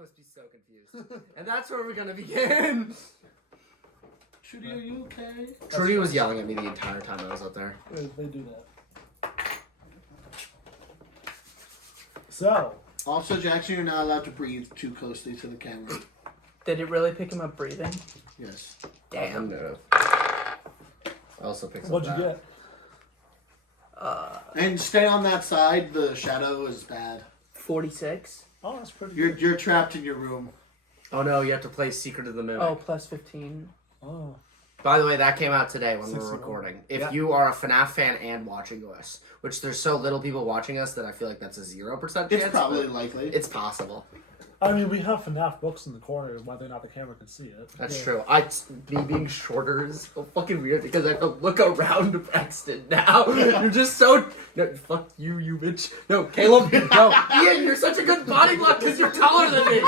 must be so confused. And that's where we're gonna begin. Trudy, are you okay? Trudy was yelling at me the entire time I was up there. They do that. So. Also, Jackson, you're not allowed to breathe too closely to the camera. Did it really pick him up breathing? Yes. Damn. No. I also picked up What'd you get? And stay on that side. The shadow is bad. 46. Oh, that's pretty good. You're trapped in your room. Oh no, you have to play Secret of the Mimic. Oh, plus 15. Oh. By the way, that came out today when 61. we're recording. If you are a FNAF fan and watching us, which there's so little people watching us that I feel like that's a 0% chance. It's probably likely. It's possible. I mean, we have FNAF books in the corner, whether or not the camera can see it. That's true. Me being shorter is so fucking weird because I have to look around Braxton now. You're just so... No, fuck you, you bitch. No, Caleb. No, Ian, you're such a good body block because you're taller than me.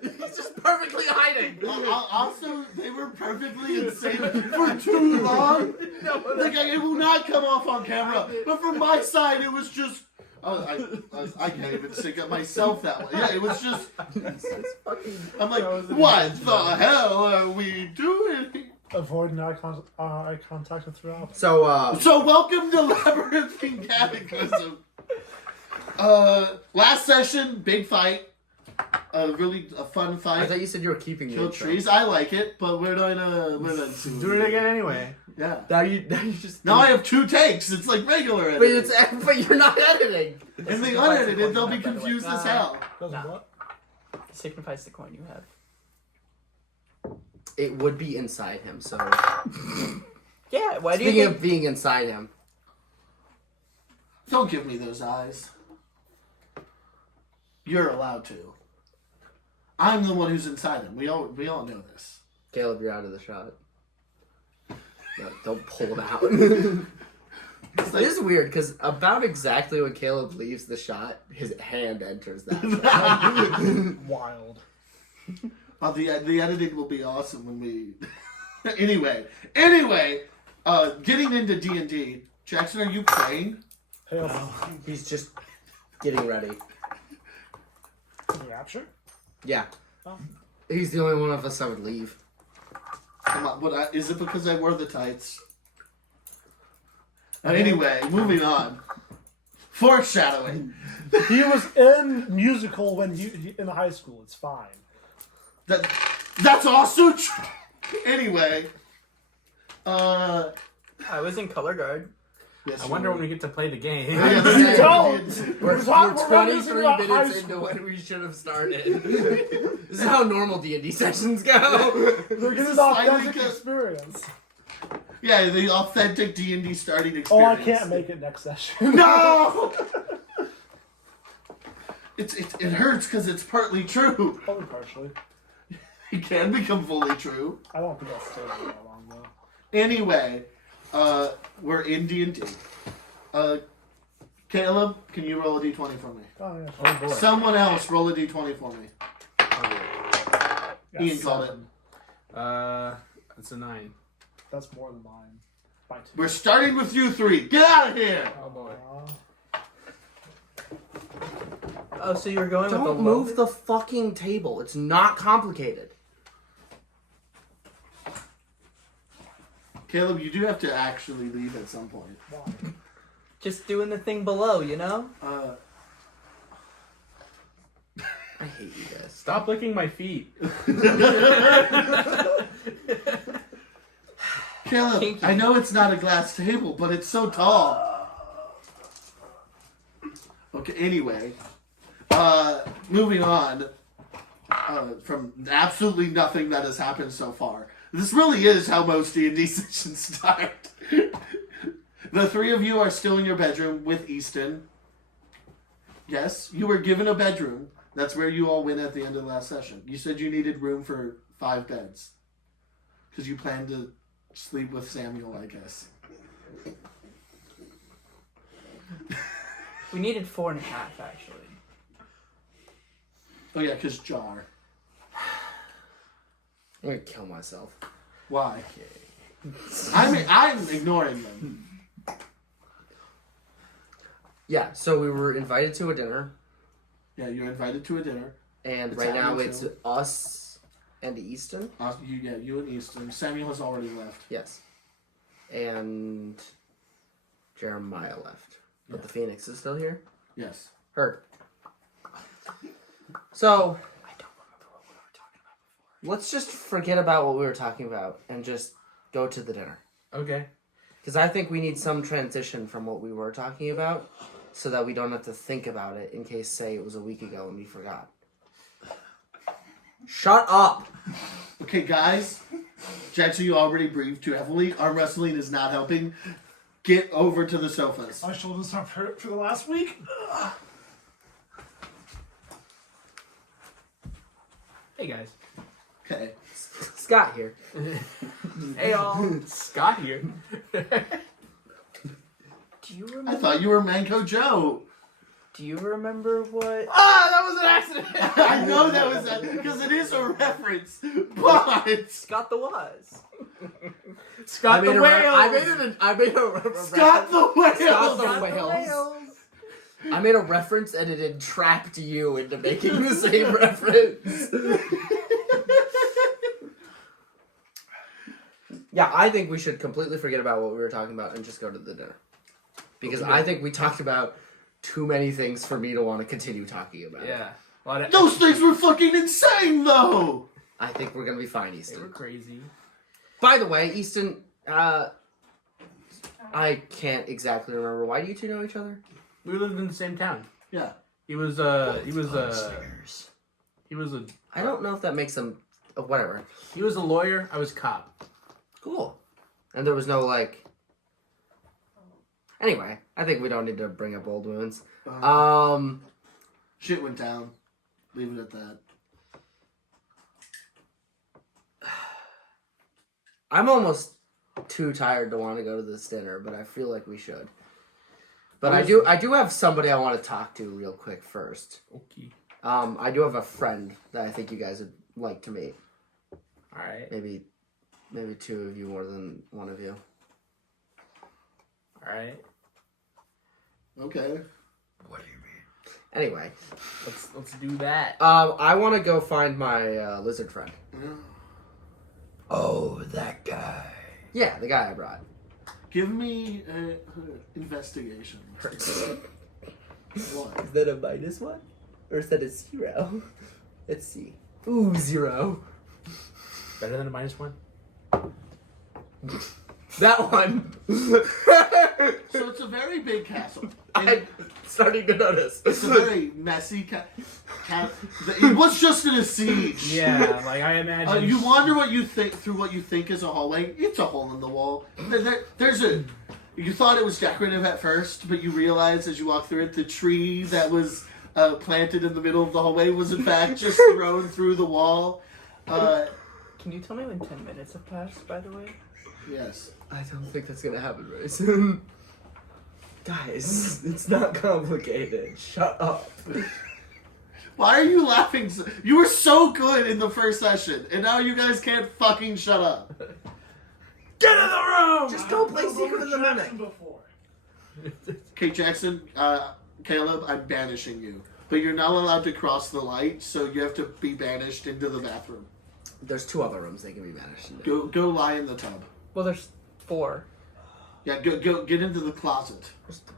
He's just perfectly hiding. Also, they were perfectly insane for too long. No, like, it will not come off on camera. But from my side, it was just... I can't even sync up myself that way. Yeah, it was just... I'm like, what the hell are we doing? Avoiding eye contact throughout. So welcome to Labyrinth and Cataclysm. Last session, big fight. A fun fight. I thought you said you were keeping Kill trees. I like it, but we're not do it again anyway. Yeah. Now you just... Now I have 2 takes. It's like regular But editing. but you're not editing. And the unedited, they'll be confused as hell. Doesn't what? It signifies the coin you have. It would be inside him, so... Yeah, why do you Speaking think... of being inside him. Don't give me those eyes. You're allowed to. I'm the one who's inside him. We all know this. Caleb, you're out of the shot. No, don't pull it out. It is weird, because about exactly when Caleb leaves the shot, his hand enters that shot. Wild. The editing will be awesome when we... Anyway, getting into D&D. Jackson, are you playing? Hell no. He's just getting ready. Rapture? Yeah. Oh. He's the only one of us that would leave. Come on, is it because I wore the tights? Anyway, moving on. Foreshadowing. He was in musical when he in high school. It's fine. That's also true. Anyway, I was in color guard. yes, I wonder when we get to play the game. You don't. We're not 23 about high minutes into school. when we should have started. This is how normal D&D sessions go. They're getting It's the like authentic a- experience. Yeah, the authentic D&D starting experience. Oh, I can't make it next session. No! It hurts because it's partly true. Only partially. It can become fully true. I don't think I'll stay there that long though. Anyway, we're in D&D. Caleb, can you roll a d20 for me? Oh yeah. Oh boy. Someone else roll a d20 for me. Yeah, Ian called it. 7. It's a 9. That's more than mine. By 2. We're starting with you 3. Get out of here! Oh boy. Oh, so you were going with the Don't move the fucking table. It's not complicated. Caleb, you do have to actually leave at some point. Why? Just doing the thing below, you know? I hate you guys. Stop licking my feet. Caleb, Kinky. I know it's not a glass table, but it's so tall. Okay, anyway. Moving on from absolutely nothing that has happened so far. This really is how most D&D sessions start. The 3 of you are still in your bedroom with Easton. Yes, you were given a bedroom. That's where you all went at the end of the last session. You said you needed room for 5 beds. Because you planned to sleep with Samuel, I guess. We needed 4.5, actually. Oh yeah, because Jar. I'm gonna kill myself. Why? I'm ignoring them. Yeah, so we were invited to a dinner. Yeah, you're invited to a dinner. And It's right now happening it's soon. us and Easton. You and Easton. Samuel has already left. Yes. And Jeremiah left. But Yeah. the Phoenix is still here? Yes. Heard. So, I don't remember what we were talking about before. Let's just forget about what we were talking about and just go to the dinner. Okay. Because I think we need some transition from what we were talking about so that we don't have to think about it in case, say, it was a week ago and we forgot. Shut up! Okay, guys. Jackson, you already breathed too heavily. Arm wrestling is not helping. Get over to the sofas. My shoulders have hurt for the last week. Ugh. Hey guys. Okay. Scott here. Hey all. Scott here. Do you remember? I thought you were Manco Joe. Do you remember what? Ah, that was an accident. I know that was that because it is a reference, but Scott the Was. Scott the whale. I made a Scott the Whale. Scott the Scott Whales. I made a reference and it entrapped you into making the same reference. Yeah, I think we should completely forget about what we were talking about and just go to the dinner. Because I think we talked about too many things for me to want to continue talking about. Yeah. Well, Those things were fucking insane, though. I think we're gonna be fine, They were Easton. crazy. By the way, Easton, I can't exactly remember. Why do you two know each other? We lived in the same town. Yeah. He was a I don't know if that makes them. Whatever. he was a lawyer. I was a cop. Cool. And there was no like. Anyway, I think we don't need to bring up old wounds. Shit went down. Leave it at that. I'm almost too tired to want to go to this dinner, but I feel like we should. But I do have somebody I want to talk to real quick first. Okay. I do have a friend that I think you guys would like to meet. All right. Maybe two of you more than one of you. All right. Okay. What do you mean? Anyway, Let's do that. I want to go find my lizard friend. Yeah. Oh, that guy. Yeah, the guy I brought. Give me an investigation. What? Is that a -1? Or is that a 0? Let's see. Ooh, 0. Better than a -1. That one. So it's a very big castle. I'm starting to notice. It's a very messy it was just in a siege. Yeah, like I imagine. You wander what you think through what you think is a hallway. It's a hole in the wall. There's a. You thought it was decorative at first, but you realize as you walk through it, the tree that was planted in the middle of the hallway was in fact just thrown through the wall. Can you tell me when 10 minutes have passed, by the way? Yes. I don't think that's gonna happen very soon. Guys, it's not complicated. Shut up. Why are you laughing? You were so good in the first session, and now you guys can't fucking shut up. Get in the room. Just go play Secret in the Jackson Mimic. before. Okay, Jackson, Caleb, I'm banishing you. But you're not allowed to cross the light, so you have to be banished into the bathroom. There's 2 other rooms they can be banished into. Go lie in the tub. Well, there's 4. Yeah, go get into the closet. There's 3.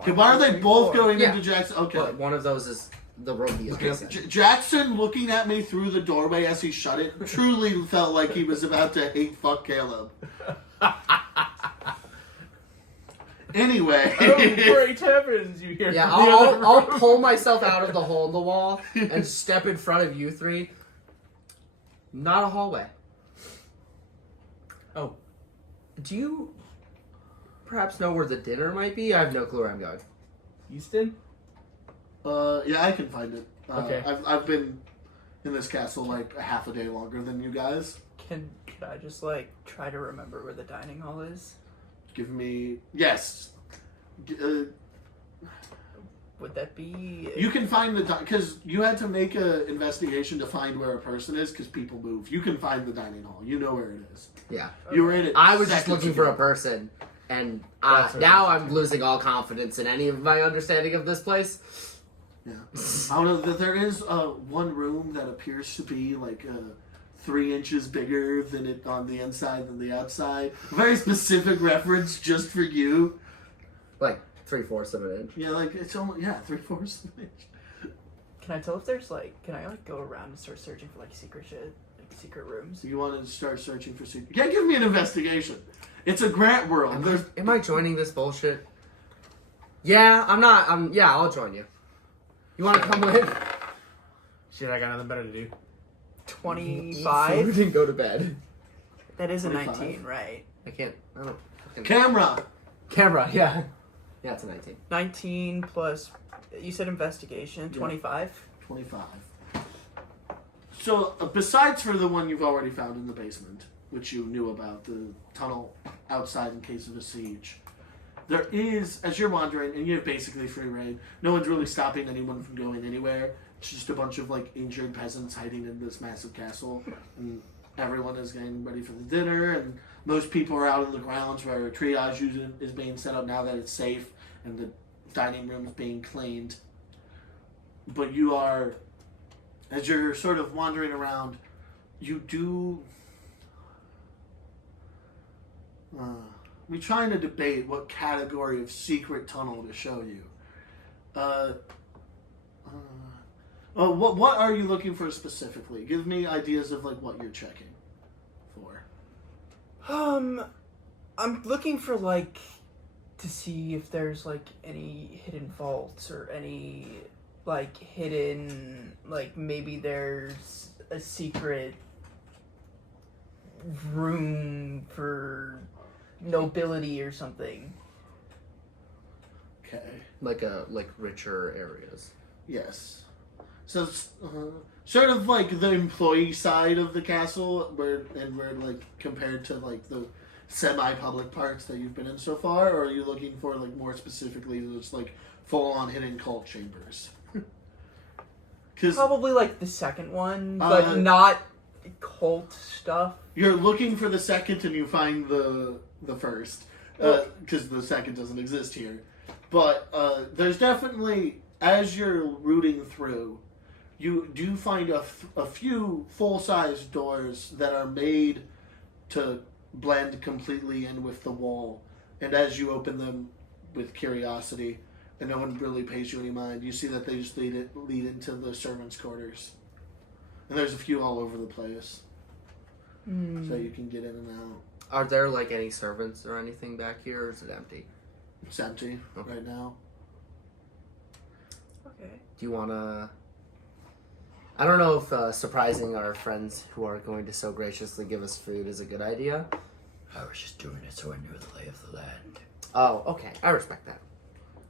Okay, why are they both going Yeah. into Jackson? Okay. But one of those is the room he is in. Jackson looking at me through the doorway as he shut it truly felt like he was about to hate fuck Caleb. Anyway. Oh, great heavens! You hear? Yeah, from the other I'll room. pull myself out of the hole in the wall and step in front of you 3. Not a hallway. Oh, Do you perhaps know where the dinner might be? I have no clue where I'm going. Easton. Yeah, I can find it. Okay. I've been in this castle like a half a day longer than you guys. Could I just, like, try to remember where the dining hall is? Give me yes. Would that be... You can find because you had to make an investigation to find where a person is because people move. You can find the dining hall. You know where it is. Yeah. You were in it. I was just seconds looking for ago. a person, and That's what now I'm losing all confidence in any of my understanding of this place. Yeah. I don't know that there is one room that appears to be like 3 inches bigger than it on the inside than the outside. A very specific reference just for you. Like 3/4 of an inch. Yeah, like it's almost 3/4 of an inch. Can I tell if there's can I go around and start searching for secret shit? Secret rooms? So you want to start searching for secret. You can't give me an investigation. It's a grant world. Am I joining this bullshit? Yeah, I'm not. Yeah, I'll join you. You want to come with? Shit, I got nothing better to do. 25? Food and go to bed. That is a 25. 19, right? I can't. I don't. Camera. Camera. Yeah. Yeah, it's a 19. 19 plus, you said investigation, 25? 25. So, besides for the one you've already found in the basement, which you knew about, the tunnel outside in case of a siege, there is, as you're wandering, and you have basically free reign, no one's really stopping anyone from going anywhere. It's just a bunch of, injured peasants hiding in this massive castle, and everyone is getting ready for the dinner, and most people are out on the grounds where triage is being set up now that it's safe, and the dining room is being cleaned. But you are, as you're sort of wandering around, you do... we're trying to debate what category of secret tunnel to show you. What are you looking for specifically? Give me ideas of what you're checking for. I'm looking for to see if there's any hidden vaults or any hidden maybe there's a secret room for nobility or something. Okay. Like richer areas. Yes. So it's sort of the employee side of the castle, where compared to the semi-public parts that you've been in so far, or are you looking for more specifically those full-on hidden cult chambers? Probably the second one, but not cult stuff. You're looking for the second, and you find the first, because the second doesn't exist here. But there's definitely, as you're rooting through, you do find a few full-size doors that are made to blend completely in with the wall. And as you open them with curiosity, and no one really pays you any mind, you see that they just lead into the servants' quarters. And there's a few all over the place. So you can get in and out. Are there any servants or anything back here, or is it empty? It's empty right now. Okay. Do you want to... I don't know if surprising our friends who are going to so graciously give us food is a good idea. I was just doing it so I knew the lay of the land. Oh, okay. I respect that.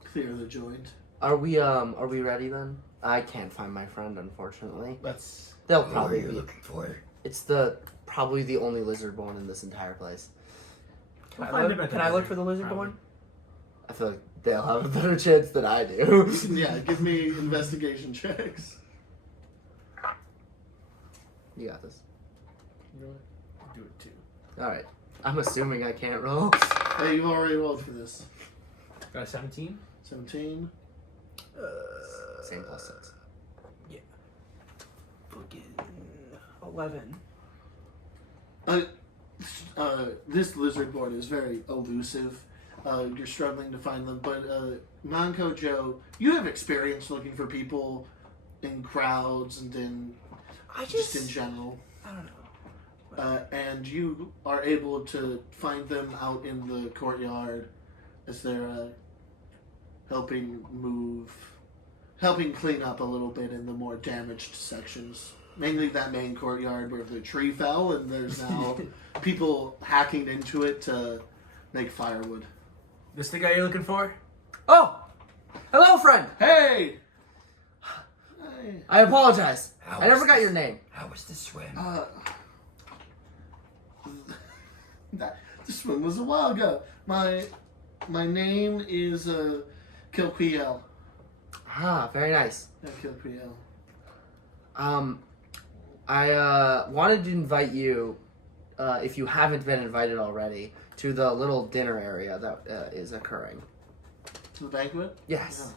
Clear the joint. Are we ready then? I can't find my friend, unfortunately. They'll What probably are you be... looking for? It's probably the only lizard born in this entire place. Can I look for the lizard born? I feel like they'll have a better chance than I do. Yeah, give me investigation checks. You got this. I'll do it too. Alright. I'm assuming I can't roll. Hey, you've already rolled for this. Got a 17? 17. Same plus 6. Yeah. Fucking 11. This lizard board is very elusive. You're struggling to find them, but Manco Joe, you have experience looking for people in crowds and in just in general. I don't know. And you are able to find them out in the courtyard as they're helping clean up a little bit in the more damaged sections. Mainly that main courtyard where the tree fell, and there's now people hacking into it to make firewood. This the guy you're looking for? Oh! Hello, friend! Hey! I apologize. How I never was got this? your name. How was the swim? This one was a while ago. My name is Kilquiel. Ah, very nice. Kilquiel. I wanted to invite you, if you haven't been invited already, to the little dinner area that is occurring. To the banquet? Yes.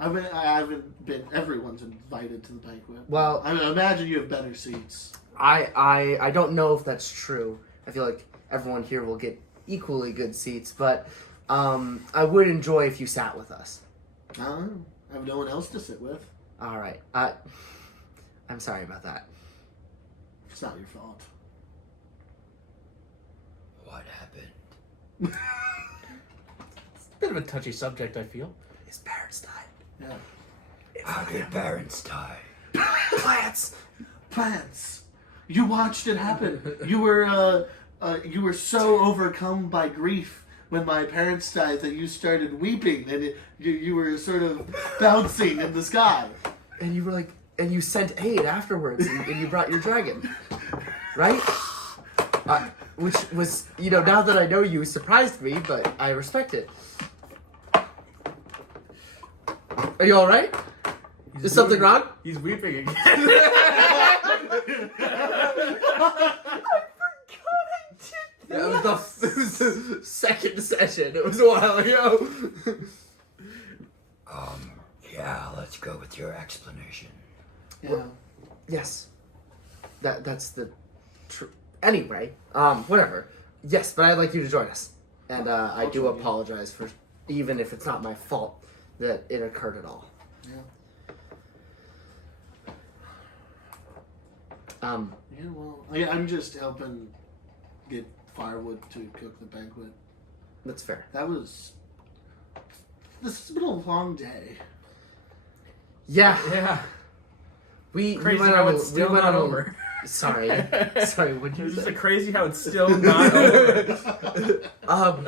I haven't been. Everyone's invited to the banquet. Well, I imagine you have better seats. I don't know if that's true. I feel like everyone here will get equally good seats, but I would enjoy if you sat with us. I have no one else to sit with. All right. I'm sorry about that. It's not your fault. What happened? It's a bit of a touchy subject, I feel. His parents died. Yeah. How did parents die? Plants. You watched it happen. You were so overcome by grief when my parents died that you started weeping, and you were sort of bouncing in the sky. And you were like, and you sent aid afterwards, and you brought your dragon, right? Which was, now that I know you, surprised me, but I respect it. Are you all right? Is something wrong? He's weeping again. It was the second session. It was a while ago. Yeah, let's go with your explanation. Yeah. Yes. That's the true. Anyway, whatever. Yes, but I'd like you to join us. And I do join you. apologize for, even if it's not my fault, that it occurred at all. Yeah. Yeah, well, I'm just helping get firewood to cook the banquet. That's fair. This has been a long day. Yeah. Yeah. We Crazy went how on it's still went not on over. Sorry. Sorry, what'd you It's just say? crazy how it's still not over.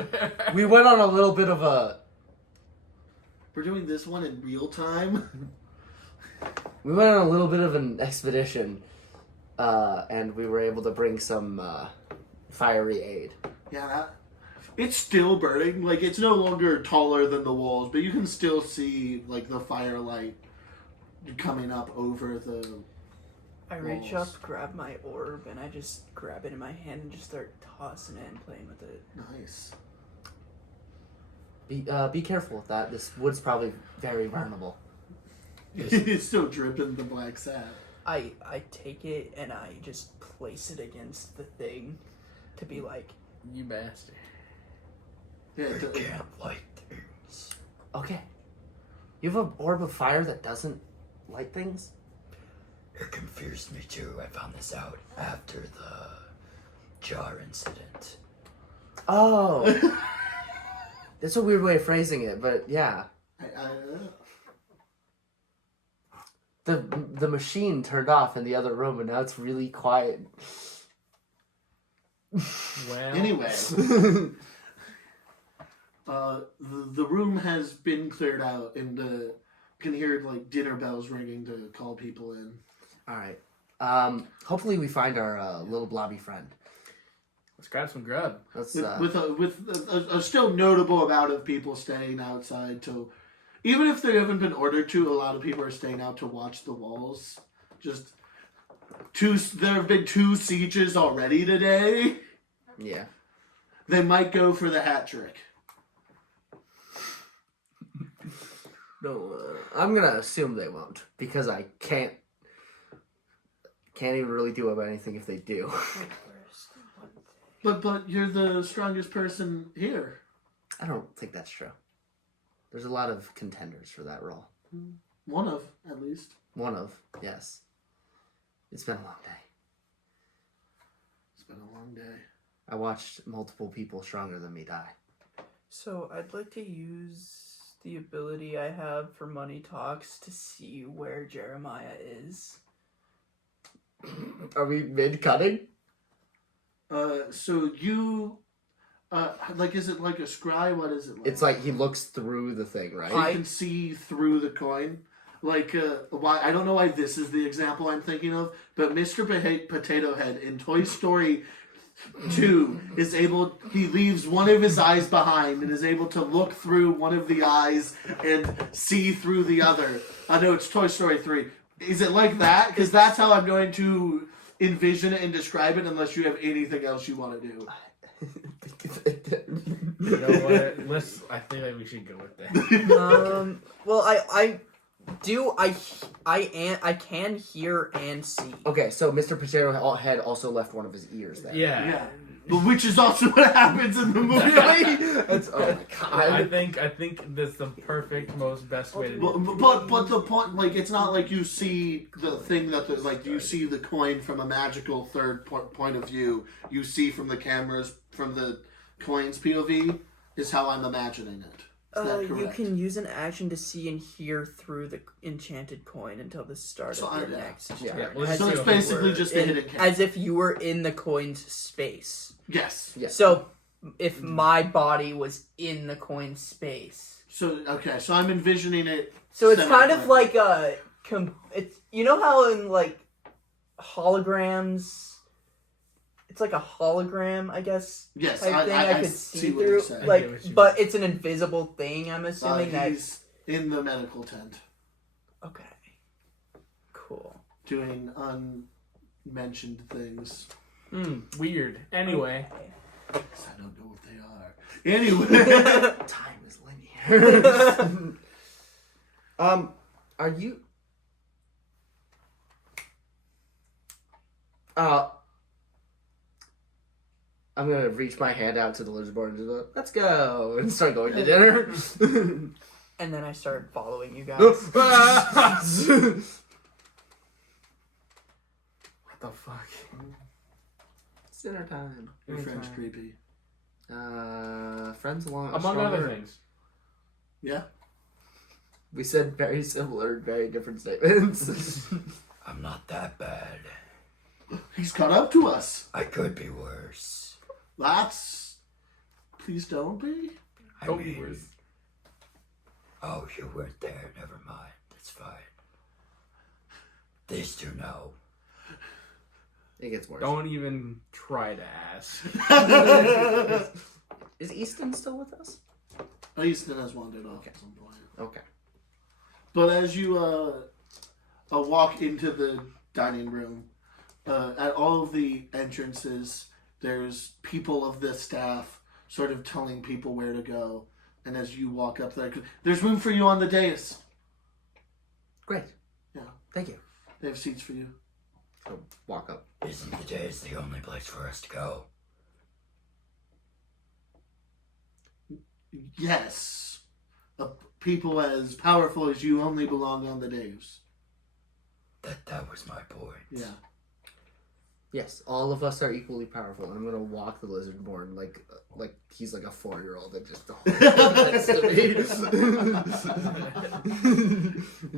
We went on a little bit of a... We're doing this one in real time. We went on a little bit of an expedition, and we were able to bring some fiery aid. Yeah, it's still burning. Like, it's no longer taller than the walls, but you can still see, like, the firelight coming up over the... I reach walls. up, grab my orb, and I just grab it in my hand and just start tossing it and playing with it. Nice. Be careful with that. This wood's probably very vulnerable. It's still dripping the black sap. I take it and I just place it against the thing to be like, You bastard. Yeah, I can't light things. Okay. You have an orb of fire that doesn't light things? It confused me too. I found this out after the jar incident. Oh. That's a weird way of phrasing it, but yeah. The machine turned off in the other room, and now it's really quiet. Well. Anyway, the room has been cleared out, and you can hear like dinner bells ringing to call people in. All right. Hopefully we find our little blobby friend. Let's grab some grub. Let's. With a still notable amount of people staying outside to, even if they haven't been ordered to, a lot of people are staying out to watch the walls. Just there have been 2 sieges already today. Yeah. They might go for the hat trick. No, I'm gonna assume they won't because I can't even really do about anything if they do. But you're the strongest person here. I don't think that's true. There's a lot of contenders for that role. One of, at least. One of, yes. It's been a long day. It's been a long day. I watched multiple people stronger than me die. so I'd like to use the ability I have for Money Talks to see where Jeremiah is. Are we mid-cutting? So you, like, is it like a scry? What is it like? It's like he looks through the thing, right? You can see through the coin. Like, why? I don't know why this is the example I'm thinking of, but Mr. Potato Head in Toy Story 2 is able, he leaves one of his eyes behind and is able to look through one of the eyes and see through the other. I know it's Toy Story 3. Is it like that? Because that's how I'm going to envision it and describe it, unless you have anything else you want to do. You know what? I think that we should go with that. Well, I can hear and see. Okay, so Mr. Potato Head also left one of his ears there. Yeah. But which is also what happens in the movie. That's, oh my god. I think that's the perfect, best way to do it. But the point, like, it's not like you see the thing that there's like you see the coin from a magical third point of view. You see from the cameras from the coin's POV is how I'm imagining it. Is that You correct? can use an action to see and hear through the enchanted coin until the start So of your yeah. next Yeah. turn. Well, As So if it's you basically were just a hidden camera. as if you were in the coin's space. Yes. Yeah. So if my body was in the coin's space. So okay, so I'm envisioning it. So it's kind of semi-correctly. like it's you know how in like holograms it's like a hologram, I guess. Yes, type thing I could see what you're through. saying. I Like, get what you but mean. it's an invisible thing. I'm assuming that. He's in the medical tent Okay. Cool. doing unmentioned things. Weird. Anyway. I don't know what they are. Anyway. Time is linear. Are you? I'm gonna reach my hand out to the lizard board and just go, let's go, and start going to dinner. And then I started following you guys. What the fuck? It's dinner time. Your friend's creepy. Friends along. Among other things. Yeah? We said very similar, very different statements. I'm not that bad. He's caught up to us. I could be worse. That's... Please don't be. I Don't be mean, worse. oh, you weren't there. Never mind. It's fine. These two know. It gets worse. Don't even try to ask. Is Easton still with us? Easton has wandered off at some point. Okay. But as you walk into the dining room, at all of the entrances, there's people of the staff sort of telling people where to go. And as you walk up there, 'cause there's room for you on the dais. Great. Yeah, Thank you. they have seats for you. So walk up. Isn't the days the only place for us to go? Yes. People as powerful as you only belong on the dais. That was my point. Yeah. Yes, all of us are equally powerful, and I'm gonna walk the lizard born like he's like a 4-year-old and just next to me.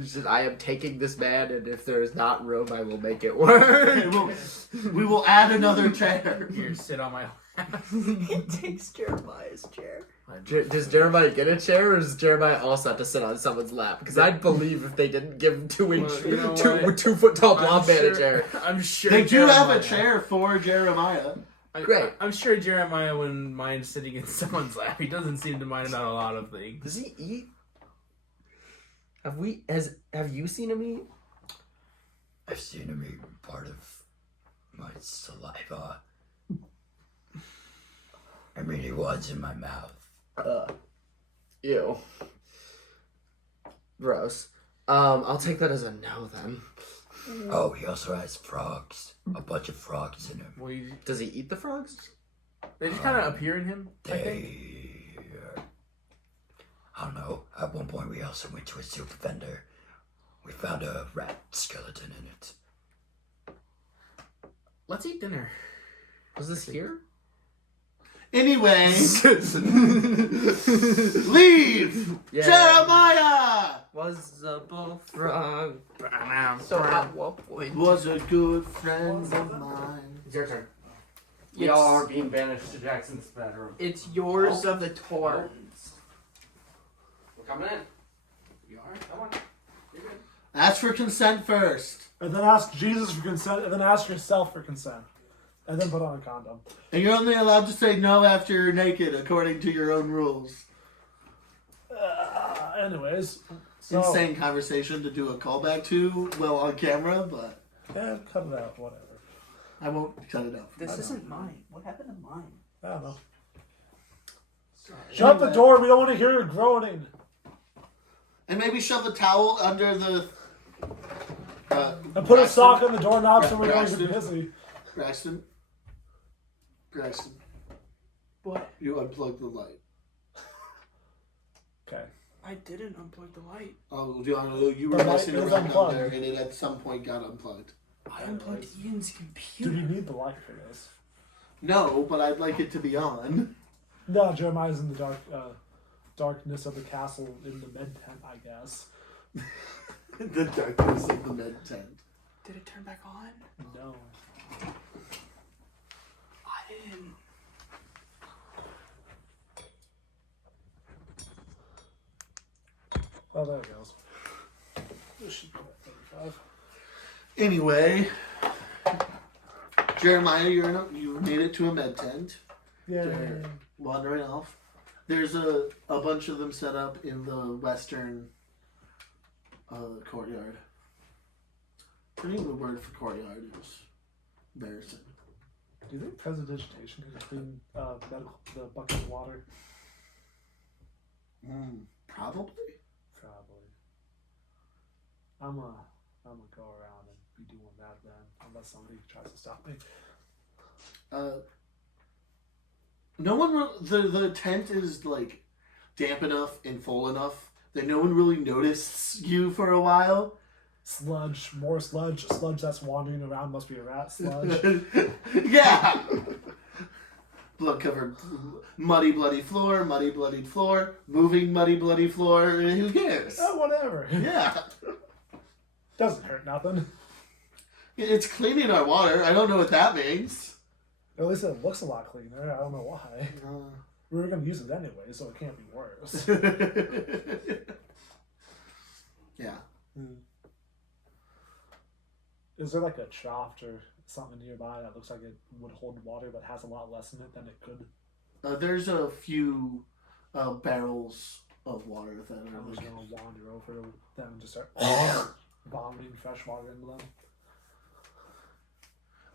He said, I am taking this man, and if there is not room, I will make it work. Okay, we will add another chair. Here, sit on my lap. He takes Jeremiah's chair. Does Jeremiah get a chair, or does Jeremiah also have to sit on someone's lap? Because I'd believe if they didn't give him 2-inch, Well, you know what? 2 foot tall blonde man a chair. I'm sure They do have a Jeremiah- chair for Jeremiah. Great. I'm sure Jeremiah wouldn't mind sitting in someone's lap. He doesn't seem to mind about a lot of things. Does he eat? Have you seen him eat? I've seen him eat part of my saliva. I mean, he was in my mouth. Ew. Gross. I'll take that as a no then. Oh, he also has frogs. A bunch of frogs in him. Well, Does he eat the frogs? they just kind of appear in him. I think. They... I don't know. At one point, we also went to a soup vendor. We found a rat skeleton in it. Let's eat dinner. Was this here? Anyway, leave! Yeah. Jeremiah! Was a bullfrog. So at what point? Was a good friend of mine. It's your turn. We all are being banished to Jackson's bedroom. It's yours of the Torns. We're coming in. You are? Come on. You're good. Ask for consent first. And then ask Jesus for consent, and then ask yourself for consent. And then put on a condom. And you're only allowed to say no after you're naked, according to your own rules. Anyways. So, Insane conversation to do a callback to, well, on camera, but yeah, cut it out, whatever. I won't cut it out. This isn't mine. What happened to mine? I don't know. Shut the door. We don't want to hear you groaning. And maybe shove a towel under the... And put a sock on the doorknob so we're not Braxton. even busy. Braxton. What? You unplugged the light. Okay. I didn't unplug the light. Oh, do you want to know? You were The light messing is around down unplugged. there, and it at some point got unplugged. I unplugged Ian's Do computer. you need the light for this? No, but I'd like it to be on. No, Jeremiah's in the darkness of the castle in the med tent, I guess. The darkness of the med tent. Did it turn back on? No. I didn't. Oh, there it goes. This should be at 35. Anyway, Jeremiah, you made it to a med tent. Yeah. They're wandering off. There's a bunch of them set up in the western courtyard. I think the word for courtyard is embarrassing. Do you think prestidigitation can clean the bucket of water? Probably. Probably. I'm gonna go around and be doing that then, unless somebody tries to stop me. No one. The tent is like damp enough and full enough that no one really noticed you for a while. Sludge, more sludge. Sludge that's wandering around must be a rat sludge. Yeah. Blood covered, muddy, bloody floor, muddy, bloodied floor, moving, muddy, bloody floor. Who cares? Oh, whatever. Yeah. Doesn't hurt nothing. It's cleaning our water. I don't know what that means. At least it looks a lot cleaner. I don't know why. We were gonna use it anyway, so it can't be worse. Yeah. Is there like a trough or something nearby that looks like it would hold water but has a lot less in it than it could? There's a few barrels of water that I'm are just like... gonna wander over them and just start vomiting fresh water into them.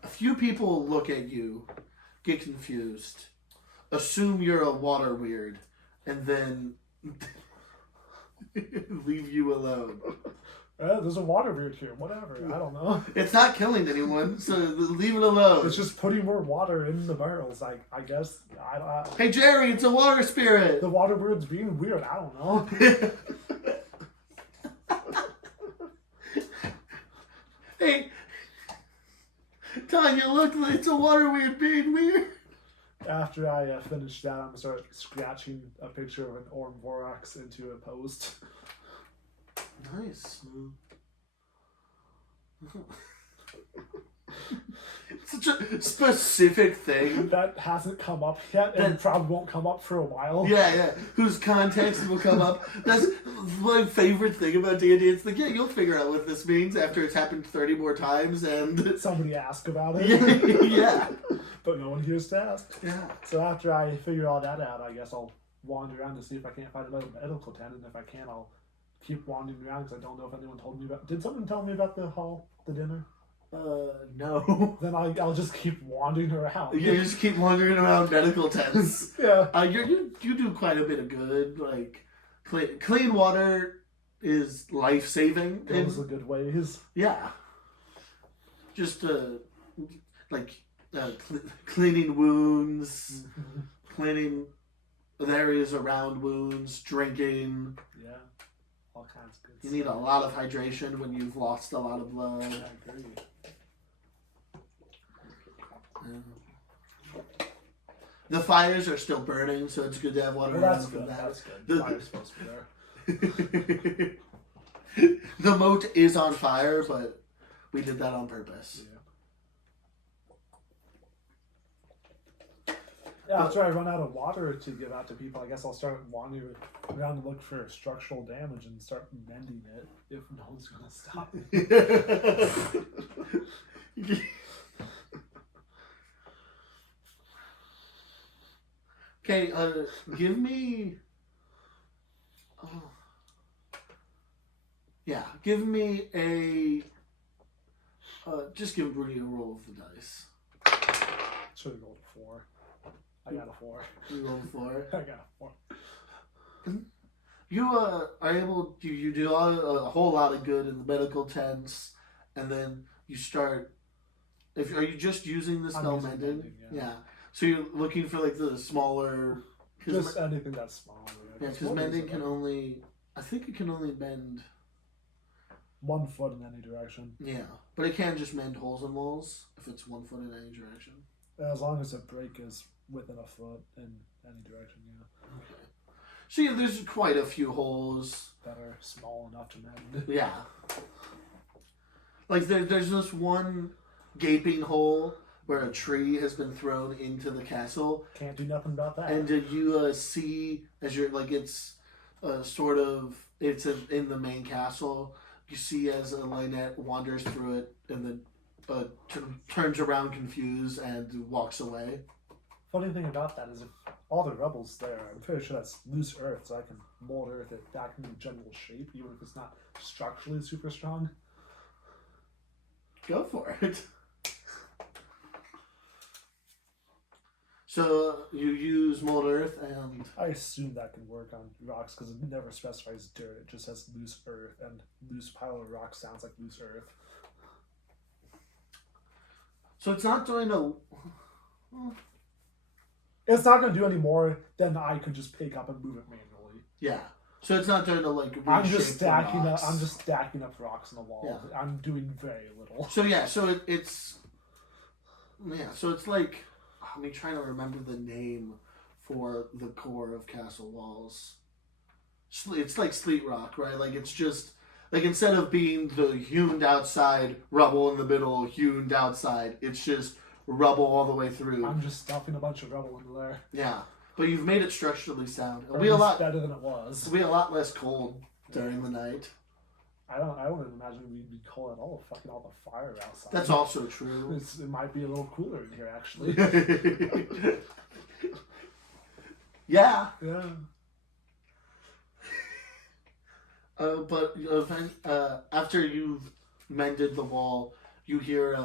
A few people look at you, get confused, assume you're a water weird, and then leave you alone. There's a water weird here. Whatever. I don't know. It's not killing anyone, so leave it alone. It's just putting more water in the barrels. I guess. Hey Jerry, it's a water spirit. The water weird's being weird. I don't know. Hey, Tanya, look, it's a water weird being weird. After I finish that, I'm gonna start scratching a picture of an Orm Vorax into a post. Nice. Such a specific thing. That hasn't come up yet, and probably won't come up for a while. Yeah. Whose context will come up. That's my favorite thing about D&D. It's like, yeah, you'll figure out what this means after it's happened 30 more times, and... Somebody ask about it. Yeah. But no one hears to ask. Yeah. So after I figure all that out, I guess I'll wander around to see if I can't find a medical tent, and if I can, I'll keep wandering around because I don't know if anyone told me about... Did someone tell me about the dinner? No. Then I'll just keep wandering around. You just keep wandering around medical tents. Yeah. You do quite a bit of good. Like, clean water is life-saving. Those are good ways. Yeah. Just, cleaning wounds, cleaning the areas around wounds, drinking. Yeah. All kinds of good You need a lot of hydration when you've lost a lot of blood. I agree. The fires are still burning, so it's good to have water Well, that's around for good. that. That's good. Fire's supposed to be there. The moat is on fire, but we did that on purpose. Yeah, after I run out of water to give out to people, I guess I'll start wandering around to look for structural damage and start mending it if no one's going to stop me. Okay, give me... give me a... just give Rudy a roll of the dice. Should have rolled a 4. I got a 4. You rolled 4. I got a 4. You are able. You do a whole lot of good in the medical tents, and then you start. Are you just using the spell using mending? mending, Yeah. So you're looking for like the smaller. Just anything that's small. Yeah, because mending can only. I think it can only mend. 1 foot in any direction. Yeah, but it can just mend holes in walls if it's 1 foot in any direction. As long as the break is within a foot in any direction, yeah. Okay. So yeah, there's quite a few holes that are small enough to mend. Yeah. Like there's this one gaping hole where a tree has been thrown into the castle. Can't do nothing about that. And did you see as you're like it's sort of it's in the main castle. You see as Lynette wanders through it and then turns around confused and walks away. Funny thing about that is if all the rubbles there, I'm pretty sure that's loose earth, so I can mold earth it back into general shape, even if it's not structurally super strong. Go for it. So you use mold earth and I assume that can work on rocks because it never specifies dirt. It just has loose earth, and loose pile of rock sounds like loose earth. so it's not doing a. It's not going to do any more than I could just pick up and move it manually. Yeah. So it's not doing a like. I'm just reshape the stacking up. rocks. I'm just stacking up rocks on the wall. Yeah. I'm doing very little. So yeah. So it's. Yeah. So it's like. I'm trying to remember the name for the core of castle walls. It's like sleet rock, right? Like it's just like instead of being the hewn outside, rubble in the middle, hewn outside, it's just rubble all the way through. I'm just stuffing a bunch of rubble into there. Yeah, but you've made it structurally sound. Or It'll be a lot better than it was. It'll be a lot less cold during the night. I don't even imagine we'd be cold at all. Fucking all the fire outside. That's also true. It might be a little cooler in here, actually. Yeah. Yeah. But after you've mended the wall, you hear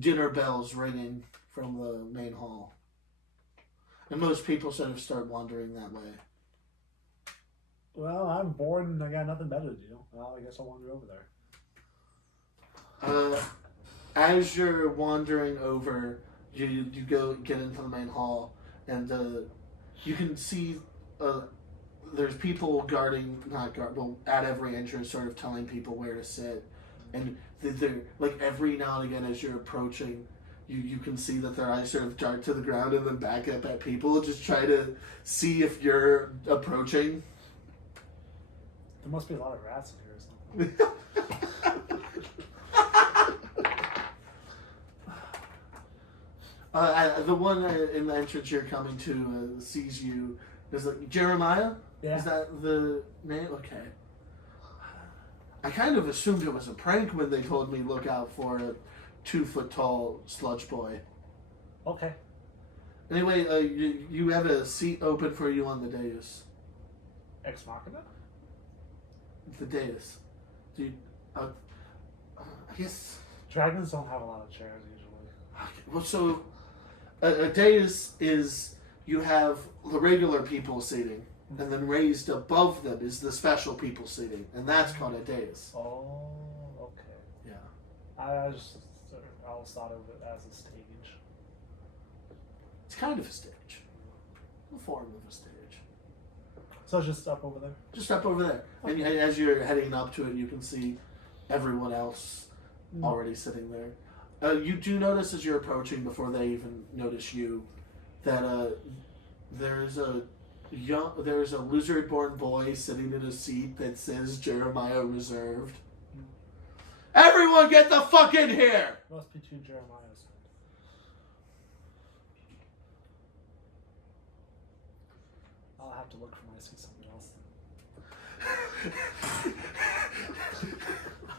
dinner bells ringing from the main hall. And most people sort of start wandering that way. Well, I'm bored and I got nothing better to do. Well, I guess I'll wander over there. As you're wandering over, you go get into the main hall, and you can see there's people at every entrance, sort of telling people where to sit, and they're like every now and again as you're approaching, you can see that their eyes sort of dart to the ground and then back up at people, just try to see if you're approaching. There must be a lot of rats in here or something. The one in the entrance you're coming to sees you. Is like Jeremiah? Yeah. Is that the name? Okay. I kind of assumed it was a prank when they told me look out for a 2-foot-tall sludge boy. Okay. Anyway, you have a seat open for you on the dais. Ex Machina? The dais. I guess. Dragons don't have a lot of chairs usually. Okay, well, so a dais is you have the regular people seating, and then raised above them is the special people seating, and that's called a dais. Oh, okay. Yeah. I always thought of it as a stage. It's kind of a stage. A form of a stage. So it's just up over there? Just up over there. And as you're heading up to it, you can see everyone else already sitting there. You do notice as you're approaching, before they even notice you, that there's a lizard-born boy sitting in a seat that says Jeremiah reserved. Everyone get the fuck in here! Must be two Jeremiahs. I'll have to look for my see something else.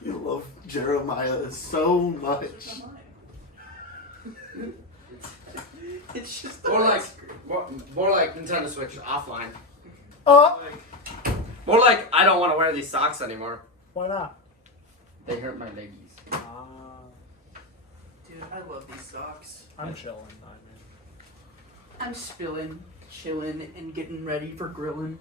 You love Jeremiah so much. It's just more like Nintendo Switch offline. Oh! More like I don't want to wear these socks anymore. Why not? They hurt my leggies. Dude, I love these socks. I'm chilling. I'm spilling, chilling, and getting ready for grilling.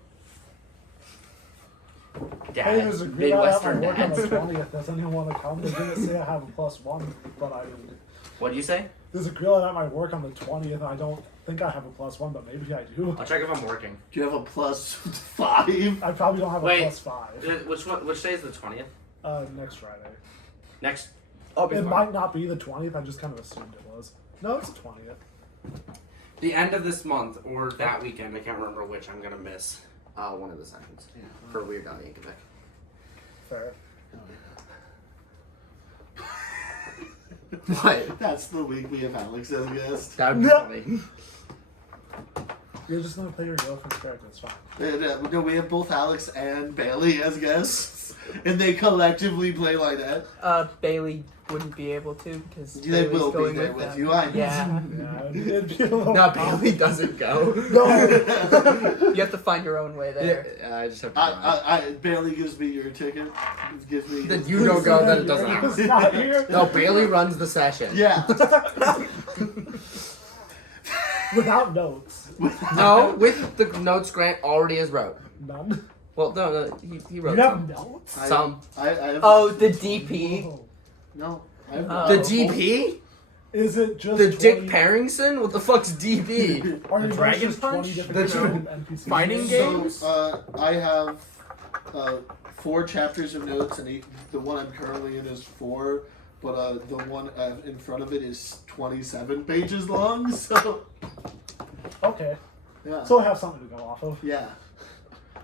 Hey, there's a grill out at my Midwestern work on the dads. 20th. Does anyone want to come? They didn't say I have a +1, but I didn't. What'd you say? There's a grill out at my work on the 20th, and I don't think I have a +1, but maybe I do. I'll check if I'm working. Do you have a +5? I probably don't have a Wait. +5. Which day is the 20th? Next Friday. Next. I'll be It fine. might not be the 20th. I just kind of assumed it was. No, it's the 20th. The end of this month or that weekend, I can't remember which. I'm gonna miss one of the sessions for Weird Al Yankovic. Fair. What? That's the week we have Alex as a guest. That would be No. funny. You're just gonna play your girlfriend's character. It's fine. No, we have both Alex and Bailey as guests, and they collectively play Lynette. Bailey wouldn't be able to because They will be there with you. I know. Yeah, Yeah, it'd be a little. No, Bailey doesn't go. No. you have to find your own way there. Yeah, I just have to drive. Bailey gives me your ticket. Gives me. Then you don't go, then it doesn't happen. It's not here. No, Bailey runs the session. Yeah. Without notes. No, with the notes Grant already has wrote. None. Well, no, he You wrote have some. notes. Some. I have. Oh, the DP. Whoa. No. I have Oh. The DP? Is it just The 20... Dick Parringson? What the fuck's DP? Are you Dragon just 20 Punch? different The NPCs? fighting game? So, I have 4 chapters of notes, and the one I'm currently in is 4, but the one in front of it is 27 pages long. So, Okay. yeah, So I have something to go off of. yeah.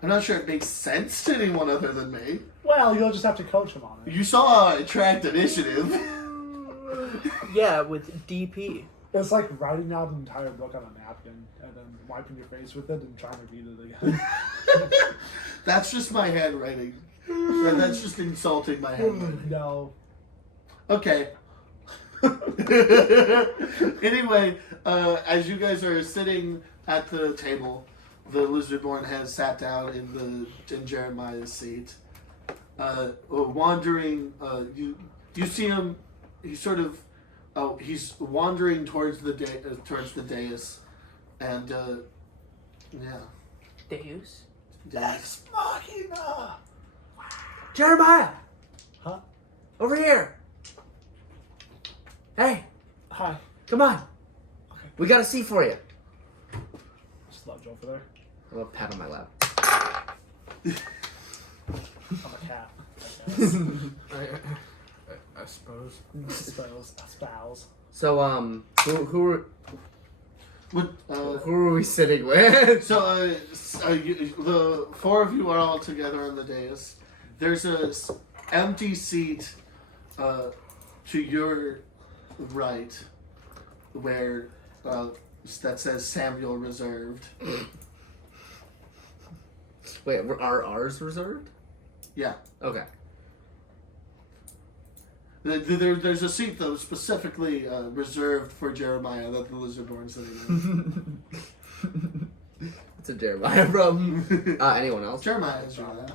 I'm not sure it makes sense to anyone other than me. Well, you'll just have to coach him on it. You saw how I tracked initiative. Yeah, with DP. It's like writing out an entire book on a napkin and then wiping your face with it and trying to read it again. That's just my handwriting. And that's just insulting my handwriting. No. Okay. Anyway, as you guys are sitting at the table, the Lizardborn has sat down in Jeremiah's seat. Wandering, you see him. He's sort of, he's wandering towards the dais, and yeah. Deus. Dais. Machina! Jeremiah! Huh? Over here! Hey, Hi. come on! We got a seat for you. Sludge over there. I love pat on my lap. I'm a cat. I guess. I suppose. Spouse. So, who What, are we sitting with? So, the 4 of you are all together on the dais. There's a empty seat to your right, where that says Samuel reserved. Wait, are ours reserved? Yeah. Okay. There's a seat though specifically reserved for Jeremiah that the Lizardborn sitting in. It's a Jeremiah from anyone else? Jeremiah is right.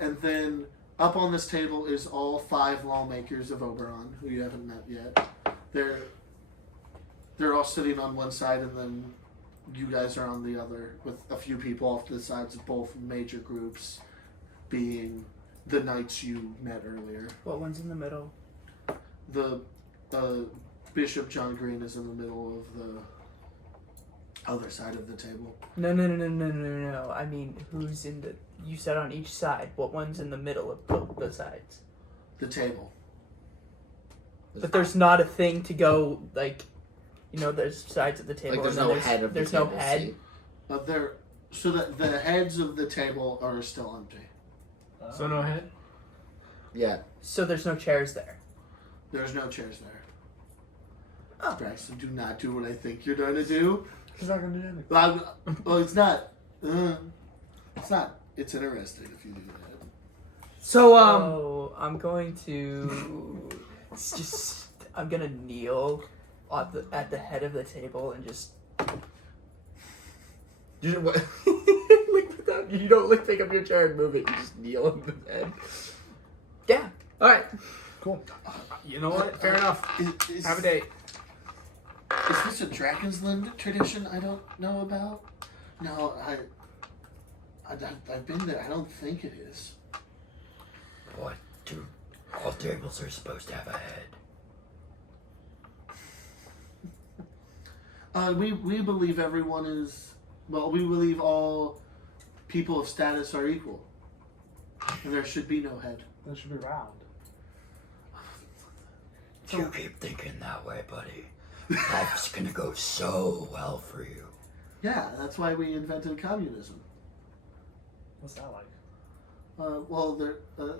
And then up on this table is all 5 lawmakers of Oberon, who you haven't met yet. They're all sitting on one side, and then you guys are on the other, with a few people off to the sides of both major groups, being the knights you met earlier. What one's in the middle? The Bishop John Green is in the middle of the other side of the table. No. I mean, who's in the... You said on each side. What one's in the middle of both the sides? The table. But there's not a thing to go, like... You know, there's sides of the table. Like, there's and no then head of the there's table no head. seat. So that the heads of the table are still empty. So no head? Yeah. So there's no chairs there. There's no chairs there. Oh. Braxton, do not do what I think you're going to do. He's not gonna do anything. Well, it's not. It's not. It's interesting if you do that. So, Oh, I'm going to... just... I'm gonna kneel at the head of the table and just... you what? Like, without, you don't pick up your chair and move it. You just kneel on the bed. Yeah. All right. Cool. You know what? Fair enough. Have a date. Is this a Dragon's Land tradition I don't know about? No, I've been there. I don't think it is. What? All tables are supposed to have a head. We believe everyone is. Well, we believe all people of status are equal, and there should be no head. That should be round. You keep thinking that way, buddy. Life's gonna go so well for you. Yeah, that's why we invented communism. What's that like? Well,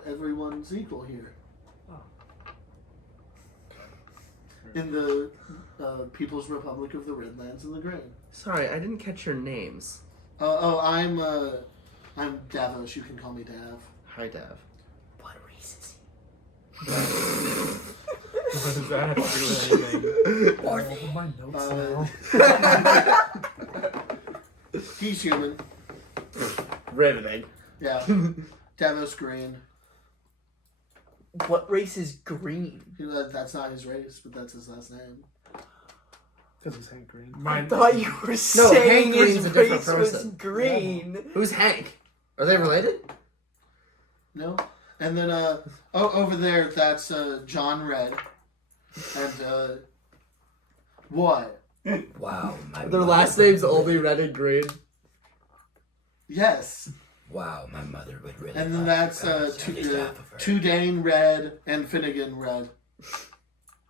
everyone's equal here. Oh. In the People's Republic of the Redlands and the Grain. Sorry, I didn't catch your names. I'm Davos. You can call me Dav. Hi, Dav. What race is What does that have to do with anything? All of my notes now. He's human. Riveting. Yeah. Davos Green. he? What race is green? That's not his race, but that's his last name. Because he's Hank Green. I thought you were No, saying Hank his Green's a different race was person. green. Who's Hank? Are they related? No? And then, over there, that's John Red. And, what? Wow, my Their mother last would name's really- only Red and Green. Yes. Wow, my mother would really. And then like that's to pass at least half of her. Tudane Red and Finnegan Red.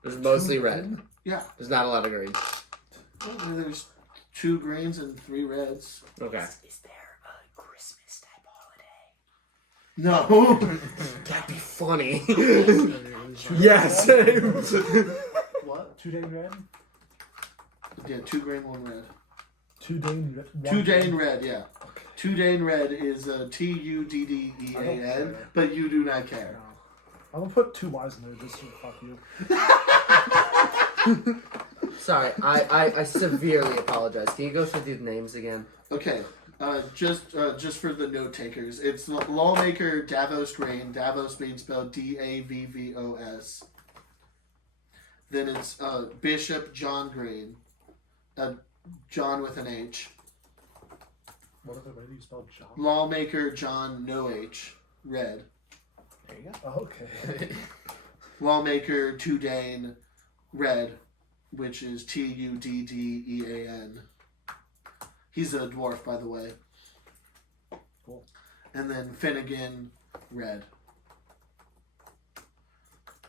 There's mostly red. Yeah. There's not a lot of green. Well, there's 2 greens and 3 reds. Okay. Is there a Christmas type holiday? No. That'd be funny. Yes. What? 2 Dane Red? Yeah, 2 green, 1 red. 2 Dane Red. 2 Dane Red, yeah. 2 Dane Red is Tuddean, but you do not care. I'm gonna put 2 Y's in there just to fuck you. Sorry, I severely apologize. Can you go through the names again? Okay, just for the note takers, it's Lawmaker Davos Green. Davos being spelled Davvos. Then it's Bishop John Green, John with an H. What other way do you spell John? Lawmaker John no H, Red. There you go. Oh, okay. Lawmaker Tudane Red, which is Tuddean. He's a dwarf, by the way. Cool. And then Finnegan Red.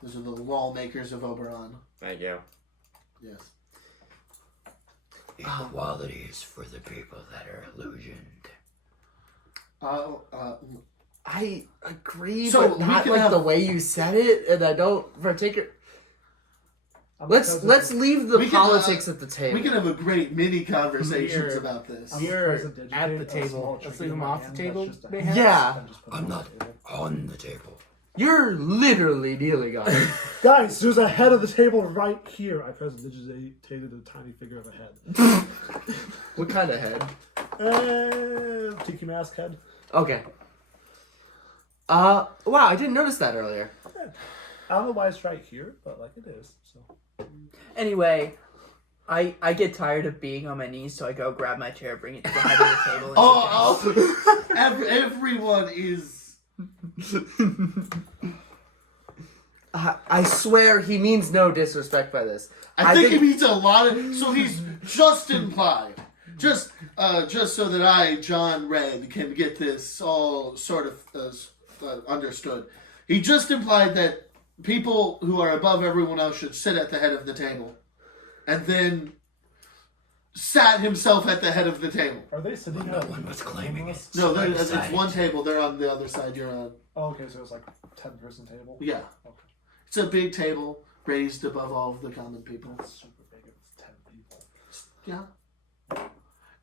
Those are the lawmakers of Oberon. Thank you. Yes. Equality is for the people that are illusioned. I agree, So but we not can like have- the way you said it, and I don't particularly. Let's leave the We can, politics at the table. We can have a great mini conversations Here. about this. I'm You're present at the educate, a small table. Let's trinket leave in him my off the hand, table, that's just a mayhap? Yeah. and just put I'm it not the table. on the table. You're literally kneeling on it. Guys, there's a head of the table right here. I prestidigitated a tiny figure of a head. What kind of head? Tiki mask head. Okay. Wow, I didn't notice that earlier. I don't know why it's right here, but like it is. So Anyway, I get tired of being on my knees, so I go grab my chair, bring it to the head of the table, and sit down. Everyone is. I swear he means no disrespect by this. I think he means a lot of. So he's just implied. Just so that I, John Red, can get this all sort of understood. He just implied that people who are above everyone else should sit at the head of the table, and then sat himself at the head of the table. are they sitting Well, no at one was claiming it. No, so I it's decided one to. table. They're on the other side. You're on. Oh, okay, so it's like 10-person table. Yeah. Okay. It's a big table raised above all of the common people. That's super big if it's 10 people. Yeah.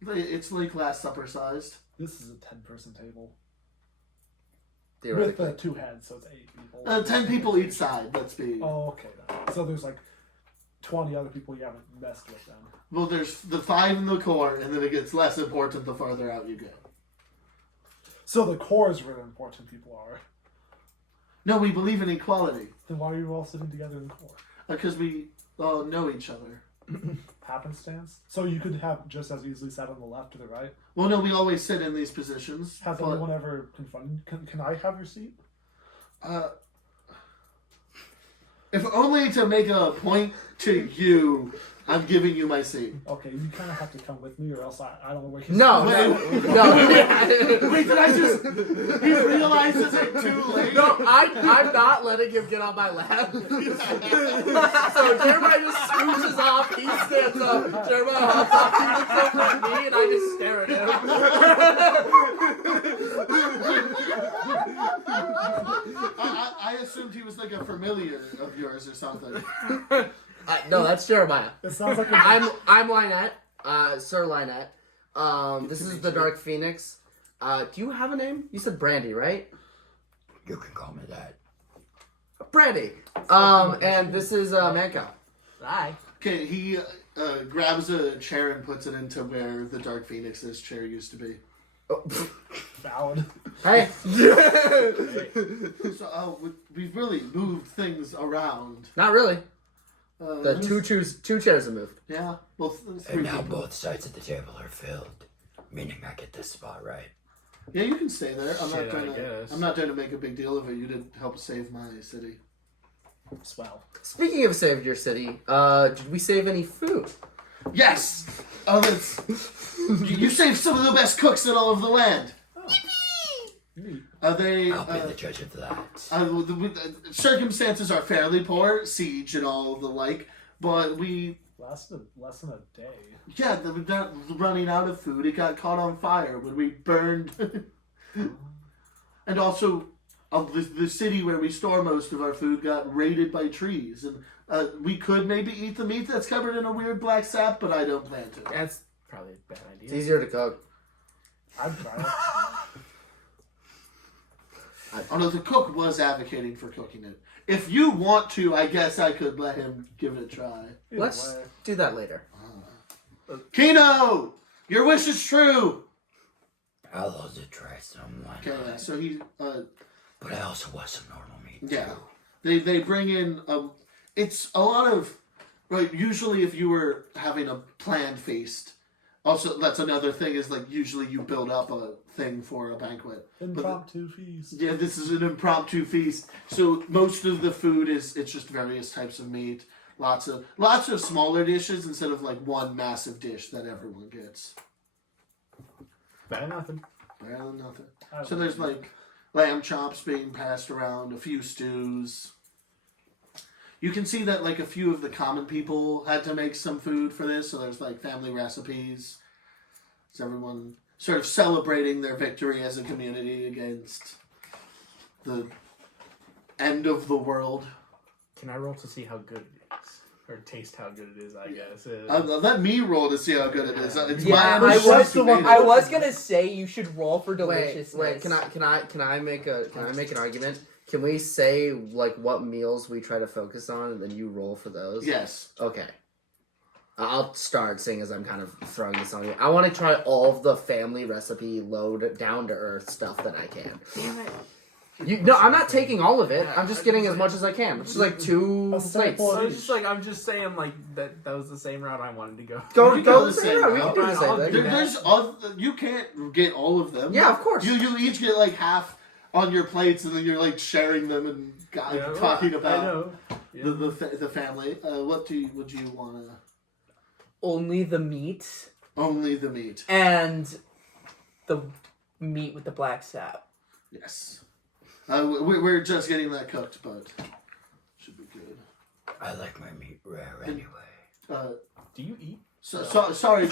It's like Last Supper sized. This is a 10-person table. With Theoretically. the 2 heads, so it's 8 people. 10 people each side, let's be. Oh, okay. Then. So there's like 20 other people you haven't messed with then. Well, there's the 5 in the core, and then it gets less important the farther out you go. So the core is where the important people are. No, we believe in equality. Then why are you all sitting together in the core? Because we all know each other. happenstance? So you could have just as easily sat on the left or the right. Well, no, we always sit in these positions. Has but, anyone ever confronted? Can I have your seat? if only to make a point to you, I'm giving you my seat. Okay, you kind of have to come with me, or else I don't know where. No. Wait, did I just... He realizes it too late? No, I'm not letting him get on my lap. So Jeremiah just scooches off, he stands up, Jeremiah hops off, he looks over at me, and I just stare at him. I assumed he was like a familiar of yours or something. No, that's Jeremiah. It sounds like I'm Lynette, Sir Lynette. This is the Dark Phoenix. Do you have a name? You said Brandy, right? You can call me that. Brandy. And this is Manco. Hi. Okay, he grabs a chair and puts it into where the Dark Phoenix's chair used to be. Oh, valid. hey. So we've really moved things around. Not really. The two chairs have moved. Yeah. Well, three And now people. both sides of the table are filled, meaning I get this spot right. Yeah, you can stay there. I'm Shit, I guess. not going to make a big deal of it. You did help save my city. Swell. Speaking of saved your city, did we save any food? Yes. You saved some of the best cooks in all of the land. Neat. Are they? I'll be the judge of that. The circumstances are fairly poor, siege and all of the like, but we. Lasted less than a day. Yeah, we're not running out of food. It got caught on fire when we burned. And also, the city where we store most of our food got raided by trees. And we could maybe eat the meat that's covered in a weird black sap, but I don't plan to. That's probably a bad idea. It's easier to cook. I'd try it. Although the cook was advocating for cooking it. If you want to, I guess I could let him give it a try. Either Let's way. do that later. Kino! Your wish is true! I'll also try someone. Okay, yeah, so he... But I also want some normal meat. Yeah. They bring in it's a lot of right, usually if you were having a planned feast. Also that's another thing is like usually you build up a thing for a banquet. Impromptu feast. Yeah, this is an impromptu feast. So most of the food it's just various types of meat. Lots of smaller dishes instead of like one massive dish that everyone gets. Better than nothing. Better than nothing. I don't So there's know. like lamb chops being passed around, a few stews. You can see that like a few of the common people had to make some food for this, so there's like family recipes. Is everyone sort of celebrating their victory as a community against the end of the world? Can I roll to see how good it is? Or taste how good it is, I guess. Let me roll to see how good it is. It's Yeah, my I was gonna say you should roll for deliciousness. Wait, can I make an argument? Can we say like what meals we try to focus on, and then you roll for those? Yes. Okay. I'll start, seeing as I'm kind of throwing this on you. I want to try all of the family recipe, load down to earth stuff that I can. Damn it. No, I'm not taking all of it. I'm just getting as much as I can. It's just like 2 A plates. sample. So it's just like I'm just saying like that was the same route I wanted to go. Go go the the same same route. We route. can do the same I'll thing. do There's other, you can't get all of them. Yeah, of course. You each get like half on your plates, and then you're like sharing them and talking I about know. Yeah. the family. What would you want to? Only the meat Only the meat. and the meat with the black sap. Yes. We're just getting that cooked, but should be good. I like my meat rare anyway. Do you eat? Sorry.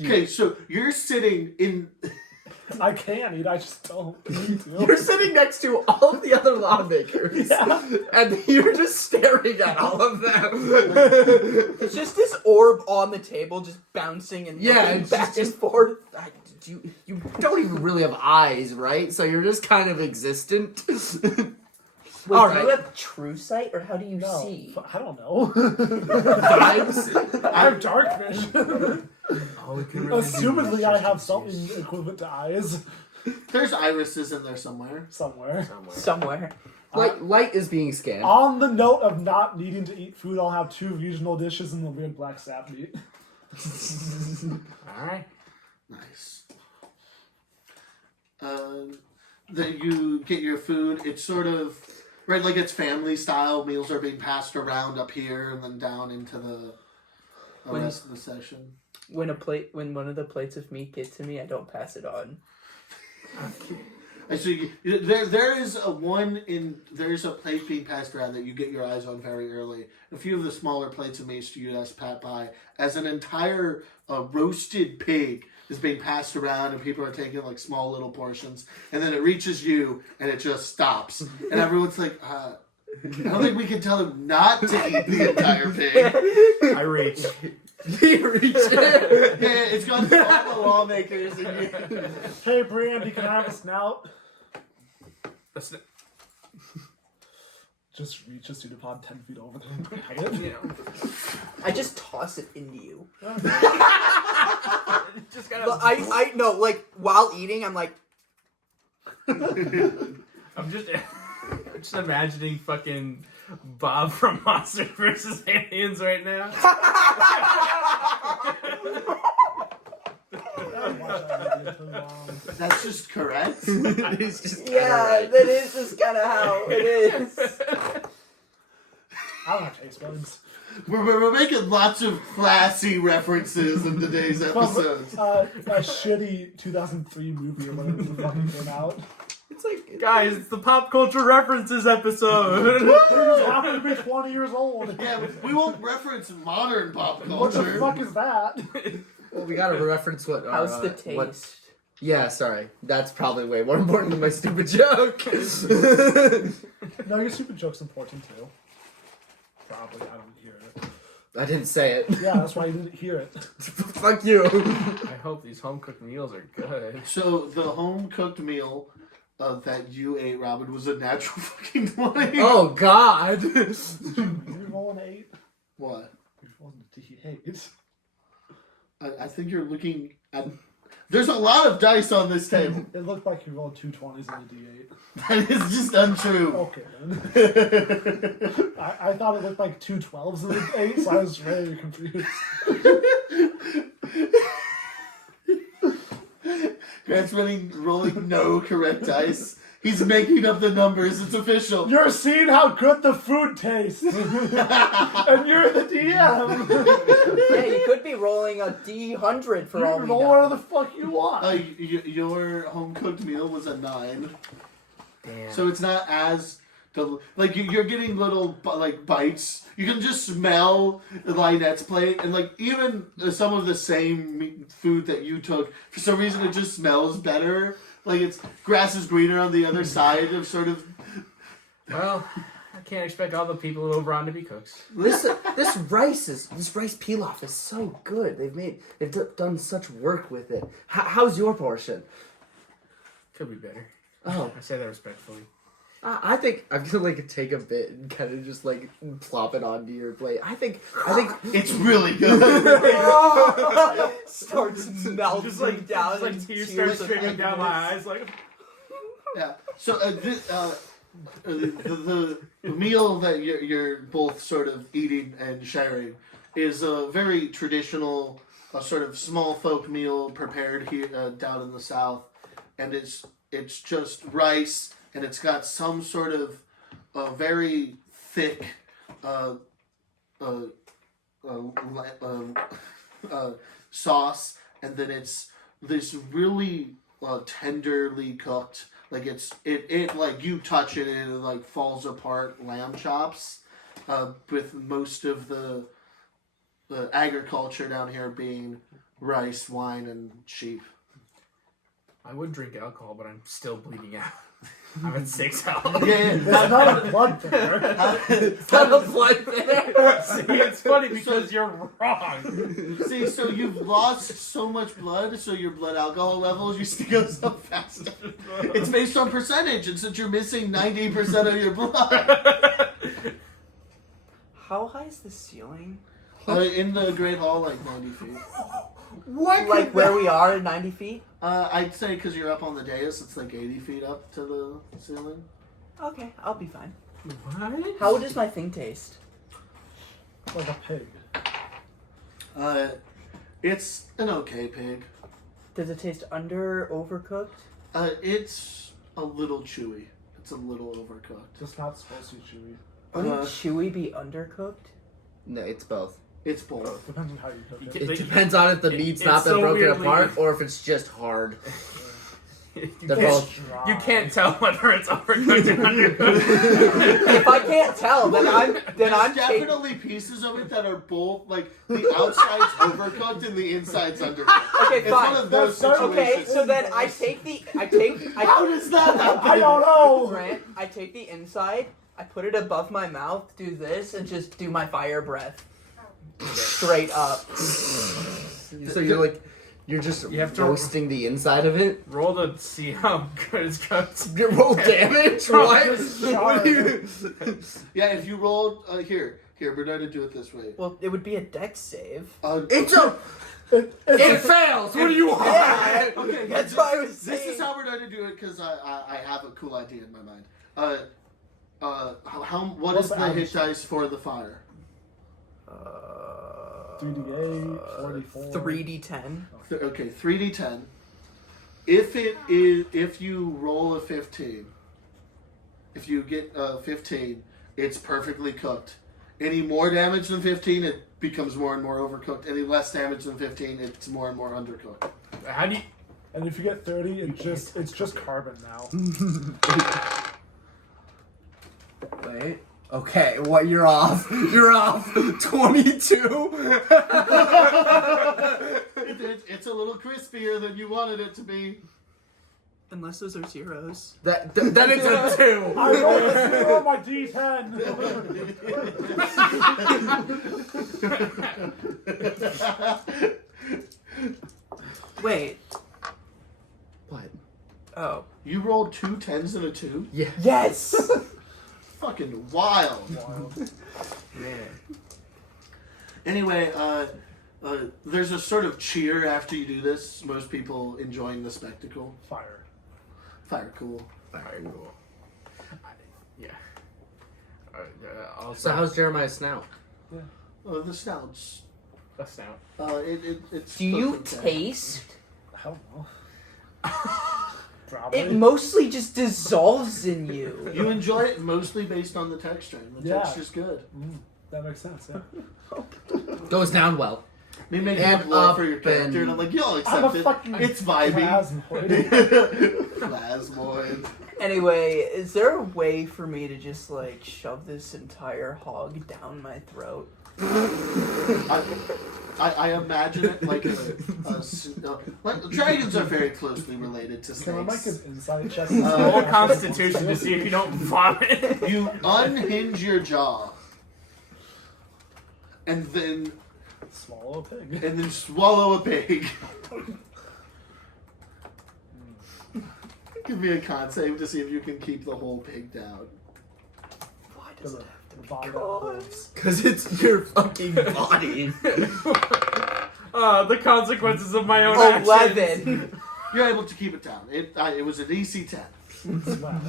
Okay, so you're sitting in. I can eat, I just don't need to. You're sitting next to all of the other lawmakers, and you're just staring at all of them. It's just this orb on the table just bouncing and looking it's back just- and forth. You don't even really have eyes, right? So you're just kind of existent. Wait, All do right. you have true sight, or how do you No, see? I don't know. Vibes. I have dark vision. Oh, we can really do Assumedly, this I just have in something case. equivalent to eyes There's irises in there somewhere. somewhere. Somewhere. Light is being scanned. On the note of not needing to eat food, I'll have 2 regional dishes and the weird black sap meat. Alright. Nice. That you get your food. It's sort of right, like it's family style. Meals are being passed around up here and then down into the rest of the session. When one of the plates of meat get to me, I don't pass it on. I see. There's a plate being passed around that you get your eyes on very early. A few of the smaller plates of meat you just pat by as an entire roasted pig is being passed around, and people are taking like small little portions, and then it reaches you, and it just stops, and everyone's like, I don't think we can tell him not to eat the entire pig. I reach. You reach it. Yeah, it's gone to all the lawmakers and you. Hey, Brandy, can I have a snout? Just reaches to the pod 10 feet over them. You know, I just toss it into you. just gotta. But I no, like while eating, I'm like, I'm just imagining fucking Bob from Monster vs. Aliens right now. That's just correct. It's just yeah, that is just kind of how it is. I don't have taste buds. We're making lots of classy references in today's episodes. A shitty 2003 movie or whatever the fucking came out. It's like Guys, it's the pop culture references episode. It just happened to be 20 years old. Yeah, we won't reference modern pop What the culture. fuck is that? well, we gotta reference what. How's the taste? What, yeah, sorry. That's probably way more important than my stupid joke. No, your stupid joke's important too. Probably, I don't hear it. I didn't say it. Yeah, that's why you didn't hear it. Fuck you. I hope these home cooked meals are good. So the home cooked meal that you ate, Robin, was a natural fucking 20. Oh God. You roll an 8? What? You rolled a D8. I think you're looking at. There's a lot of dice on this table. It looked like you rolled 2 20s and a D8. That is just untrue. Okay then. I thought it looked like 2 12s and an 8, so I was very confused. Grant's rolling no correct dice. He's making up the numbers. It's official. You're seeing how good the food tastes, and you're the DM. Yeah, you could be rolling a D100 for all You we roll know. whatever the fuck you want. Your home cooked meal was a 9, Damn. so it's not as like you're getting little like bites. You can just smell Lynette's plate, and like even some of the same food that you took. For some reason, it just smells better. Like it's grass is greener on the other side of sort of. Well, I can't expect all the people over on to be cooks. This rice pilaf is so good. They've done such work with it. How's your portion? Could be better. Oh, I say that respectfully. I think I'm gonna like take a bit and kind of just like plop it onto your plate. I think It's really good. Starts melting Just like down, just like and tears start of streaming down my eyes. Like, Yeah. So the meal that you're both sort of eating and sharing is a very traditional, sort of small folk meal prepared here down in the south, and it's just rice, and it's got some sort of very thick sauce, and then it's this really tenderly cooked. Like it like you touch it and it like falls apart lamb chops, with most of the agriculture down here being rice, wine, and sheep. I would drink alcohol, but I'm still bleeding out. I'm at 6 health. Yeah, It's not a blood thinner. it's not a blood thinner. See, it's funny because you're wrong. See, so you've lost so much blood, so your blood alcohol levels used to go so fast. It's based on percentage, and since you're missing 90% of your blood. How high is the ceiling? In the Great Hall, like 90 feet. What? Like where we are at 90 feet? I'd say because you're up on the dais, it's like 80 feet up to the ceiling. Okay, I'll be fine. What? How does my thing taste? Like a pig. It's an okay pig. Does it taste under overcooked? It's a little chewy. It's a little overcooked. Just not supposed to be chewy. Wouldn't chewy be undercooked? No, it's both. It's both. Depends on how you cook it. It depends on if the meat's it's not been so broken weirdly- apart or if it's just hard. You They're can't- both. You can't tell whether it's overcooked or undercooked. If I can't tell, then I'm There's taking. definitely pieces of it that are both like the outside's overcooked and the inside's undercooked. Okay, It's fine. one of those That's situations. Okay, so then I take How does that happen? I don't know. Grant, I take the inside, I put it above my mouth, do this, and just do my fire breath. Straight up. So you're just You have to- roasting the inside of it. Roll to see how good it's cooked. You roll damage. What? Just What do you? Yeah, if you roll here, we're going to do it this way. Well, it would be a dex save. It's a. It fails. What do you want? Yeah. Okay, That's why I was saying. This is how we're going to do it because I have a cool idea in my mind. What What's is the the hit average? dice for the fire? 3d8, 44. 3d10. Okay, 3d10. If you roll a 15, if you get a 15, it's perfectly cooked. Any more damage than 15, it becomes more and more overcooked. Any less damage than 15, it's more and more undercooked. How do you? And if you get 30, it's just carbon now. Wait. Okay, what? You're off. You're off. 22. It's a little crispier than you wanted it to be. Unless those are zeros. That is a 2. I rolled a 0 on my d10. Wait. What? Oh. You rolled 2 10s and a 2? Yeah. Yes! Fucking wild. Anyway, there's a sort of cheer after you do this. Most people enjoying the spectacle. Fire. Fire cool. Alright, cool. Yeah. So how's Jeremiah's snout? The snout's. a snout? It's. Do you perfect. taste? I don't know. Probably. It mostly just dissolves in you. You enjoy it mostly based on the texture. And the Yeah. texture's good. That makes sense, yeah. Goes down well. Me making And up love up for your character, and I'm like, you'll I'm accept a it. fucking It's vibey. Plasmoid. Anyway, is there a way for me to just like shove this entire hog down my throat? I imagine it like like dragons are very closely related to Can I make snakes. an insight check? Roll Constitution to see if you don't vomit. You unhinge your jaw, and then Swallow a pig. swallow a pig. Give me a con save to see if you can keep the whole pig down. Why does it have to be Body cause? Because it's your fucking body. The consequences of my own actions. 11. You're able to keep it down. It was an EC 10. Wow.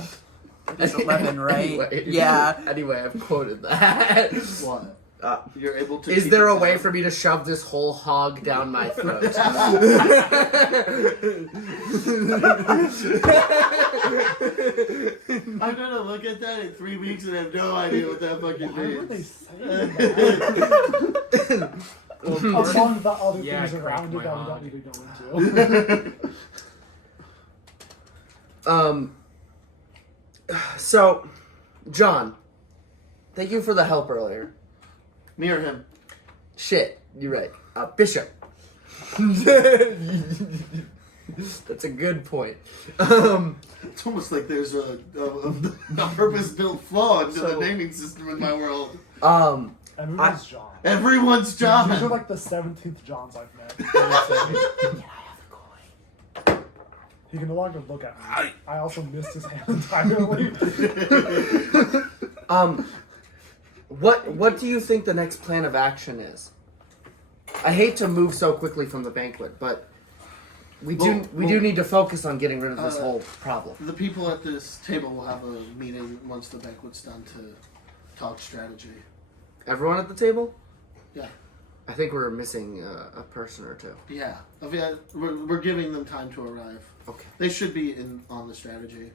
It's 11, right? Anyway, Yeah. Anyway, I've quoted that. What? Uh, You're able to. Is keep there it a way down. for me to shove this whole hog down my throat? I'm gonna look at that in 3 weeks and have no idea what that fucking Why would they means. say that? Among the other Yeah, things crack around it my that we hog. don't need to go into. So, John, thank you for the help earlier. Me or him? Shit, you're right. Bishop. That's a good point. It's almost like there's a purpose-built flaw into the So- naming system in my world. Everyone's John. Everyone's John. These are like the 17th Johns I've met. Can I have a coin? He can no longer look at me. I also missed his hand entirely. What do you think the next plan of action is? I hate to move so quickly from the banquet, but we do need to focus on getting rid of this whole problem. The people at this table will have a meeting once the banquet's done to talk strategy. Everyone at the table? Yeah. I think we're missing a person or two. Yeah. We're giving them time to arrive. Okay. They should be on the strategy.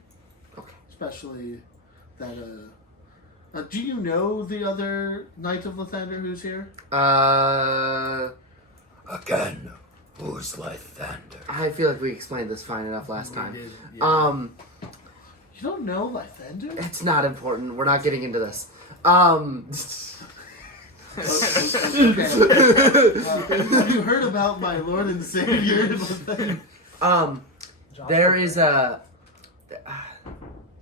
Okay. Especially that, do you know the other Knight of Lathander who's here? Again, who's Lathander? I feel like we explained this fine enough last time. did, yeah. You don't know Lathander? It's not important. We're not getting into this. Okay. Have you heard about my Lord and Savior?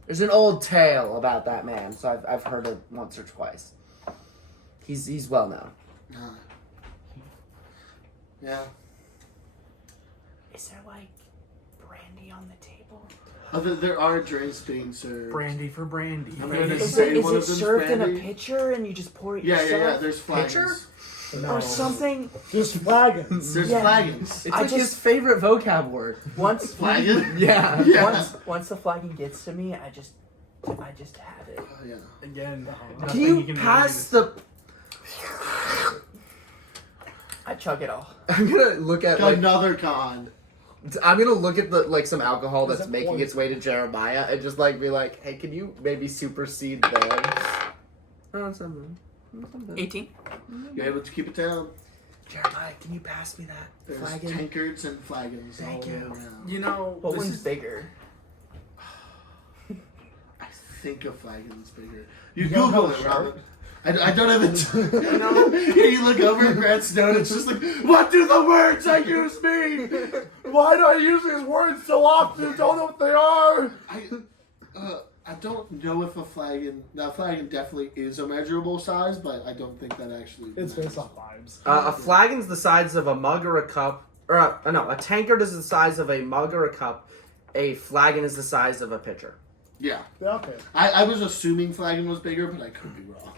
There's an old tale about that man, so I've heard it once or twice. He's well known. Yeah. Is there like brandy on the table? There are drinks being served. Brandy for brandy. I'm gonna Is say it one of them's served in a brandy. pitcher and you just pour it Yeah. yourself? There's flagons. Pitcher? Or something? Just flagons. There's Yeah. flagons. It's I like his just- favorite vocab word. Once Flagon? Yeah. Yeah. once the flagon gets to me, I just have it. Oh, yeah. Again, Can nothing you can pass really the... I chug it all. I'm gonna look at like... Another con. I'm gonna look at the like some alcohol that's Is it making one? its way to Jeremiah and just like be like, hey, can you maybe supersede them? Oh, it's not bad. It's not bad. 18. You're able to keep it down. Jeremiah, can you pass me that There's flagon? tankards and flagons all Thank the way you. around. You know, What this one's is- bigger? I think a flagon's bigger. You You don't Google have a it, shark? Robert. I don't have it. You look over at Grant Stone, it's just like, what do the words I use mean? Why do I use these words so often? You don't know what they are. I don't know if a flagon. Now, flagon definitely is a measurable size, but I don't think that actually. It's based on vibes. A flagon's the size of a mug or a cup. Or, a tankard is the size of a mug or a cup. A flagon is the size of a pitcher. Yeah. Yeah, okay. I was assuming flagon was bigger, but I could be wrong.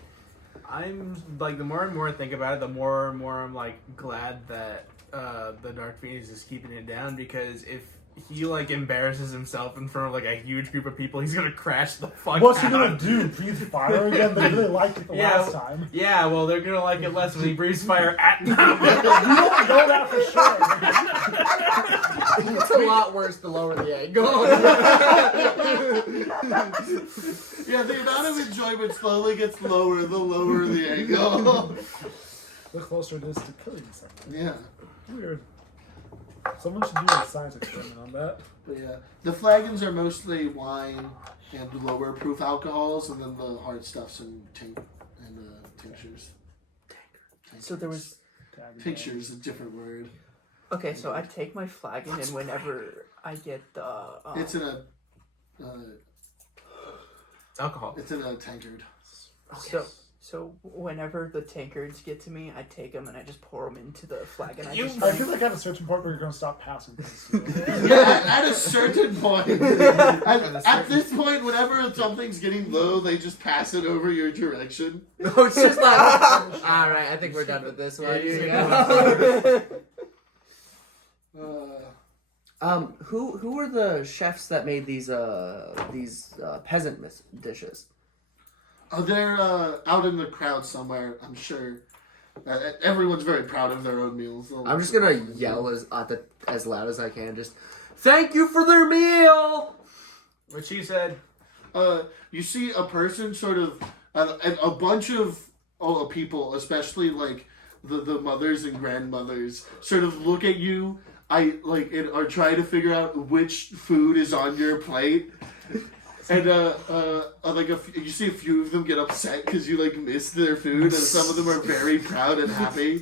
I'm like the more and more I think about it, the more and more I'm like glad that the Dark Phoenix is keeping it down, because if he like embarrasses himself in front of like a huge group of people, he's gonna crash the fuck. What's he out. gonna do? Breathe fire again? They really liked it the Yeah. last time. Yeah, well, they're gonna like it less when he breathes fire at them. You don't know that for sure. It's a lot worse the lower the angle. Yeah, the amount of enjoyment slowly gets lower the lower the angle. The closer it is to killing someone. Yeah. Weird. Someone should do a science experiment on that. But yeah, the flagons are mostly wine and lower proof alcohols, and then the hard stuffs and tinctures. So there was. Tag Tinctures, a different word. Okay, so I take my flagon, and whenever I get the. It's in a. Alcohol. It's in a tankard. So whenever the tankards get to me, I take them and I just pour them into the flagon. I just I feel like at a certain point where you're gonna stop passing things. Yeah, at a certain point. At this point, whenever something's getting low, they just pass it over your direction. No, it's just like, all right, I think we're done with this one. Yeah, Here you Uh, who were the chefs that made these peasant dishes? Oh, they're out in the crowd somewhere, I'm sure. Everyone's very proud of their own meals. I'm just gonna yell as loud as I can. Just thank you for their meal. What she said. You see a person sort of, and a bunch of people, especially like the mothers and grandmothers, sort of look at you. And are trying to figure out which food is on your plate. And you see a few of them get upset because you like missed their food, and some of them are very proud and happy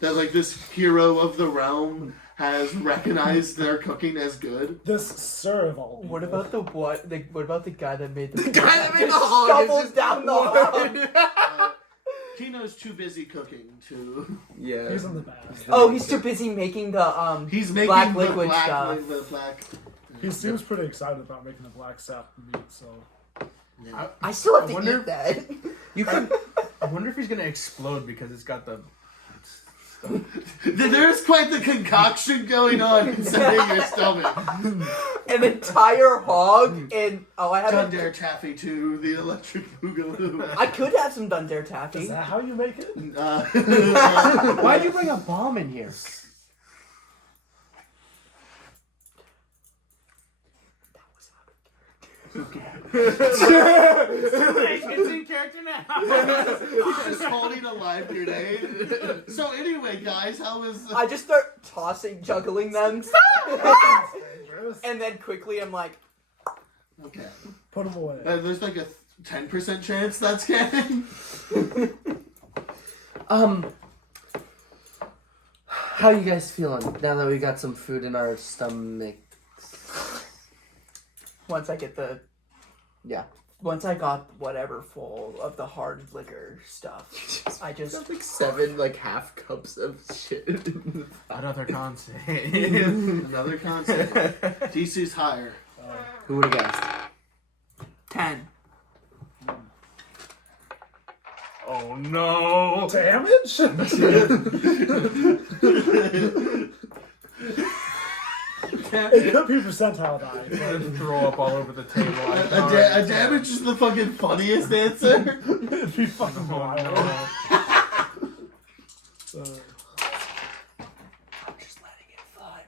that like this hero of the realm has recognized their cooking as good. This serve all. What about the what? What about the guy that made the? The guy that made the Just hog shovels is just down the hog. Tino's too busy cooking to. Yeah. He's in the back. Oh, he's too busy making the He's making black the liquid black, stuff. the black. He seems pretty excited about making the black sap meat. So I still have I to wonder- eat that. You can. I wonder if he's gonna explode because it's got the There's quite the concoction going on inside your stomach. An entire hog and I have Dundare Taffy to the electric boogaloo. I could have some Dundare Is taffy. that how you make it? Why'd you bring a bomb in here? It's in character now. He's just holding a live grenade. So anyway, guys, how was... I just start juggling them. And then quickly I'm like, Okay. Put them away. There's like a 10% chance that's canon. How you guys feeling now that we got some food in our stomachs? once I get once I got whatever full of the hard liquor stuff, I just That's like 7 like half cups of shit. Another concept. Another concept. DC's higher. Who would have guessed? 10. Oh no! Damage? It could be percentile die. Just throw up all over the table. A damage is the fucking funniest answer. It'd be fucking wild. no. I'm just letting it fly,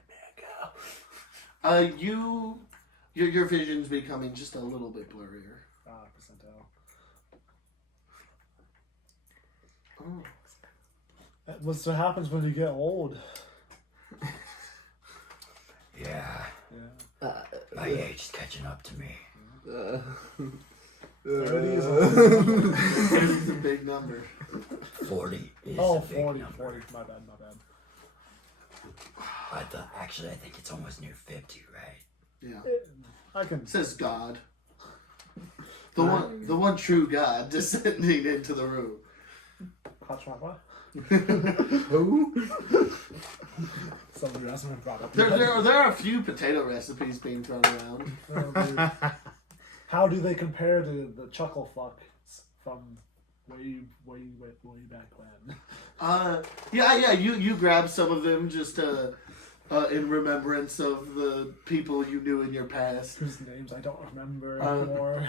Manco. Your vision's becoming just a little bit blurrier. Percentile. Oh. That's what happens when you get old. Yeah, Yeah. my age is catching up to me. 30 is It's a big number. 40 is Oh, a big 40. number. 40. My bad. I think it's almost near 50, right? Yeah. I can. It says God. The one true God descending into the room. Hot chocolate. Who? Somebody else brought up. There are a few potato recipes being thrown around. Oh, dude. How do they compare to the chuckle fucks from way back when? Yeah. You grab some of them just in remembrance of the people you knew in your past. Whose names I don't remember anymore.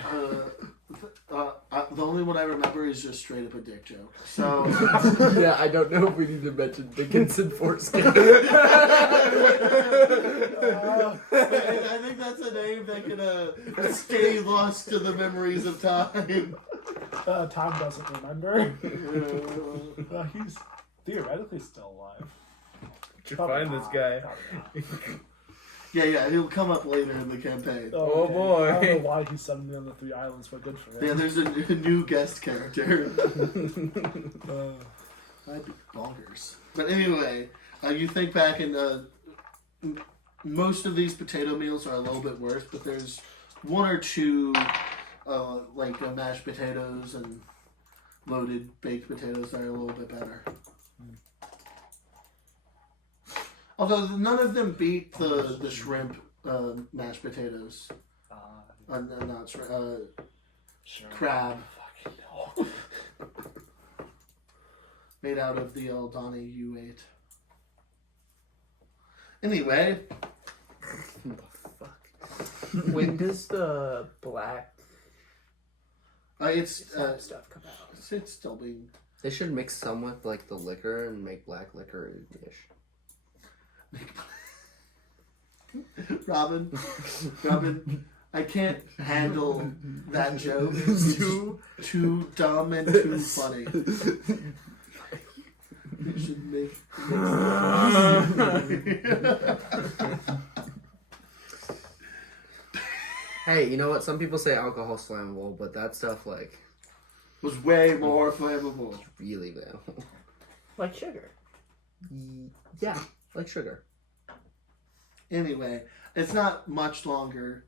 The only one I remember is just straight up a dick joke. So Yeah, I don't know if we need to mention Dickinson Foreskin. I think that's a name that can stay lost to the memories of time. Tom doesn't remember. He's theoretically still alive. Should find this guy. Yeah, he'll come up later in the campaign. Oh, boy. I don't know why he's suddenly on the 3 islands, but good for him. Yeah, there's a new guest character. I'd be bonkers. But anyway, you think back and most of these potato meals are a little bit worse, but there's 1 or 2 mashed potatoes and loaded baked potatoes that are a little bit better. Although none of them beat the shrimp mashed potatoes. Not shrimp, Sure. crab Fucking no. made out of the Aldani you ate. Anyway, When does the black it's stuff come out? it's still being. They should mix some with like the liquor and make black liquor dish. Robin, I can't handle that joke. It's too dumb and too funny. You should make Hey, you know what? Some people say alcohol's flammable, but that stuff like was way more flammable. really flammable. Like sugar. Yeah, like sugar. Anyway, it's not much longer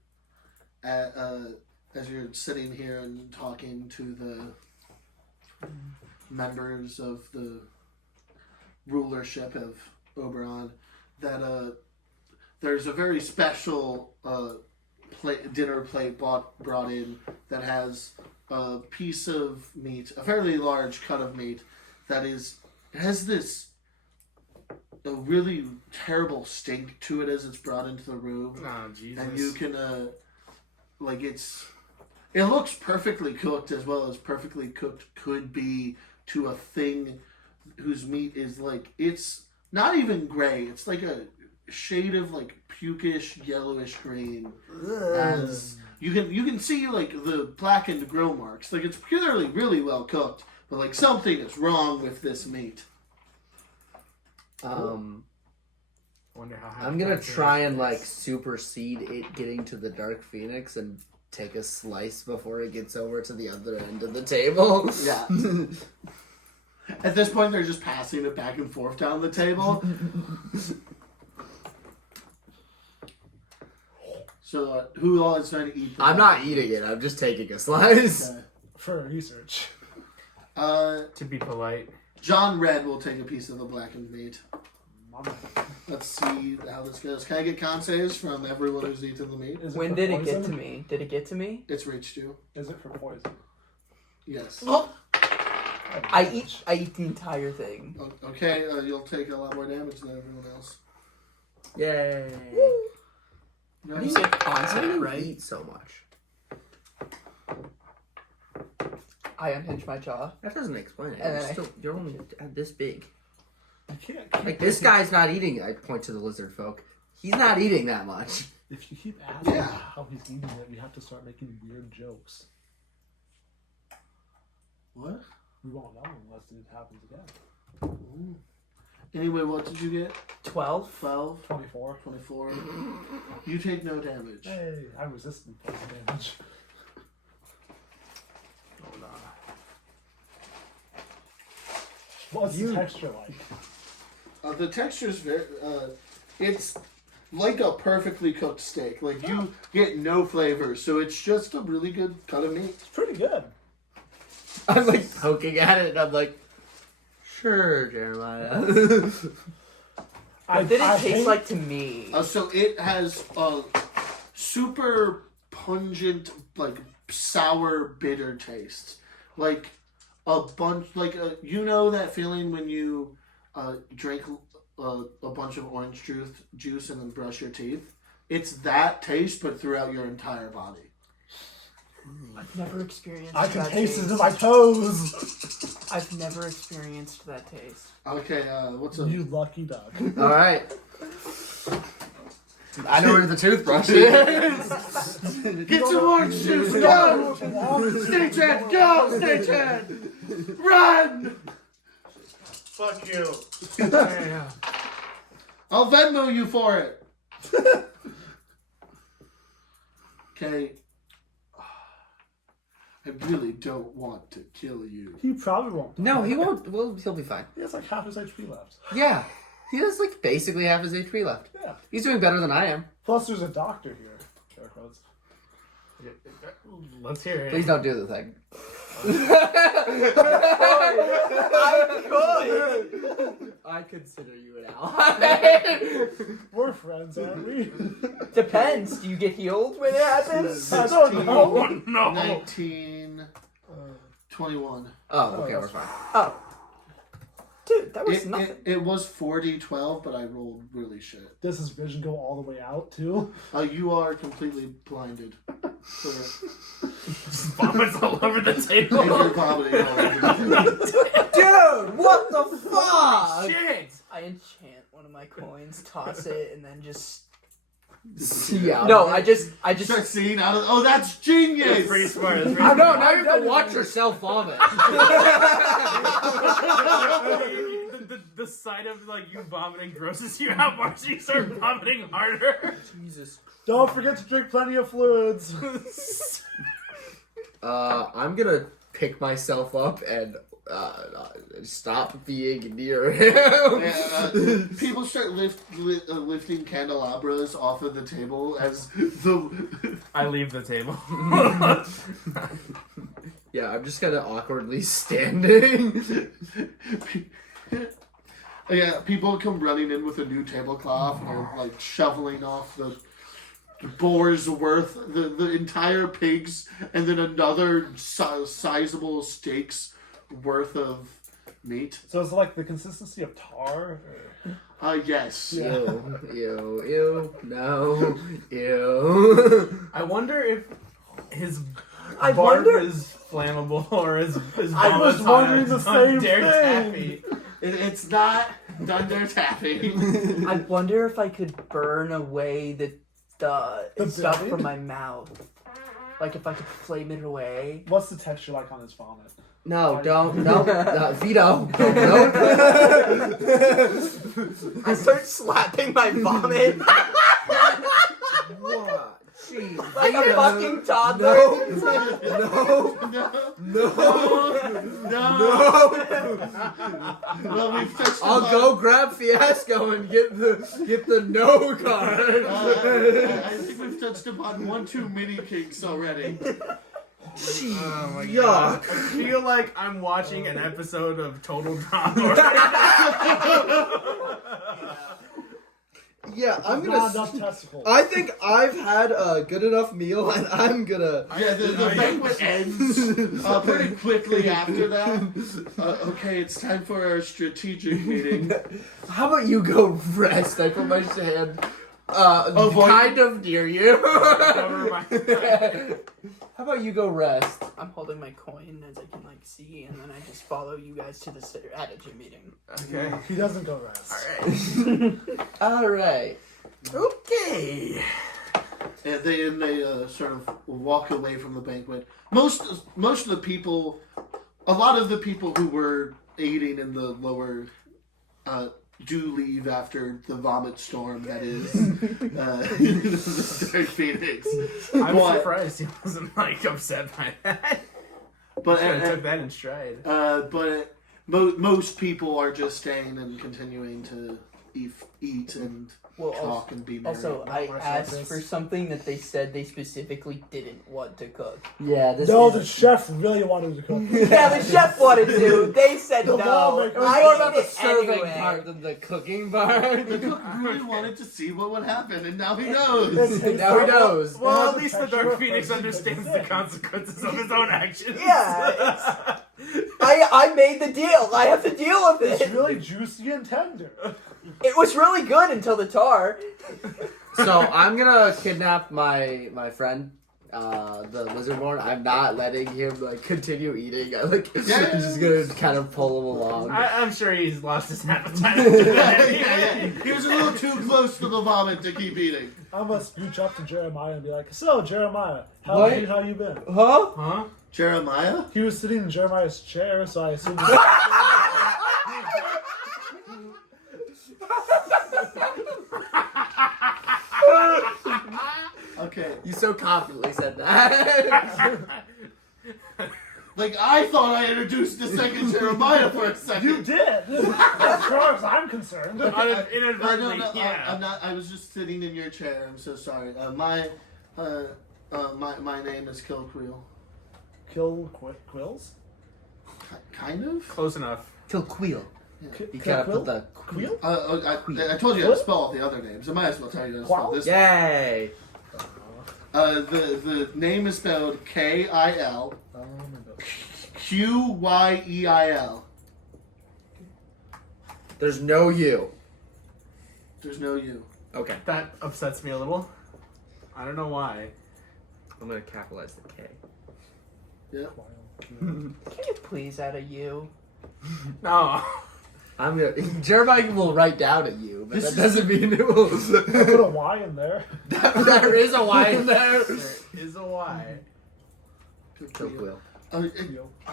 as you're sitting here and talking to the members of the rulership of Oberon that there's a very special dinner plate brought in that has a piece of meat, a fairly large cut of meat that has this a really terrible stink to it as it's brought into the room. Oh, Jesus. And you can, it looks perfectly cooked as well as perfectly cooked could be to a thing whose meat is it's not even gray. It's like a shade of pukish, yellowish green. As you can see the blackened grill marks. It's clearly really well cooked, but something is wrong with this meat. Wonder how I'm gonna try and supersede it getting to the Dark Phoenix and take a slice before it gets over to the other end of the table. Yeah. At this point, they're just passing it back and forth down the table. So, who all is going to eat? I'm not eating it. I'm just taking a slice. Okay. For research. To be polite. John Red will take a piece of the blackened meat. Mama. Let's see how this goes. Can I get con saves from everyone who's eaten the meat? Is it When for did it poison? get to me? Did it get to me? It's reached you. Is it for poison? Yes. Oh, I eat the entire thing. Okay, you'll take a lot more damage than everyone else. Yay! No, You said How do constant, you right? eat so much? I unhinged my jaw. That doesn't explain it. And then You're only this big. You can't keep This guy's not eating. I point to the lizard folk. He's not eating that much. If you keep asking Yeah. how he's eating it, we have to start making weird jokes. What? We won't know unless it happens again. Ooh. Anyway, what did you get? 12? 12? 24. 24. You take no damage. Hey, I'm resistant poison damage. Hold on. What's the texture like? The texture's very, it's like a perfectly cooked steak. You get no flavor, so it's just a really good cut of meat. It's pretty good. I'm poking at it and I'm like, sure, Jeremiah. What did it taste hate- like to me? So it has a super pungent, sour, bitter taste. A bunch, you know that feeling when you drink a bunch of orange juice and then brush your teeth? It's that taste, but throughout your entire body. I've never experienced I can that taste it taste. in my toes. I've never experienced that taste. Okay, what's up? You lucky duck. All right. I know where the toothbrush is. Get some orange juice! Go! Stage head, go! Stage head! Run! Fuck you. I'll Venmo you for it. Okay. I really don't want to kill you. He probably won't. No, he won't. Well, he'll be fine. He has half his HP left. Yeah. He has basically half his HP left. Yeah. He's doing better than I am. Plus, there's a doctor here. Air quotes. Let's hear it. Please don't do the thing. I consider you an ally. We're friends, aren't we? Depends. Do you get healed when it happens? I don't know. No. 19, 21. Oh, okay, we're fine. Oh. Dude, that was nothing. It was 40-12, but I rolled really shit. Does his vision go all the way out, too? You are completely blinded. So, Vomits all over the table. you're vomiting all over. Dude, what the fuck? Shit. I enchant one of my coins, toss it, and then just... Yeah. No, I just... Start seeing out of. Oh, that's genius! That's pretty smart. That's pretty I know, smart. now you have to watch yourself vomit. The sight of you vomiting grosses you out more, so you start vomiting harder. Jesus. Don't forget to drink plenty of fluids. I'm gonna pick myself up and stop being near him. People start lifting candelabras off of the table as the. I leave the table. Yeah, I'm just kind of awkwardly standing. Yeah, people come running in with a new tablecloth and are shoveling off the boar's worth, the entire pig's, and then another sizable steak's worth of Meat? So it's like the consistency of tar? Or... Yes. Yeah. Ew, no, ew. I wonder if his I barf wonder- is flammable or his I was vomit wondering the on same Dare thing. Taffy. It's not Dunder Taffy. I wonder if I could burn away the stuff blade? from my mouth. Like if I could flame it away. What's the texture like on his vomit? No, don't, no, veto. No. I start slapping my vomit What? Jeez, like a veto. fucking toddler. No. Well, we've touched I'll upon- go grab Fiasco and get the no card. I think we've touched upon one too many kinks already. Oh my Yuck. god. I feel like I'm watching an episode of Total Drama. Yeah, I'm Not gonna. enough testicles. I think I've had a good enough meal, and I'm gonna. Yeah, the banquet ends pretty quickly after that. Okay, it's time for our strategic meeting. How about you go rest? I put my hand Avoid- kind of near you. Cover my- How about you go rest? I'm holding my coin as I can like see, and then I just follow you guys to the strategy meeting. Okay. He doesn't go rest. All right. Okay. And they sort of walk away from the banquet. Most of the people, a lot of the people who were aiding in the lower, do leave after the vomit storm that is the Starry Phoenix. I'm But- surprised he wasn't like upset by that. But I took that in stride. but most people are just staying and continuing to eat and Well, talk and be merry. Also, I Wanna asked start this? for something that they said they specifically didn't want to cook. Yeah, this No, is. the chef really wanted to cook. Yeah, the chef wanted to. They said The no. lawmaker- It was I more ate about the it serving anyway. part than the cooking part. The cook really wanted to see what would happen, and now he knows. Now he knows. Well, has at least the the texture Dark of Phoenix frozen understands chicken. the consequences of his own actions. Yeah, I made the deal. I have to deal with It's it. really juicy and tender. It was really good until the tar. So I'm gonna kidnap my friend, the lizardborn. I'm not letting him like continue eating. I'm just gonna kind of pull him along. I'm sure he's lost his appetite. Yeah. He was a little too close to the vomit to keep eating. I'm gonna scooch up to Jeremiah and be like, "So, Jeremiah, how What? you been?" Huh? Huh? Jeremiah? He was sitting in Jeremiah's chair, so I assumed. Okay. You so confidently said that. Like, I thought I introduced the second Jeremiah for a second. You did, as far as I'm concerned. Inadvertently, No, yeah. I'm not. I was just sitting in your chair. I'm so sorry. My name is Kilqueel. Kill Quills? Kind of. Close enough. Till Queel. K- You gotta Quill? put the Queel? I told you how to spell all the other names. I might as well tell you how to spell this. Yay! The name is spelled K-I-L. Oh my god. Q-Y-E-I-L. There's no you. There's no U. Okay. That upsets me a little. I don't know why. I'm gonna capitalize the K. Yeah. Can you please add a U? No. I'm gonna. Jeremiah will write down a U, but This that doesn't mean it will. Put a Y in there. There is a Y in there. There is a Y. Till Queel.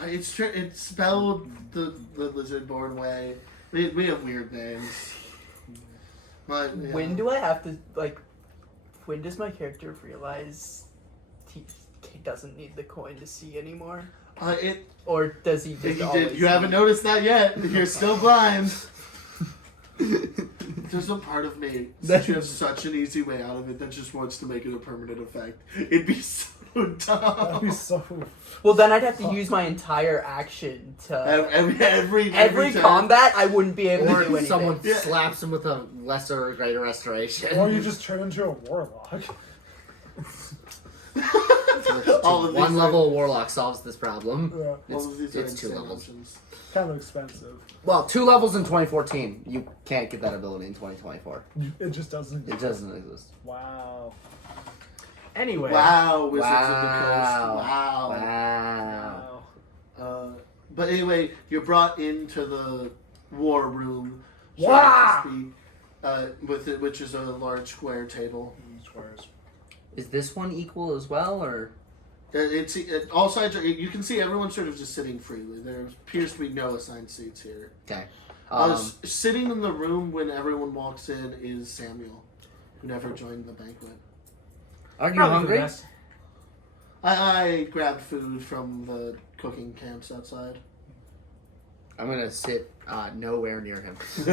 It's spelled the lizard-born way. We have weird names. But, yeah. When do I have to like? When does my character realize he doesn't need the coin to see anymore, or does he just always? You haven't noticed that yet. You're still blind. There's a part of me that you have such an easy way out of it that just wants to make it a permanent effect. It'd be so That'd dumb. be so. Well, then I'd have to use my entire action to Every every time. combat. I wouldn't be able to do Or anything. someone Yeah. slaps him with a lesser or greater restoration. Or you just turn into a warlock. All of these One are- level warlock solves this problem. Yeah. All of these are It's 2 insane levels. options. Kind of expensive. Well, 2 levels in 2014. You can't get that ability in 2024. It just doesn't. It doesn't exist. Wow. Anyway. Wow, Wizards of the Coast. Wow. Wow. Wow. But anyway, you're brought into the war room, so Wow. to speak, with it, which is a large square table. Squares. Is this one equal as well, or? All sides are. You can see everyone sort of just sitting freely. There appears to be no assigned seats here. Okay. Sitting in the room when everyone walks in is Samuel, who never joined the banquet. Aren't you Probably hungry? the best. I grabbed food from the cooking camps outside. I'm gonna sit nowhere near him. Fuck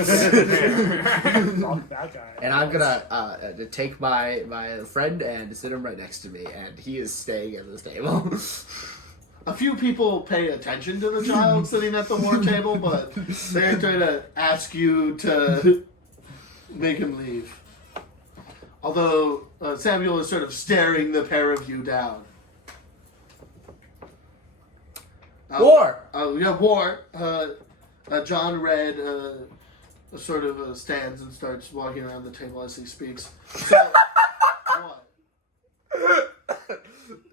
that guy. And I'm gonna take my friend and sit him right next to me, and he is staying at this table. A few people pay attention to the child sitting at the war table, but they're trying to ask you to make him leave. Although Samuel is sort of staring the pair of you down. War! Yeah, war. John Red sort of stands and starts walking around the table as he speaks. So, what?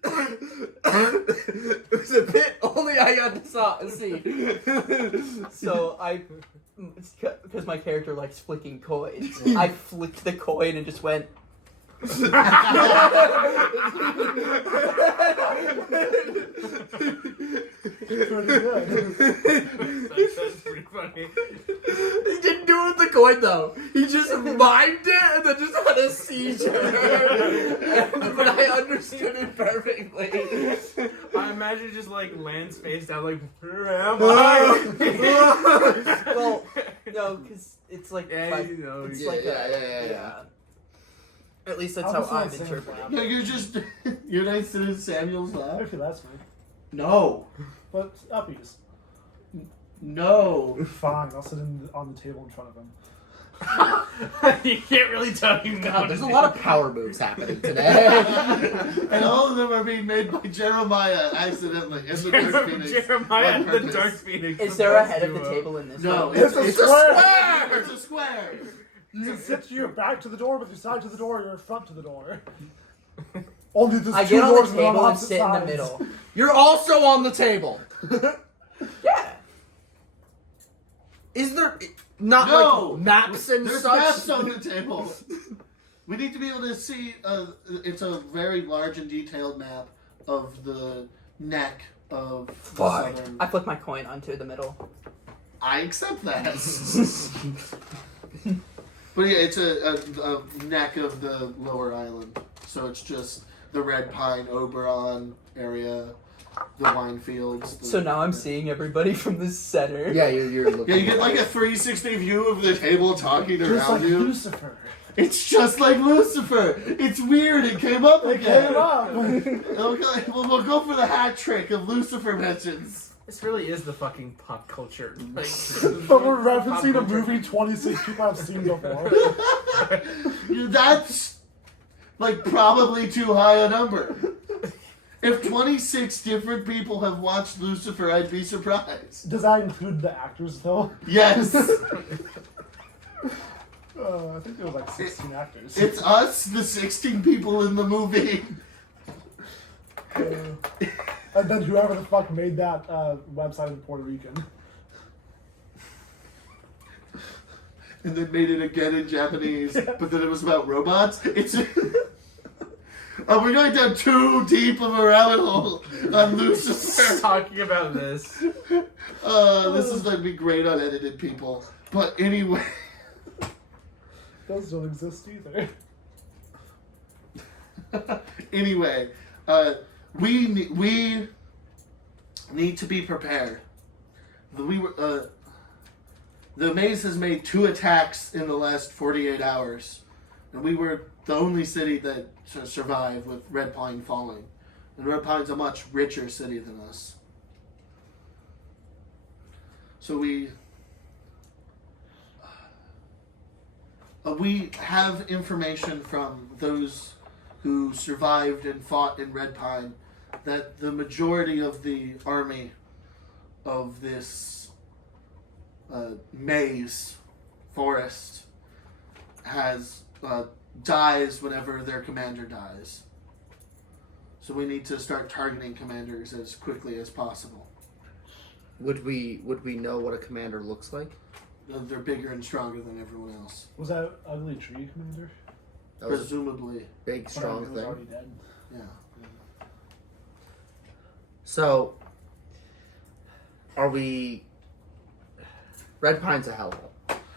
It was a bit only I got to see. So because my character likes flicking coins, I flicked the coin and just went. Pretty good. That's pretty funny. He didn't do it with the coin though. He just mimed it and then just had a seizure. But I understood it perfectly. I imagine just like lands face down, like, where am I? Well, no, because it's like Yeah, you know, it's yeah, like yeah. At least that's I'll how just I'm say same interpreting. crap. No, you're not sitting in Samuel's lap? Actually, that's me. No. But uppies. No. Fine, I'll sit on the table in front of him. You can't really tell him no. God, there's a lot of power moves happening today. And all of them are being made by Jeremiah accidentally in the Dark Phoenix. Jeremiah on and the purpose. Dark Phoenix. Is there a head at the table in this? No, one? it's a a square! square! It's a square! You sit your back to the door, with your side to the door, your front to the door. Only there's I two get on doors the and they're table and opposite sit in the sides. middle. You're also on the table. Yeah. Is there not No! like maps and There's such? maps on the table. We need to be able to see. It's a very large and detailed map of the neck of the Fine. southern. I flipped my coin onto the middle. I accept that. But yeah, it's a neck of the lower island. So it's just the Red Pine, Oberon area, the wine fields. So now I'm seeing everybody from the center. Yeah, you're looking. Yeah, you get like a 360 view of the table talking Just around like you. Lucifer. It's just like Lucifer. It's weird. It came up It again. came up. Okay, well, we'll go for the hat trick of Lucifer mentions. This really is the fucking pop culture. Like, But we're referencing a movie 26 people have seen before. That's like probably too high a number. If 26 different people have watched Lucifer, I'd be surprised. Does that include the actors, though? Yes, I think there was like 16 actors. it's us, the 16 people in the movie. And then whoever the fuck made that website in Puerto Rican. And then made it again in Japanese, but then it was about robots. It's. Oh, we're going down too deep of a rabbit hole on Lucifer. talking about this. This is going to be great unedited, people. But anyway. Those don't exist either. Anyway, we need to be prepared. The maze has made 2 attacks in the last 48 hours, and we were the only city that survived with Red Pine falling. And Red Pine's a much richer city than us. So we have information from those who survived and fought in Red Pine that the majority of the army of this maze forest has dies whenever their commander dies. So we need to start targeting commanders as quickly as possible. Would we know what a commander looks like? They're bigger and stronger than everyone else. Was that ugly tree commander? That was a Presumably, big, strong He was thing. already dead. yeah. So, are we... Red Pine's a hellhole.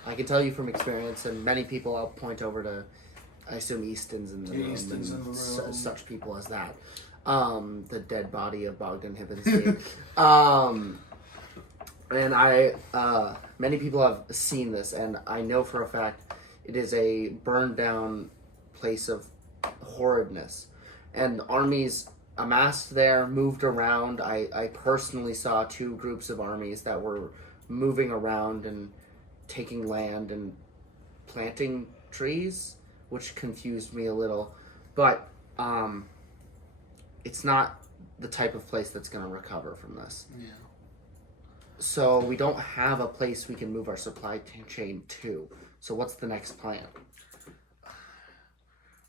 I can tell you from experience, and many people I'll point over to, I assume Easton's in the room, Easton's and in the room. such people as that. The dead body of Bogdan Hibbenstein. And many people have seen this, and I know for a fact it is a burned down place of horridness. And armies amassed there, moved around. I personally saw 2 groups of armies that were moving around and taking land and planting trees, which confused me a little. But it's not the type of place that's going to recover from this. Yeah. So we don't have a place we can move our supply chain to. So what's the next plan?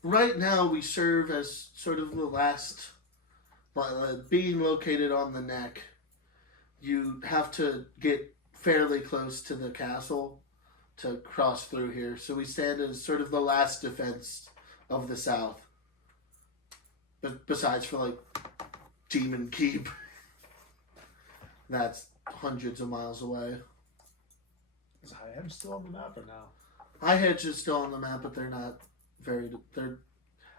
Right now, we serve as sort of the last, being located on the neck. You have to get fairly close to the castle to cross through here. So we stand as sort of the last defense of the south. Besides for like Demon Keep. That's hundreds of miles away. Is Highedge still on the map or no? Highedge is still on the map, but they're not they're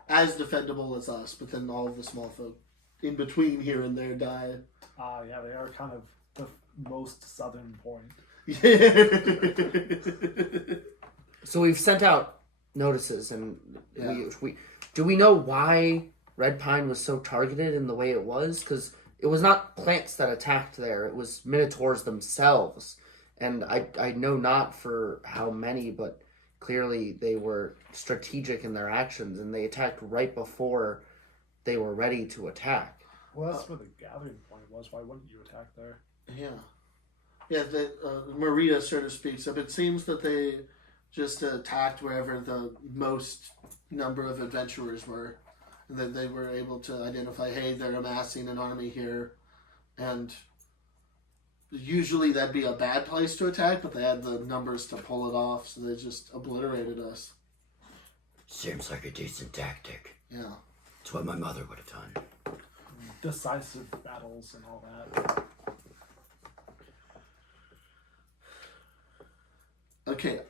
as defendable as us, but then all of the small folk in between here and there die. Yeah, they are kind of the most southern point. So we've sent out notices, and Yeah. we do we know why Red Pine was so targeted in the way it was? Because it was not plants that attacked there; it was minotaurs themselves. And I know not for how many, but clearly they were strategic in their actions, and they attacked right before they were ready to attack. Well, that's where the gathering point was. Why wouldn't you attack there? Yeah. Yeah, Maria sort of speaks up. It seems that they just attacked wherever the most number of adventurers were. And that they were able to identify, hey, they're amassing an army here. And usually that'd be a bad place to attack, but they had the numbers to pull it off, so they just obliterated us. Seems like a decent tactic. Yeah. It's what my mother would have done. Decisive battles and all that. Okay,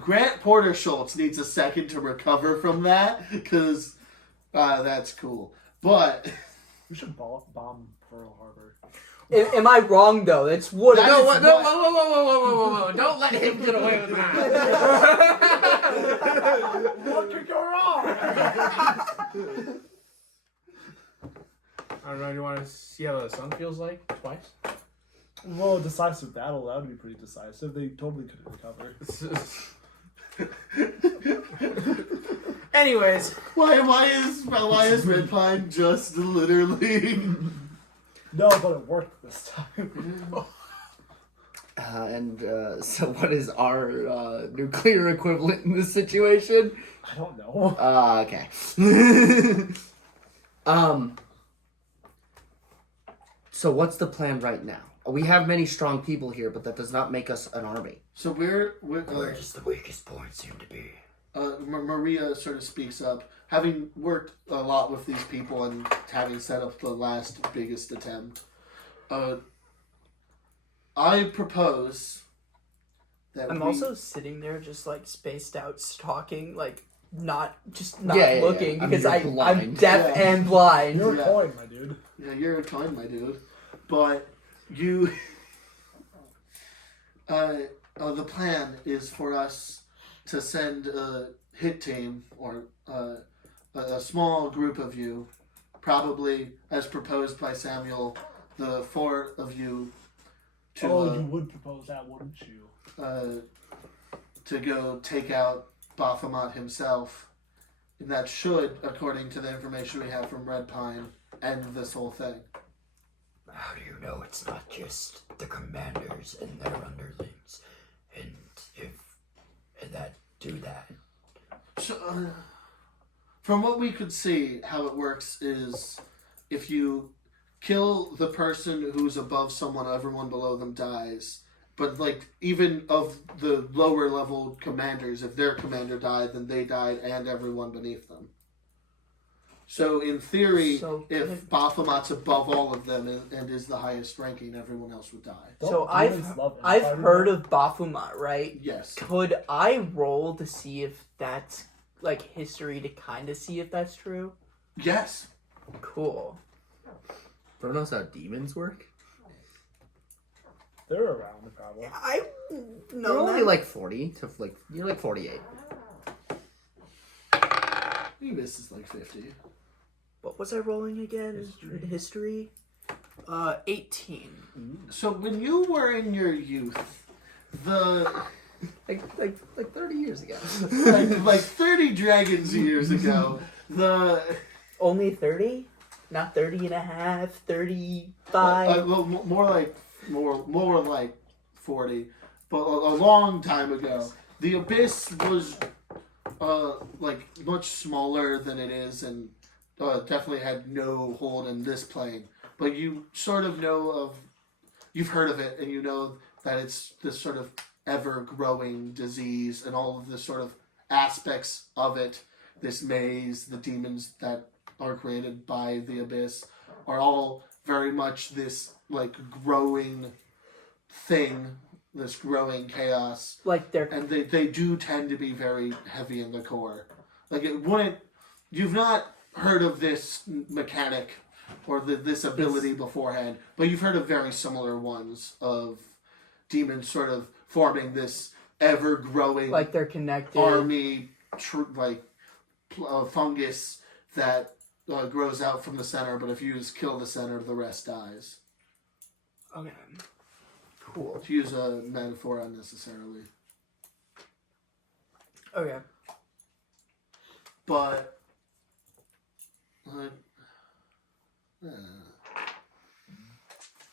Grant Porter Schulz needs a second to recover from that, because that's cool. But We should bomb Pearl Harbor. Am I wrong though? It's wood. That No, is no, what- whoa! Don't let him get away with that. What could go wrong? I don't know. Do you want to see how the sun feels like twice? Well, a decisive battle, that would be pretty decisive. They totally couldn't recover. Anyways, why is Red Pine just literally? No, but it worked this time. So what is our nuclear equivalent in this situation? I don't know. Okay. So what's the plan right now? We have many strong people here, but that does not make us an army. So we're Where does the weakest point seem to be? Maria sort of speaks up, having worked a lot with these people and having set up the last biggest attempt. I propose that I'm we... also sitting there just like spaced out, stalking, like not Yeah, looking yeah. I mean, because you're I'm blind. deaf Yeah. and blind. You're Yeah. a coin, my dude. Yeah, you're a time, my dude. But you... the plan is for us to send a hit team, or a small group of you, probably as proposed by Samuel, the 4 of you, to you would propose that, wouldn't you? to go take out Baphomet himself. And that should, according to the information we have from Red Pine, end this whole thing. How do you know it's not just the commanders and their underlings? And that do that? So, from what we could see, how it works is if you kill the person who's above someone, everyone below them dies. But, like, even of the lower level commanders, if their commander died, then they died and everyone beneath them. So, in theory, if Baphomet's above all of them and is the highest ranking, everyone else would die. So demons love I've infighting, heard though? of Baphomet, right? Yes. Could I roll to see if that's like history to kind of see if that's true? Yes. Cool. Don't know how demons work. They're around, probably. I You're know only that. like 40 to like you're like 48. He misses like 50. What was I rolling again? History. 18. So, when you were in your youth, the... Like 30 years ago. like 30 dragons years ago, the... Only 30? Not 30 and a half, 35. well, more like 40, but a long time ago, the abyss was like much smaller than it is, and definitely had no hold in this plane. But you sort of you've heard of it, and you know that it's this sort of ever-growing disease, and all of the sort of aspects of it, this maze, the demons that are created by the abyss, are all very much this like growing thing, this growing chaos, Like they're and they do tend to be very heavy in the core. Like it wouldn't, you've not heard of this mechanic or this ability beforehand, but you've heard of very similar ones of demons sort of forming this ever growing like they're connected. army fungus that grows out from the center, but if you just kill the center, the rest dies. Okay. Cool. To use a metaphor unnecessarily. Okay. But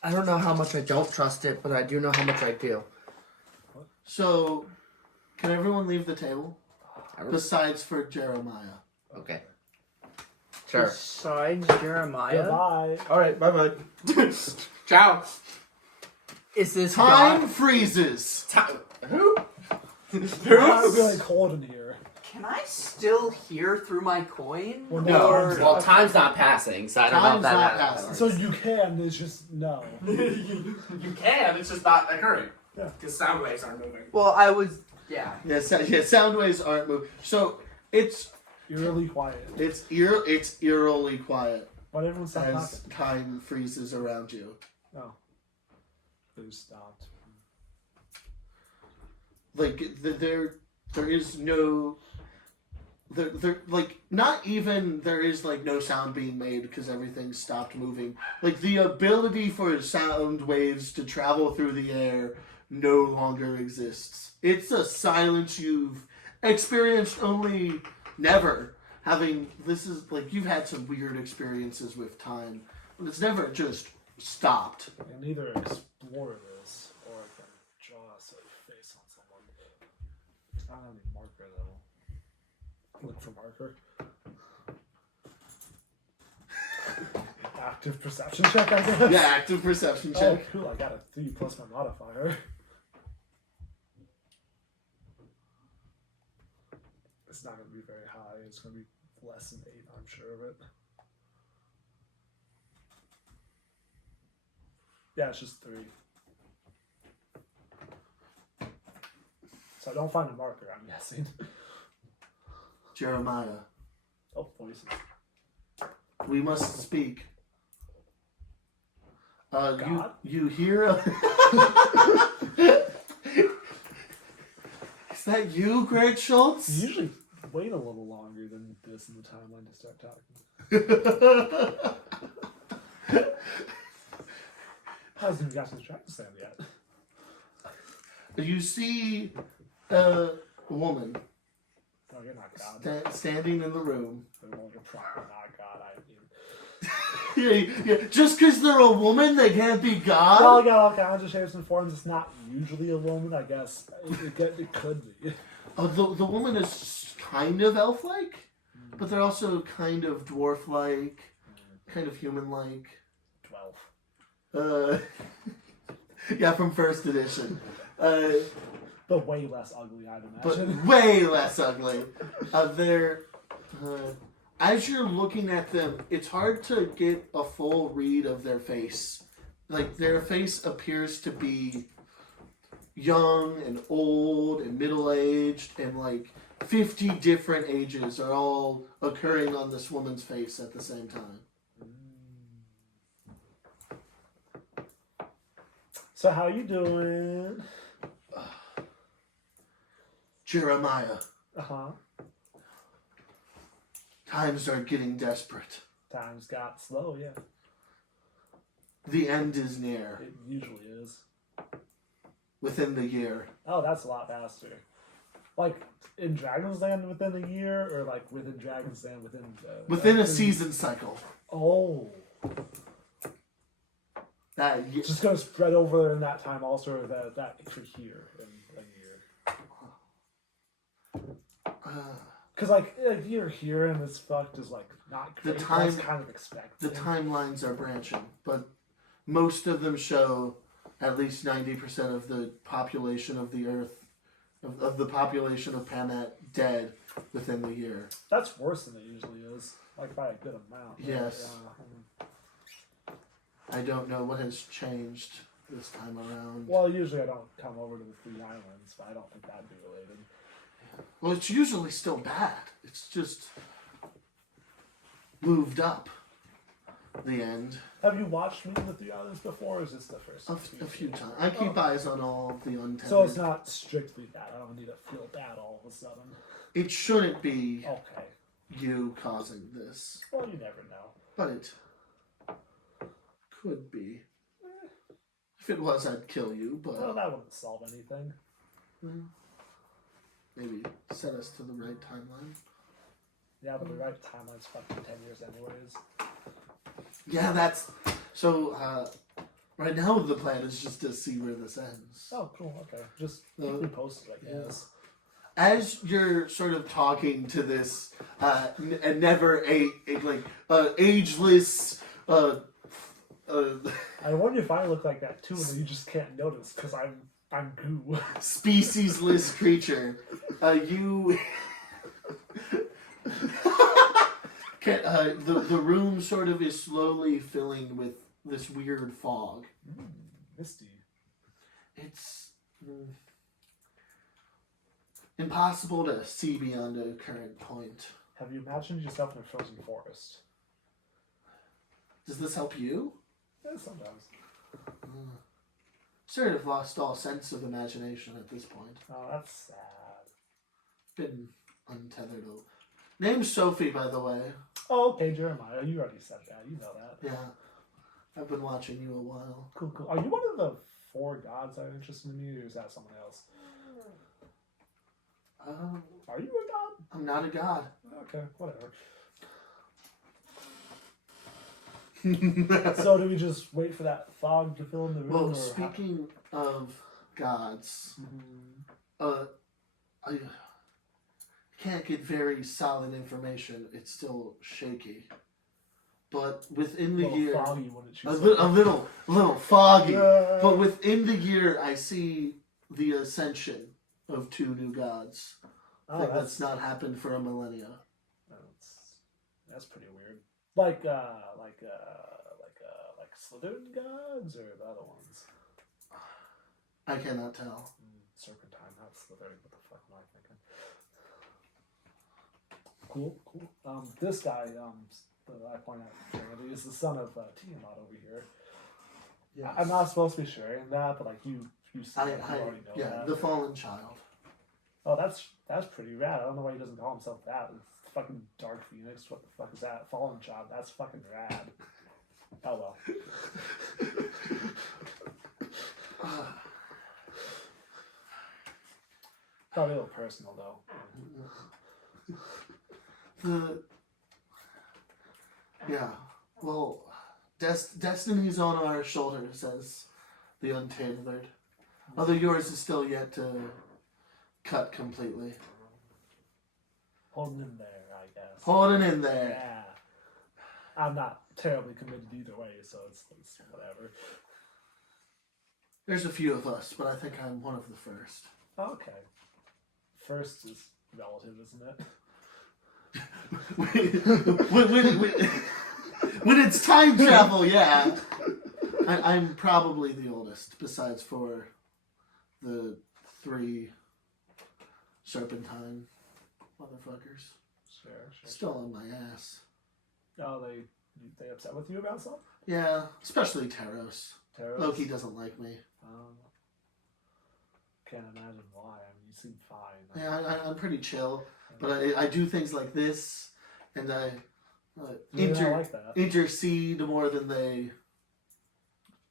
I don't know how much I don't trust it, but I do know how much I do. so, can everyone leave the table? Besides for Jeremiah. Okay. Sure. Besides Jeremiah, Goodbye. All right, bye bye. Ciao. is this Time God? freezes. Who? It's really cold in here. Can I still hear through my coin? Well, No. Or- Well, time's not passing, so I don't know if Time's that not happens. passing. So you can, it's just no. You can. It's just not occurring. Yeah. Because sound waves aren't moving. Well, I was. Yeah. Yeah, sound waves aren't moving. So it's Eerily quiet. it's eerily quiet Why did everyone stop as talking? time freezes around you. Oh. They just stopped. Like there is no there like not even there is like no sound being made because everything stopped moving. Like the ability for sound waves to travel through the air no longer exists. It's a silence you've experienced only never having. This is like you've had some weird experiences with time, but it's never just stopped. I can either explore this or I can draw a silly face on someone. I don't have any marker though. Look for marker. Active perception check, I guess. Yeah, active perception Oh, check. cool. I got a 3 plus my modifier. It's not going to be very high. It's going to be less than 8, I'm sure of it. Yeah, it's just 3. So I don't find a marker, I'm guessing. Jeremiah, Oh, voices. we must speak. God? You hear a... Is that you, Greg Schulz? You usually wait a little longer than this in the timeline to start talking. Hasn't even got to the track stand yet. You see a woman Oh, you're not God. standing in the room. You're probably not God, I mean. Yeah, just because they're a woman, they can't be God? Well, got all kinds of shapes and forms. It's not usually a woman, I guess. It could be. The woman is kind of elf-like, but they're also kind of dwarf-like, kind of human-like. 12. Yeah, from first edition. But way less ugly, I'd But imagine. way less ugly. They're... as you're looking at them, it's hard to get a full read of their face. Like, their face appears to be young and old and middle-aged, and like 50 different ages are all occurring on this woman's face at the same time. So how you doing? Jeremiah, Uh-huh. times are getting desperate. Times got slow, yeah. The end is near. It usually is. Within the year. Oh, that's a lot faster. Like, in Dragon's Land within a year, or like within Dragon's Land within... Within a season cycle. Oh. It's just gonna spread over in that time also, or that for here in a year. Because like a year here and it's fucked is like not great. That's kind of expected. The timelines are branching, but most of them show at least 90% of the population of the Earth, of the population of Pamet, dead within the year. That's worse than it usually is, like by a good amount. Yes. I don't know what has changed this time around. Well, usually I don't come over to the Three Islands, but I don't think that'd be related. Well, it's usually still bad. It's just moved up the end. Have you watched me in the Three Islands before, or is this the first time? A few times. I keep eyes on all of the untethered. So it's not strictly bad. I don't need to feel bad all of a sudden. It shouldn't be Okay. you causing this. Well, you never know. But it could be. If it was, I'd kill you, but Well, that wouldn't solve anything. maybe set us to the right timeline. Yeah, but the right timeline's fucking 10 years anyways. Yeah, that's... So, right now the plan is just to see where this ends. Oh, cool, okay. Just keep me posted, I guess. As you're sort of talking to this ageless... I wonder if I look like that too, and you just can't notice, because I'm goo. speciesless creature. You... the room sort of is slowly filling with this weird fog. Misty. It's impossible to see beyond a current point. Have you imagined yourself in a frozen forest? Does this help you? Yeah, sometimes. Sort of lost all sense of imagination at this point. Oh, that's sad. Been untethered. Name's Sophie, by the way. Oh, okay, Jeremiah. You already said that. You know that. Yeah. I've been watching you a while. Cool, cool. Are you one of the 4 gods that are interested in you, or is that someone else? Are you a god? I'm not a god. Okay, whatever. So do we just wait for that fog to fill in the room? Well, or speaking of gods, I can't get very solid information. It's still shaky. But within the year... foggy, wouldn't you a say? little foggy. But within the year, I see the ascension of 2 new gods. Oh, that's not happened for a millennia. That's pretty weird. Like Slytherin gods, or the other ones? I cannot tell. Serpentine, not Slytherin. What the fuck am I thinking? Cool. This guy, that I point out, is the son of Tiamat over here. Yes. I'm not supposed to be sharing that, but like you see that, you already know yeah, that. the fallen child. Oh, that's pretty rad. I don't know why he doesn't call himself that. It's fucking Dark Phoenix. What the fuck is that? Fallen child. That's fucking rad. Oh well. Probably a little personal though. Yeah. Well, destiny's on our shoulders, says the Untailored. Although yours is still yet to cut completely. Holding in there, I guess. Holding in there. Yeah. I'm not terribly committed either way, so it's whatever. There's a few of us, but I think I'm one of the first. Okay. First is relative, isn't it? when it's time travel, yeah. I'm probably the oldest, besides for the 3 serpentine motherfuckers. Sure. Still on my ass. Oh, they upset with you about something? Yeah, especially Taros. Taros? Loki doesn't like me. Can't imagine why. I mean, you seem fine. Yeah, I'm pretty chill, but I do things like this, and I I like that. intercede more than they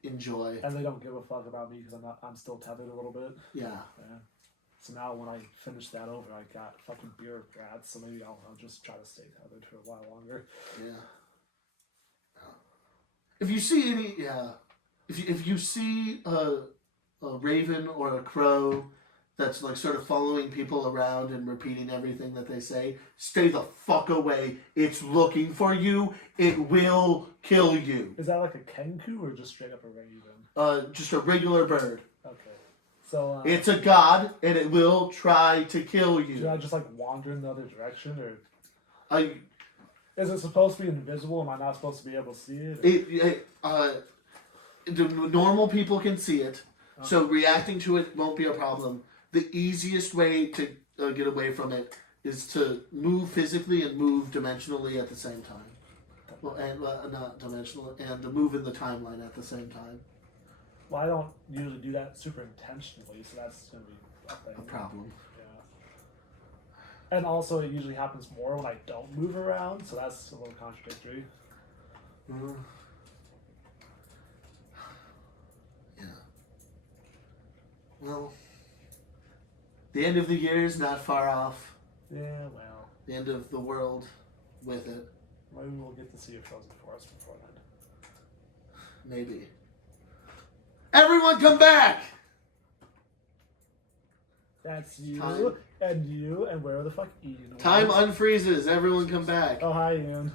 enjoy. And they don't give a fuck about me because I'm still tethered a little bit. Yeah. So now when I finish that over, I got fucking bureaucrats, so maybe I'll just try to stay tethered for a while longer. Yeah. If you see any, if you see a raven or a crow that's like sort of following people around and repeating everything that they say, stay the fuck away. It's looking for you. It will kill you. Is that like a kenku or just straight up a raven? Just a regular bird. Okay. So It's a god, and it will try to kill you. should I just like wander in the other direction, or I is it supposed to be invisible? Am I not supposed to be able to see it? The normal people can see it, so reacting to it won't be a problem. The easiest way to get away from it is to move physically and move dimensionally at the same time. Well, and not dimensional, and to move in the timeline at the same time. Well, I don't usually do that super intentionally, so that's gonna be a thing. A problem. Yeah. And also, it usually happens more when I don't move around, so that's a little contradictory. Yeah. Well, the end of the year is not far off. Yeah, well, The end of the world with it. maybe we'll get to see a frozen forest before then. Maybe. Everyone come back! That's you, Time. and where the fuck Ian was. Time unfreezes. Everyone come back. Oh, hi, Ian.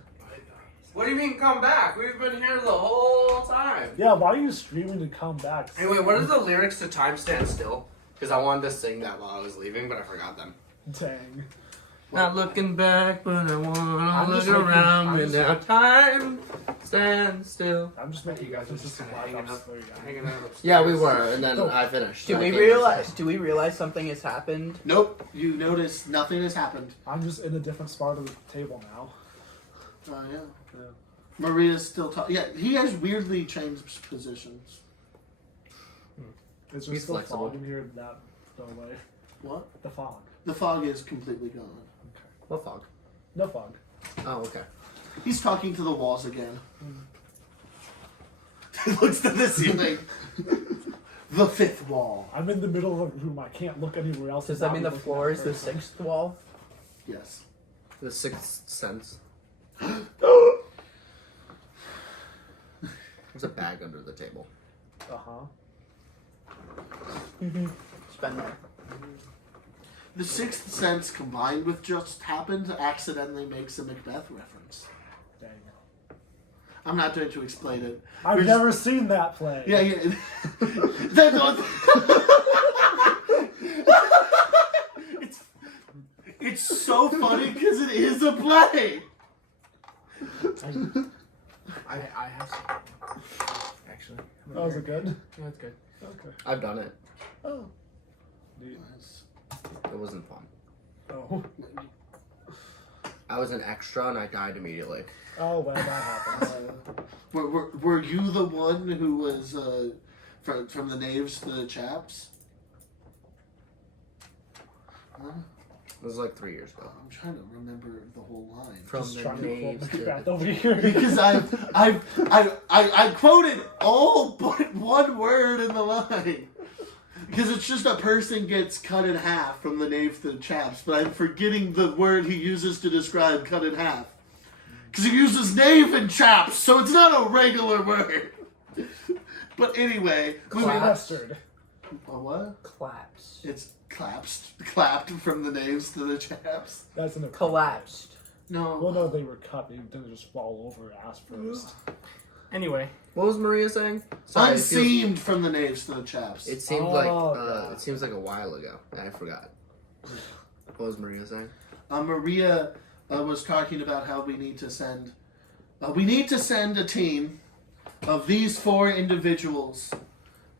What do you mean come back? We've been here the whole time. Yeah, why are you screaming to come back? Hey, wait, what are the lyrics to Time Stand Still? Because I wanted to sing that while I was leaving, but I forgot them. Dang. Not looking back, but I wanna I'm look just making- around. I'm And just- now time stands still. I'm just making You guys are references just to kinda Black hanging Ops out. 3. Hanging out upstairs. Yeah, we were, and then Oh. I finished. Do I we came realize? back. Do we realize something has happened? Nope. You notice nothing has happened. I'm just in a different spot of the table now. Oh, yeah. Yeah. Maria's still talking. Yeah, he has weirdly changed positions. Is there He's still flexible. fog in here? That no way. What? The fog. The fog is completely gone. What fog? No fog. Oh, okay. He's talking to the walls again. He looks to the ceiling. The fifth wall. I'm in the middle of the room. I can't look anywhere else. Does that mean the without looking floor at is the person. sixth wall? Yes. The Sixth Sense. There's a bag under the table. Uh-huh. It's been there. The Sixth Sense combined with Just Happened accidentally makes a Macbeth reference. Dang. I'm not going to explain it. I've We're just- never seen that play. Yeah, yeah. That's what- it's so funny because it is a play. I have some. Actually. Oh, is it good? Yeah, it's good. Okay. I've done it. Oh. Neat. It wasn't fun. Oh. I was an extra and I died immediately. Oh, well, that happens. Were you the one who was from the knaves to the chaps? Huh? It was like 3 years ago. I'm trying to remember the whole line. From Just the trying to knaves quote to Macbeth the... over here. Because I quoted all but one word in the line. Because it's just a person gets cut in half from the knave to the chaps, but I'm forgetting the word he uses to describe cut in half. Because he uses knave and chaps, so it's not a regular word. But anyway, Mustard. a what? Collapsed. It's clapped from the knaves to the chaps. That's an Collapsed. No. Well, no, they were cut. They didn't just fall over ass first. Anyway, What was Maria saying? Sorry, Unseamed from the knaves to the chaps. It seemed Oh, it seems like a while ago. I forgot. What was Maria saying? Maria was talking about how we need to send a team of these 4 individuals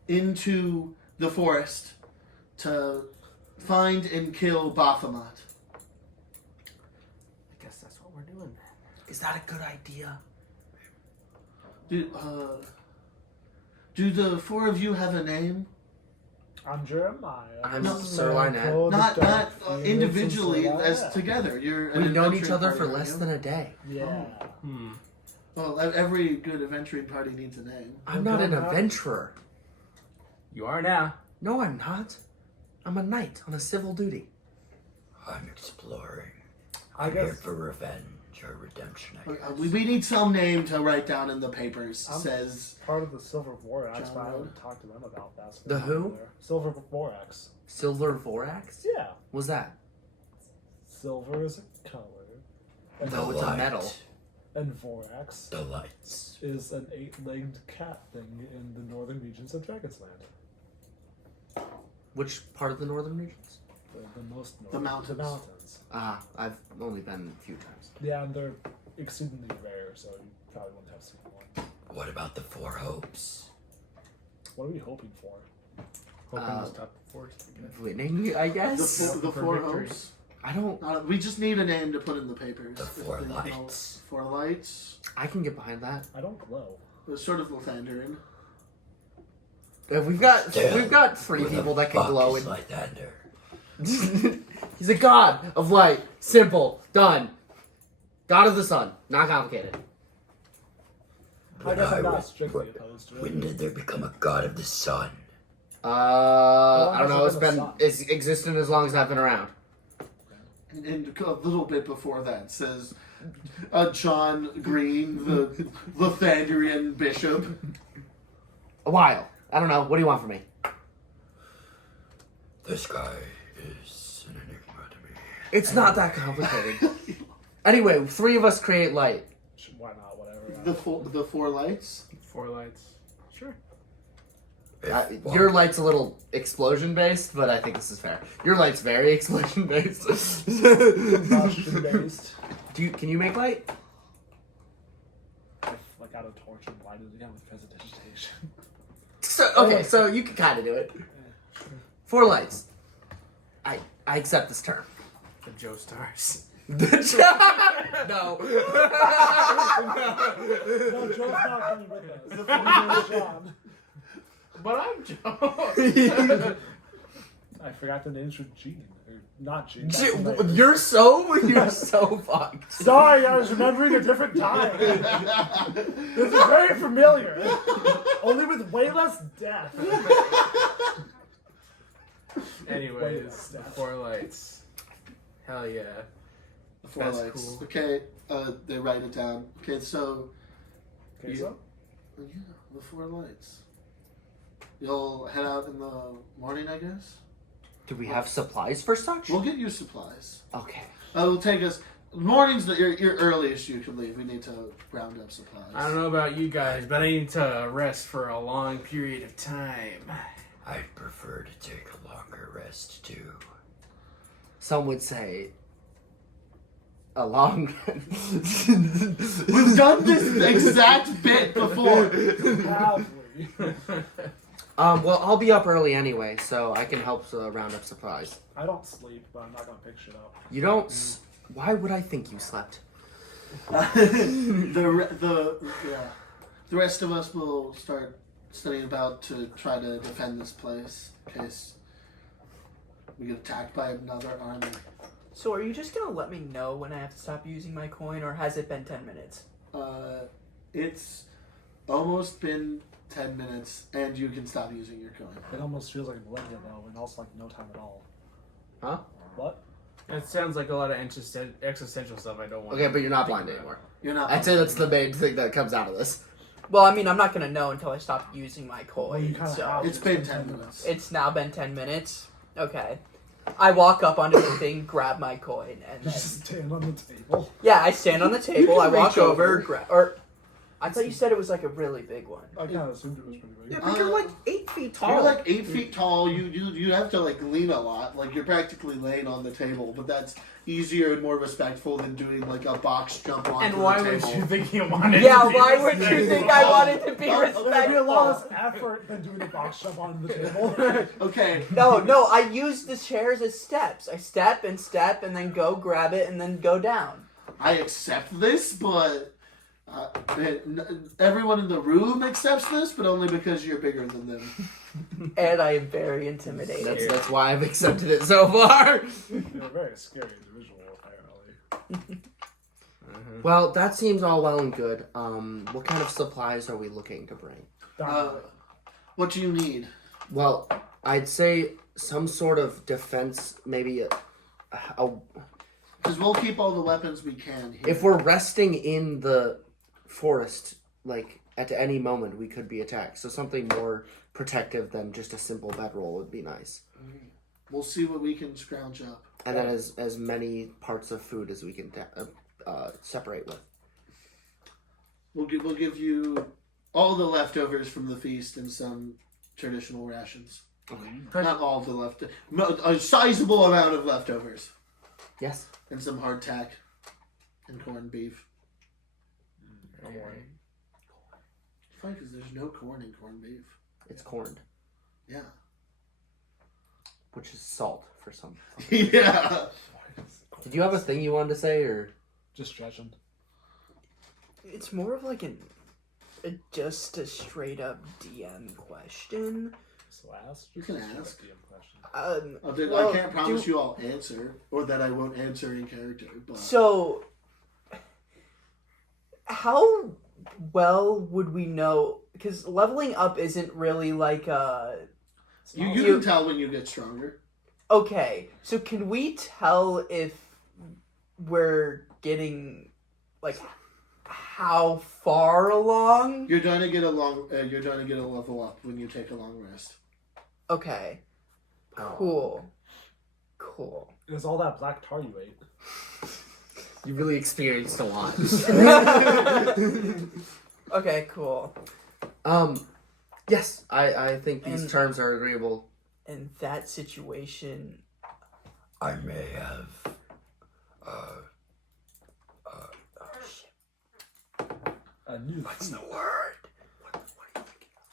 into the forest to find and kill Baphomet. I guess that's what we're doing. Is that a good idea? Do the 4 of you have a name? I'm Jeremiah. I'm No, Sir Lynette. Manco, the Not Dark Phoenix, individually and Sir as Lynette. together. You're an We've known each adventuring other party, for aren't less you? than a day. Yeah. Well, every good adventuring party needs a name. I'm not an adventurer. You are now. No, I'm not. I'm a knight on a civil duty. I'm exploring. I I'm here guess for revenge or redemption, I guess. We need some name to write down in the papers. Says part of the Silver Vorax, John but I Road. haven't talked to them about that. So The who? Silver Vorax. Silver Vorax? Yeah. What's that? Silver is a color. And, No, it's a metal. and Vorax The lights. is an 8-legged cat thing in the northern regions of Dragonsland. Which part of the northern regions? The most north. The mountains. The mountains. I've only been a few times. Yeah, and they're exceedingly rare, so you probably wouldn't have seen one. What about the 4 hopes? What are we hoping for? Hoping to stop the force. Winning, I the guess? four, the For 4 victory. hopes. I don't... We just need a name to put in the papers. The 4 If they know- lights. 4 lights. I can get behind that. I don't glow. It's sort of Lathanderian. We've got Still, 3 who the people that can fuck glow is in... Lythander? He's a god of light. Simple. Done. God of the sun. Not complicated. I guess I'm I not was- strictly opposed to it. When did there become a god of the sun? I don't know. has It's it been been the sun? it's existed as long as I've been around. And a little bit before that says John Green, the Lathanderian bishop. A while. I don't know. What do you want from me? This guy is an enigma to me. It's not that complicated. Anyway, 3 of us create light. Why not? Whatever. The 4 lights. 4 lights. Sure. If one- Your light's a little explosion based, but I think this is fair. Your light's very explosion based. Combustion based. Can you make light? Like out of torch and light it again with precipitation. So you can kind of do it. 4 lights. I accept this term. The Joe Stars. No. No, Joe's not coming with us. John. But I'm Joe. I forgot the names for Gene. Or not Gene. that's the name. You're so fucked. Sorry, I was remembering a different time. This is very familiar. Only with way less death. Anyways, the 4 lights. Hell yeah. The 4 That's lights. cool. Okay, they write it down. Okay, so Okay, so? yeah, the 4 lights. You'll head out in the morning, I guess. Do we have supplies for such? We'll get you supplies. Okay. It'll take us. Morning's your earliest you can leave. We need to round up supplies. I don't know about you guys, but I need to rest for a long period of time. I'd prefer to take a longer rest too. Some would say a long. We've done this exact bit before. Have we? Well, I'll be up early anyway, so I can help round up supplies. I don't sleep, but I'm not gonna pick shit up. You don't. Why would I think you slept? The rest of us will start studying about to try to defend this place in case we get attacked by another army. So are you just gonna let me know when I have to stop using my coin, or has it been 10 minutes? It's almost been 10 minutes, and you can stop using your coin. It almost feels like millennia though, and also like no time at all. Huh? What? That sounds like a lot of existential stuff I don't want. Okay, but you're not blind anymore. You're not. I'd say that's the main thing that comes out of this. Well, I mean, I'm not gonna know until I stop using my Well, you coin. kind of So have. It's been 10 minutes. it's now been 10 minutes. Okay. I walk up onto the thing, grab my coin, and You then just stand on the table. yeah, I stand on the table. I can walk reach over, over. or I thought you said it was like a really big one. I kind of assumed it was pretty big. Yeah, but you're like 8 feet tall. You're like 8 feet tall. You have to like lean a lot. Like you're practically laying on the table, but that's easier and more respectful than doing like a box jump onto And why the would table. you think you wanted? Yeah, to be why would you respectful? think I wanted to be Oh, There'd be a lot respectful? less effort than doing a box jump onto the table. Okay. No, I use the chairs as steps. I step and then go grab it and then go down. I accept this, but everyone in the room accepts this, but only because you're bigger than them. And I am very intimidated. That's why I've accepted it so far. They're very scary visual, apparently. Well, that seems all well and good. What kind of supplies are we looking to bring? What do you need? Well, I'd say some sort of defense, maybe a Because we'll keep all the weapons we can here. if we're resting in the forest, like at any moment we could be attacked. So something more protective than just a simple bedroll would be nice. We'll see what we can scrounge up. And then as many parts of food as we can separate with. We'll give you all the leftovers from the feast and some traditional rations. Not all of the a sizable amount of leftovers. Yes. And some hardtack and corned beef. Corn. Funny because there's no corn in corned beef. It's corned, Yeah. which is salt for some. Yeah. Did you have a thing you wanted to say, or Just stretching. It's more of like just a straight up DM question. So ask. You can Just ask. a DM question. Well, I can't promise you I'll answer, or that I won't answer in character. But So, how well would we know? Because leveling up isn't really like you You- can tell when you get stronger. okay. So can we tell if we're getting like how far along? You're going to get a level up when you take a long rest. Okay. Cool. It was all that black tar you ate. you really experienced a lot? Okay, cool. Yes, I think these And- terms are agreeable. In that situation, I may have. A new What's feat. the word? What are you thinking of?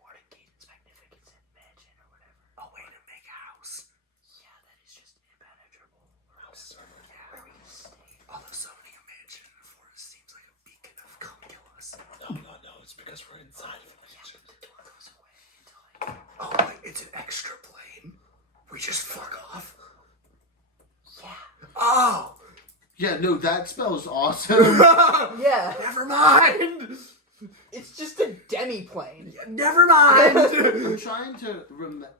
what a gain's magnificence and mansion or whatever. A way to make a house. Yeah, that is just impenetrable. Yeah, where we can stay. Although summoning a mansion in the forest seems like a beacon of come kill us. No, it's because we're inside of it. The door goes away until I... Oh, wait, it's an extra plane. We just fuck off. Yeah. Oh, Yeah, no, that spell is awesome. Yeah, never mind. it's just a demi-plane. Never mind. I'm trying to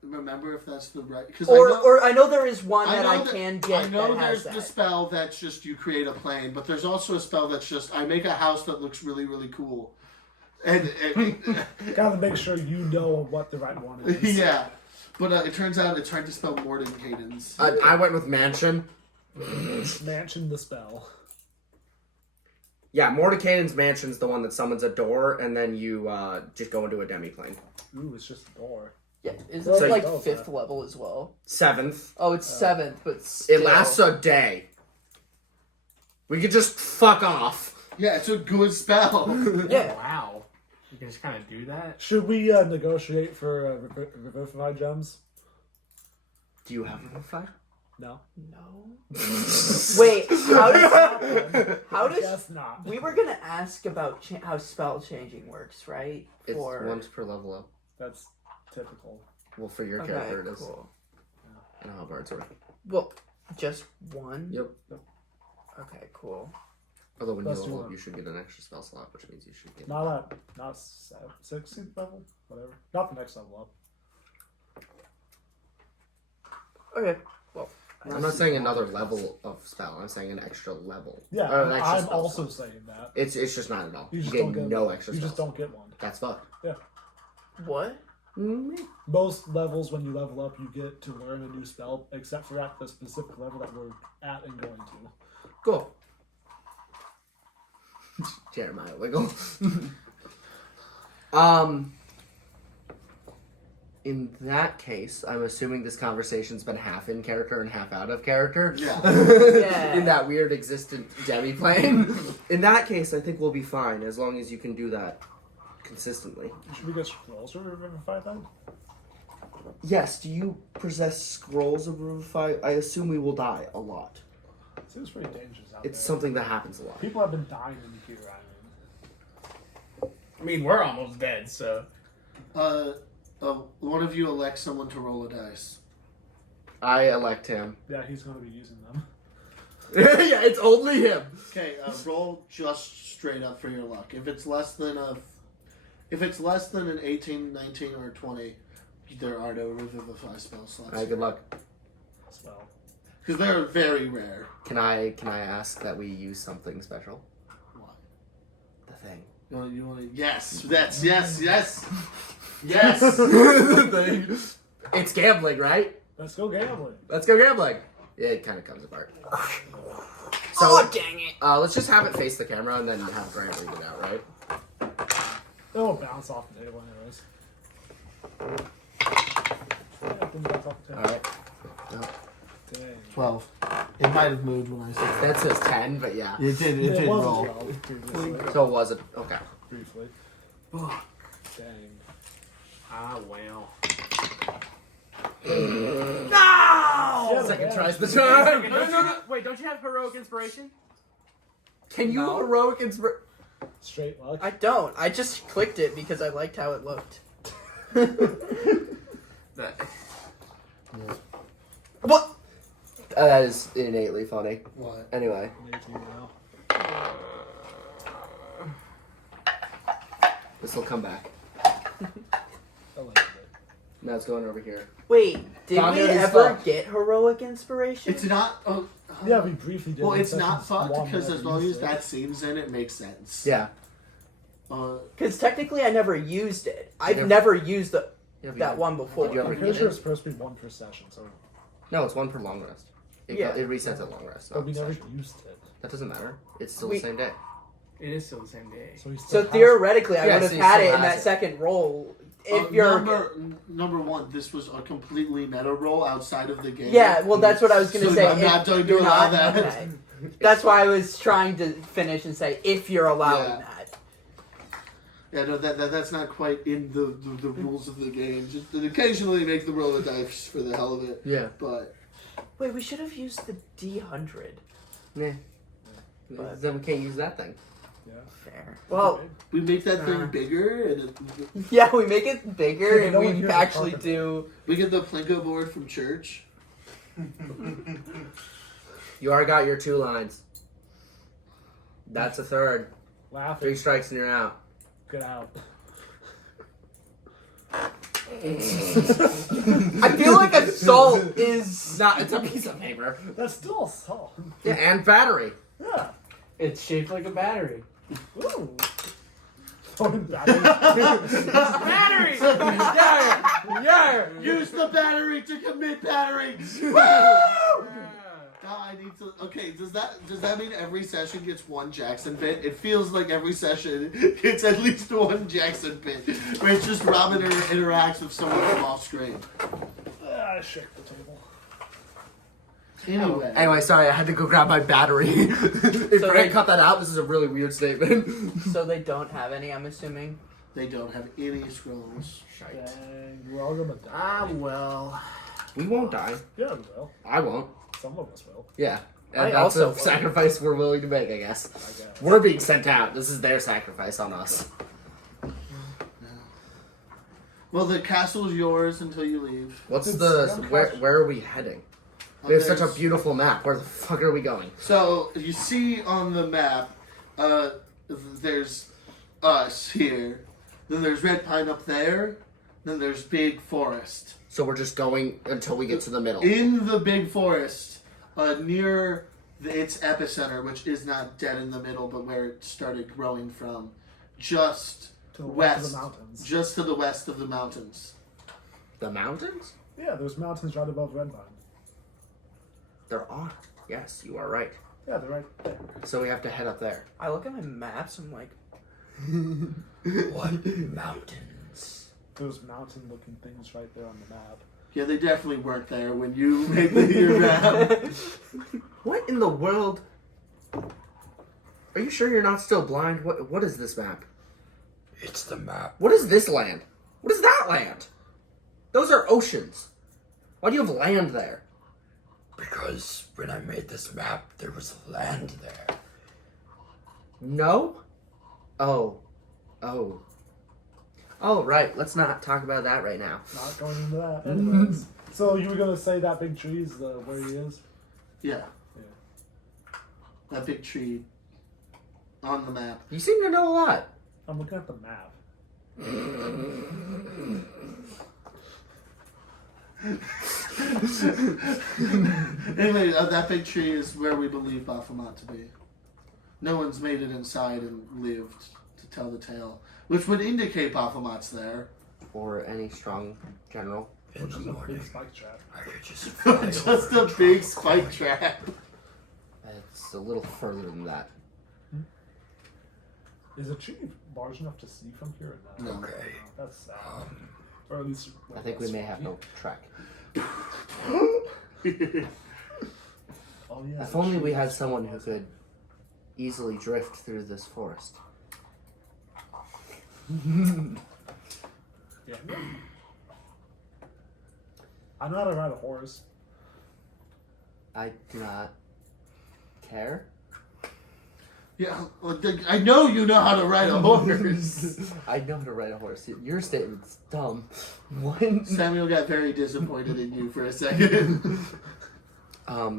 remember if that's the right... Because Or I know there is one that I that- can get I know that there's has the that. spell that's just you create a plane, but there's also a spell that's just I make a house that looks really, really cool. And Gotta make sure you know what the right one is. yeah. But it turns out it's hard to spell Morden Cadence. I went with mansion. Mansion the spell. Yeah, Mordecai's mansion's the one that summons a door, and then you just go into a demiplane. Ooh, it's just a door. Yeah, is Well, it like so- 5th level as well? 7th. Oh, it's 7th, but still. It lasts a day. We could just fuck off. Yeah, it's a good spell. Yeah. Wow. You can just kind of do that. Should we negotiate for revivified gems? Do you have a fire? No. No. Wait, how does Guess not. we were gonna ask about how spell changing works, right? It's once per level up. That's typical. Well, for your Okay, character it is. cool. I know how bards work. Well, just one. Yep. Okay, cool. Although when Let's you do level up, one. you should get an extra spell slot, which means you should get... Not 6th level? Whatever. Not the next level up. Okay. Well, I'm not saying another level of spell. I'm saying an extra level. Yeah, Or an extra I'm spell also slot. saying that. It's just not at all. You You, just get don't get no extra You spells. just don't get one. That's fucked. What? Most levels, when you level up, you get to learn a new spell, except for at the specific level that we're at and going to. Cool. Jeremiah wiggle. In that case, I'm assuming this conversation's been half in character and half out of character. Yeah. Yeah. In that weird existent demi-plane. In that case, I think we'll be fine, as long as you can do that consistently. Should we get scrolls to revivify then? Yes, do you possess scrolls of Revivify? I assume we will die a lot. Seems pretty dangerous out It's there. something that happens a lot. People have been dying in here, I mean, we're almost dead, so. One of you elect someone to roll a dice. I elect him. Yeah, he's going to be using them. Yeah, it's only him. Okay, roll just straight up for your luck. If it's less than an 18, 19, or 20, there are no revivify spell slots. Alright, good luck. Spell. Because they're very rare. Can I ask that we use something special? What? The thing. You want to? Yes, that's yes. The thing. It's gambling, right? Let's go gambling. Let's go gambling. Yeah, it kind of comes apart. So, Oh, dang it. let's just have it face the camera and then have Grant read it out, right? It'll bounce off the table anyways. Yeah, it didn't bounce off the table. Alright. Dang. 12. It might have moved when I said that. That says 10, but yeah. It did. It It did was roll. a 12 previously. So was it? Okay. Briefly. Dang. Ah, well. No! Second yeah. tries the Wait, charm. wait, don't you have heroic inspiration? Can you No. heroic inspire? Straight luck. I don't. I just clicked it because I liked how it looked. What? That is innately funny. What? Anyway. 18 now. This will come back. I like it. Now it's going over here. Wait, did Found we it as ever fuck. get heroic inspiration? It's not. Yeah, we briefly did. Well, in it's not sessions fucked one because that as we long as used it. that seems in it, makes sense. Yeah. Because technically I never used it. I've never- never used Yeah, but that you- one before. Did you ever I'm get pretty sure it? it's supposed to be one per session, so No, it's one per long rest. It resets at long rest. but Not we never session. used it. That doesn't matter. It's still We- the same day. It is still the same day. So, he So still has- theoretically, I Yeah, would have so he had still it in has that it. second roll. If you're number one, this was a completely meta roll outside of the game. yeah, well, that's what I was gonna So say. I'm if not going to you're allow not- that. okay. That's why I was trying to finish and say if you're allowing Yeah. that. Yeah, no, that's not quite in the rules of the game. Just occasionally make the roll of dice for the hell of it. Yeah. But Wait, we should have used the D100. Yeah. But- Then we can't use that thing. Yeah. Fair. Well, we make that thing bigger, and yeah, we make it bigger Yeah, and no one we hears actually the do. we get the Plinko board from church. You already got your 2 lines. That's a third. 3 Laughing. strikes and you're out. Get out. I feel like assault is. Not. It's a piece of paper. That's still assault. Yeah, and battery. Yeah. It's shaped like a battery. Ooh. Throwing battery. Battery! Yeah. Use the battery to commit battery. Now I need to. Okay, does that mean every session gets 1 Jackson bit? It feels like every session gets at least 1 Jackson bit, where it's just Robin interacts with someone from off screen. I shook the table. Anyway, Sorry, I had to go grab my battery. If So Grant they- cut that out, this is a really weird statement. So they don't have any, I'm assuming. they don't have any scrolls. Dang, we're all gonna die. Ah, well. We won't die. Yeah, we will. I won't. Some of us will. Yeah. And I that's also a won't. sacrifice we're willing to make, I guess. I guess. We're being sent out. This is their sacrifice on us. Well, the castle's yours until you leave. What's It's the some where? question. Where are we heading? We have such a There's- beautiful map. Where the fuck are we going? So you see on the map, there's us here. Then there's Red Pine up there. Then there's big forest. So we're just going until we get to the middle. In the big forest, near its epicenter, which is not dead in the middle, but where it started growing from, just To the west, west of the mountains. just to the west of the mountains. The mountains? Yeah, there's mountains right above Red Vine. There are. Yes, you are right. Yeah, they're right there. So we have to head up there. I look at my maps. I'm like, What mountains? There's mountain-looking things right there on the map. Yeah, they definitely weren't there when you made your map. What in the world? Are you sure you're not still blind? What is this map? It's the map. What is this land? What is that land? Those are oceans. Why do you have land there? Because when I made this map, there was land there. No? Oh, right. Let's not talk about that right now. Not going into that. Anyways. So you were going to say that big tree is where he is? Yeah. That big tree on the map. You seem to know a lot. I'm looking at the map. Anyway, that big tree is where we believe Baphomet to be. No one's made it inside and lived to tell the tale, which would indicate Baphomet's there. Or any strong general. In the Which is a morning, big spike trap. I could just fly Just over a big spike trap. It's a little further than that. Is the tree large enough to see from here or not? Okay. That's sad. Or at least... I think we may have no track. Oh, yeah. If the only we tree had is- someone who could easily drift through this forest. Yeah. I know how to ride a horse. I do not care. Yeah, well, I know you know how to ride a horse. I know how to ride a horse. Your statement's dumb. What? Samuel got very disappointed in you for a second.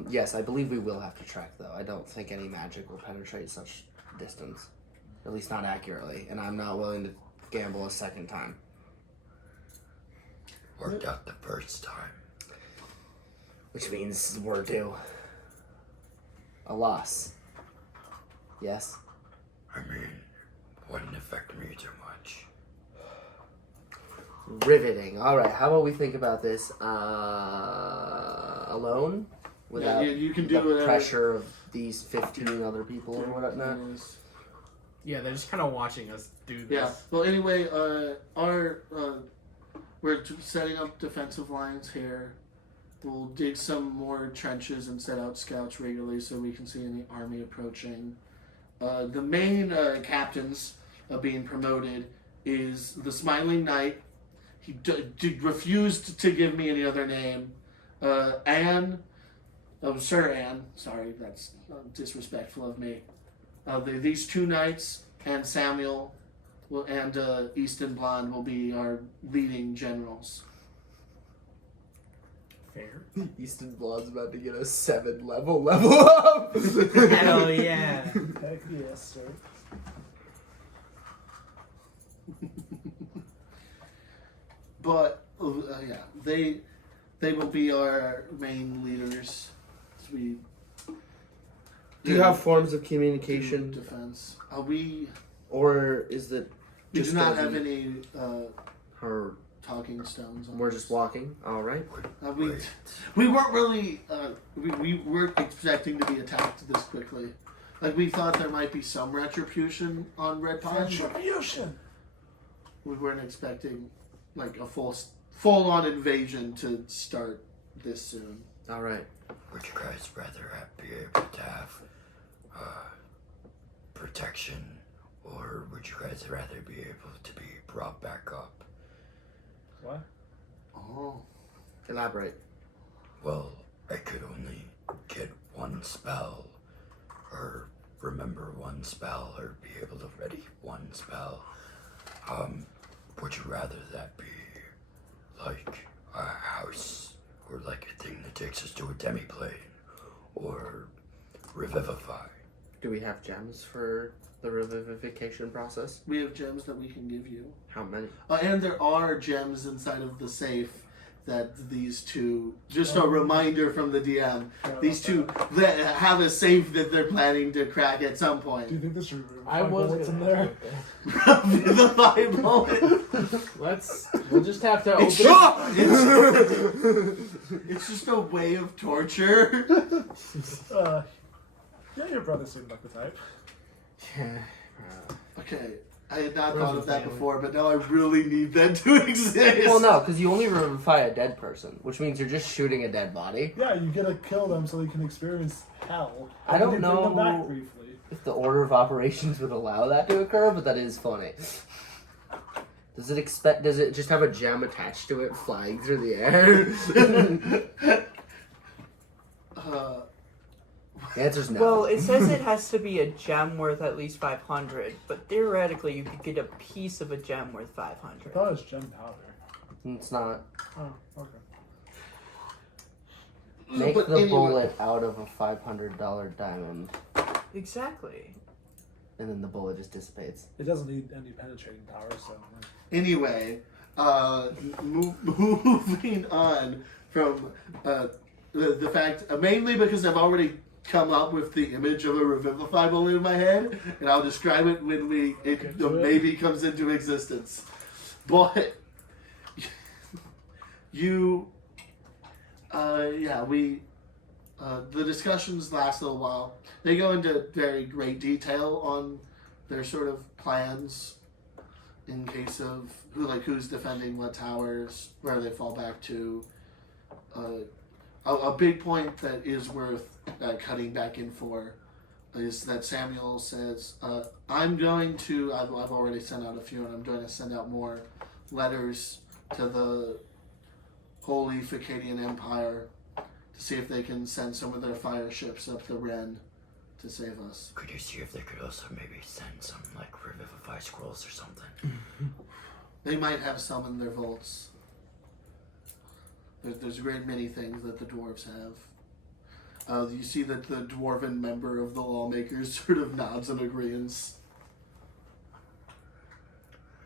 Yes, I believe we will have to track, though. I don't think any magic will penetrate such distance. At least not accurately. And I'm not willing to gamble a second time. Worked out the first time. Which means we're due a loss. Yes? I mean, wouldn't affect me too much. Riveting. Alright, how about we think about this alone? Without you can do the whatever. pressure of these 15 other people or whatnot. Yeah, they're just kind of watching us do this. Yeah. Well, anyway, we're setting up defensive lines here. We'll dig some more trenches and set out scouts regularly so we can see any army approaching. The main captains being promoted is the Smiling Knight. He refused to give me any other name. Anne. Sir Anne. Sorry, that's disrespectful of me. These two knights and Samuel and Easton Blonde will be our leading generals. Fair. Easton Blonde's about to get a 7 level up. Hell yeah. Heck yes, sir. But yeah, they will be our main leaders. As we Do you have forms of do communication? defense. We Or is it do just not gonna have be any her? talking stones. On We're us. just walking. Alright. We weren't really we weren't expecting to be attacked this quickly. Like we thought there might be some retribution on Red Pine. Retribution! We weren't expecting like a full-on invasion to start this soon. Alright. Would you guys rather be able to have protection, or would you guys rather be able to be brought back up? What? Oh. Elaborate. Well, I could only get one spell, or remember one spell, or be able to ready one spell. Would you rather that be like a house, or like a thing that takes us to a demiplane, or revivify? Do we have gems for The revivification process. We have gems that we can give you. How many? And there are gems inside of the safe that these two, just a reminder from the DM, these two that have a safe that they're planning to crack at some point. Do you think there's I was bullets in gonna there? The Bible. We'll just have to open It's just a way of torture. Yeah, your brother seemed like the type. Okay, I had not thought of that before, but now I really need that to exist. Well, no, because you only revivify a dead person, which means you're just shooting a dead body. Yeah, you gotta kill them so they can experience hell. I don't And you bring them back know briefly. if the order of operations would allow that to occur, but that is funny. Does it just have a gem attached to it flying through the air? The answer's no. Well, it says it has to be a gem worth at least 500, but theoretically you could get a piece of a gem worth 500. I thought it was gem powder. It's not. Oh, okay. Make But the anyway- bullet out of a $500 diamond, Exactly. and then the bullet just dissipates. It doesn't need any penetrating power, so. Anyway, moving on from the fact, mainly because I've already come up with the image of a revivify bullet in my head, and I'll describe it when it maybe comes into existence. But the discussions last a little while. They go into very great detail on their sort of plans in case of who's defending what towers, where they fall back to. A big point that is worth cutting back in for is that Samuel says, I've already sent out a few, and I'm going to send out more letters to the Holy Ficadian Empire to see if they can send some of their fire ships up the Ren to save us. Could you see if they could also maybe send some, like, revivify scrolls or something? They might have some in their vaults. There's a great many things that the dwarves have. You see that the dwarven member of the lawmakers sort of nods in agreement.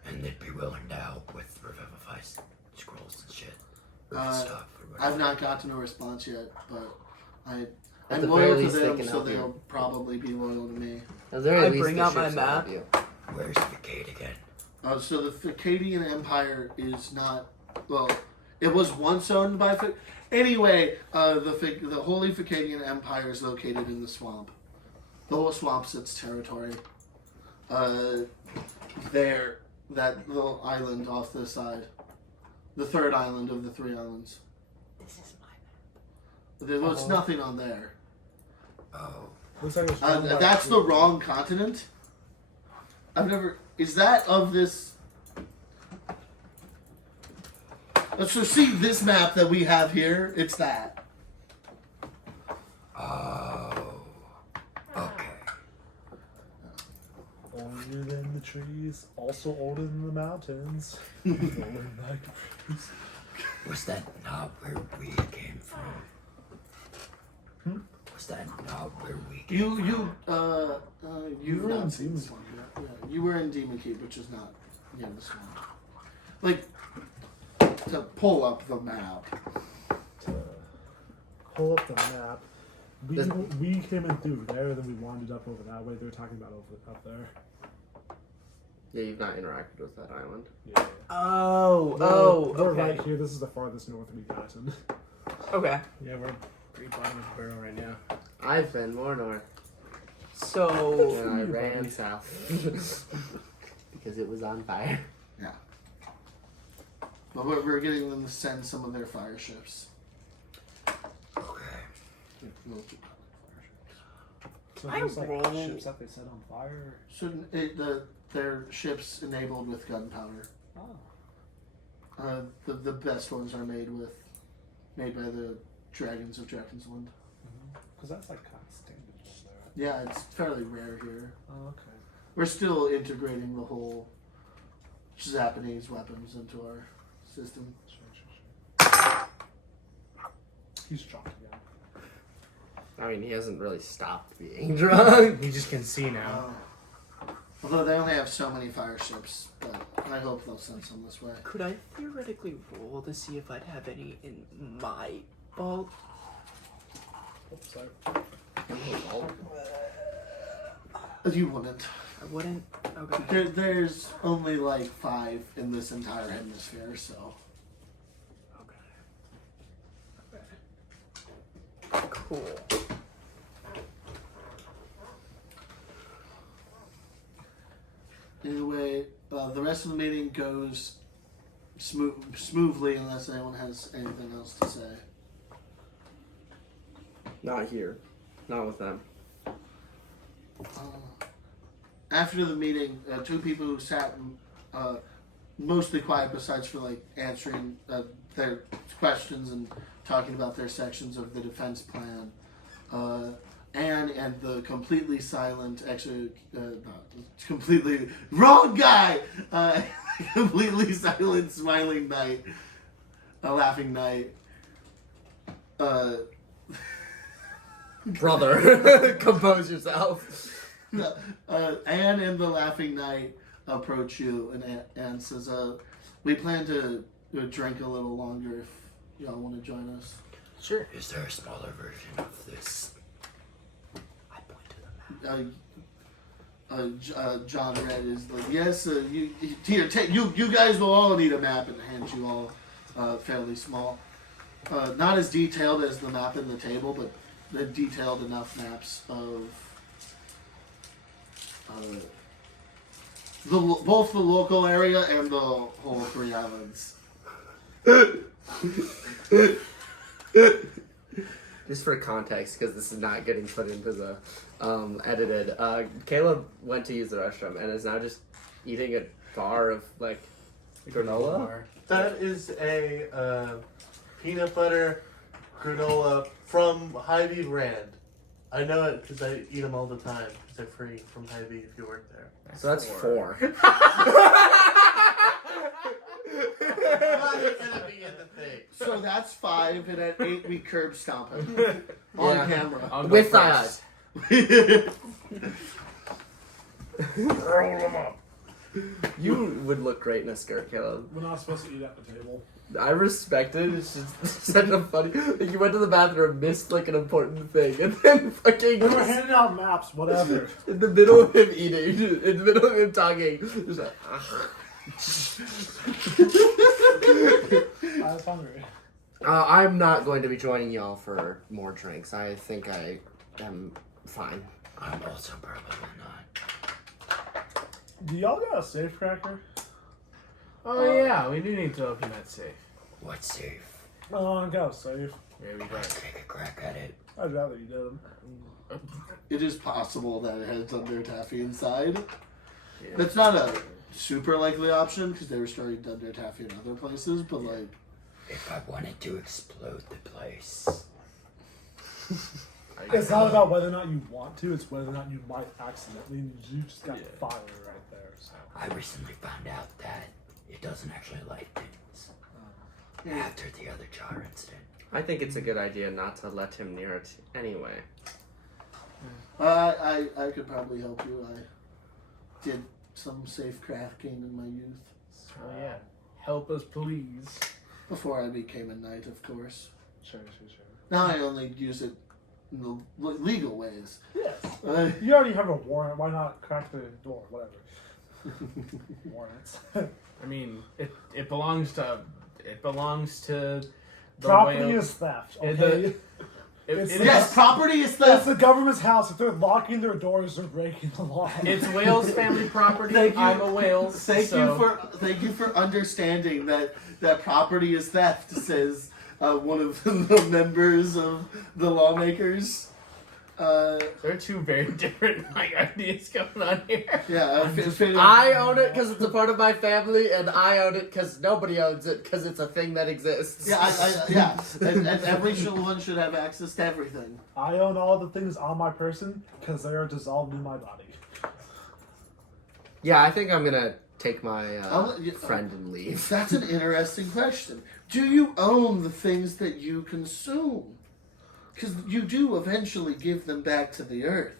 And they'd be willing to help with revivify scrolls and shit. Or stuff. Or whatever. I've not gotten a response yet, but At I'm the loyal very to least, they them, can so help you. they'll probably be loyal to me. At the very I least, bring the out my ships will help map. you. Where's the Cade again? So the Ficadian Empire is not, well, it was once owned by anyway, the Holy Ficadian Empire is located in the swamp. The whole swamp's its territory. That little island off this side. The third island of the three islands. This is my map. There's nothing on there. Oh. Looks like it's from That's the wrong continent. Is that of this? So see this map that we have here, it's that. Oh. Okay. older than the trees, also older than the mountains. Older than the trees. Was that not where we came from? Was that not where we came from? You were in not seen Demon this one. Yeah, you were in Demon Keep, which is not near this one. Like, to pull up the map. To pull up the map. We came in through there, then we wandered up over that way. They were talking about up there. Yeah, you've not interacted with that island. Yeah. Oh, We're okay. right here. This is the farthest north we've gotten. Okay. Yeah, we're pretty bottom of the barrel right now. I've been more north, So, and I ran south because it was on fire. Yeah. But we're getting them to send some of their fire ships. Okay. So I there's like roll- ships that they set on fire. So their ships enabled with gunpowder. Oh. The best ones are made by the dragons of Drakinsland. Because that's like kind of standard just there. Yeah, it's fairly rare here. Oh, okay. We're still integrating the whole Japanese weapons into our system. Sure. He's drunk again. I mean, he hasn't really stopped being drunk. You just can see now. Although they only have so many fire ships, but I hope they'll send some this way. Could I theoretically roll to see if I'd have any in my vault? Oops, sorry. You wouldn't. I wouldn't. Okay. There's only like 5 in this entire hemisphere, so. Okay. Cool. Anyway, the rest of the meeting goes smoothly unless anyone has anything else to say. Not here. Not with them. After the meeting, 2 people who sat mostly quiet besides for like answering their questions and talking about their sections of the defense plan. Anne and the completely silent, actually, not completely wrong guy. Completely silent, smiling knight, a laughing knight. Brother, compose yourself. Anne and the laughing knight approach you, and Anne says, "We plan to drink a little longer if y'all want to join us." Sure. Is there a smaller version of this? I point to the map. John Red is like, "Yes, here, you guys will all need a map," and hands you all fairly small, not as detailed as the map in the table, but they're detailed enough maps of both the local area and the whole 3 islands. Just for context, because this is not getting put into the edited. Caleb went to use the restroom and is now just eating a bar of like granola. That is a peanut butter granola from Hy-Vee brand. I know it because I eat them all the time because they're free from Hy-Vee if you work there. So that's 4. So that's 5, and at 8 we curb stomp him on Yeah. camera. I'll go With first. eyes. You would look great in a skirt, Caleb. We're not supposed to eat at the table. I respect it. It's just such a funny. Like you went to the bathroom, missed like an important thing, and then fucking We were handing out maps, whatever. in the middle of him eating, in the middle of him talking, just like. I was hungry. I'm not going to be joining y'all for more drinks. I think I am fine. I'm also probably not. Do y'all got a safe cracker? Oh yeah, we do need to open that safe. What's safe? Oh, I got a safe. Here we go. Let's take a crack at it. I'd rather you didn't. It is possible that it has Dunder Taffy inside. Yeah. That's not a super likely option because they were storing Dunder Taffy in other places, but like. If I wanted to explode the place. It's not about whether or not you want to, it's whether or not you might accidentally. You just got fire right there. So. I recently found out that it doesn't actually light things. After the other jar incident. I think it's a good idea not to let him near it anyway. I could probably help you. I did some safe crafting in my youth. Oh yeah. Help us, please. Before I became a knight, of course. Sure. Now I only use it in the legal ways. Yes. You already have a warrant. Why not crack the door? Whatever. Warrants. I mean, it belongs to the Property whale. is theft. It- Okay. It is. Yes, property is It's theft. the government's house. If they're locking their doors, they're breaking the law. It's Wales family property. Thank you. I'm a Wales. Thank you for understanding that property is theft. Says one of the members of the lawmakers. There are 2 very different ideas going on here. Yeah, I own it because it's a part of my family, and I own it because nobody owns it because it's a thing that exists. Yeah, and every one should have access to everything. I own all the things on my person because they are dissolved in my body. Yeah, I think I'm gonna take my I'll- friend and leave. That's an interesting question. Do you own the things that you consume? Because you do eventually give them back to the earth.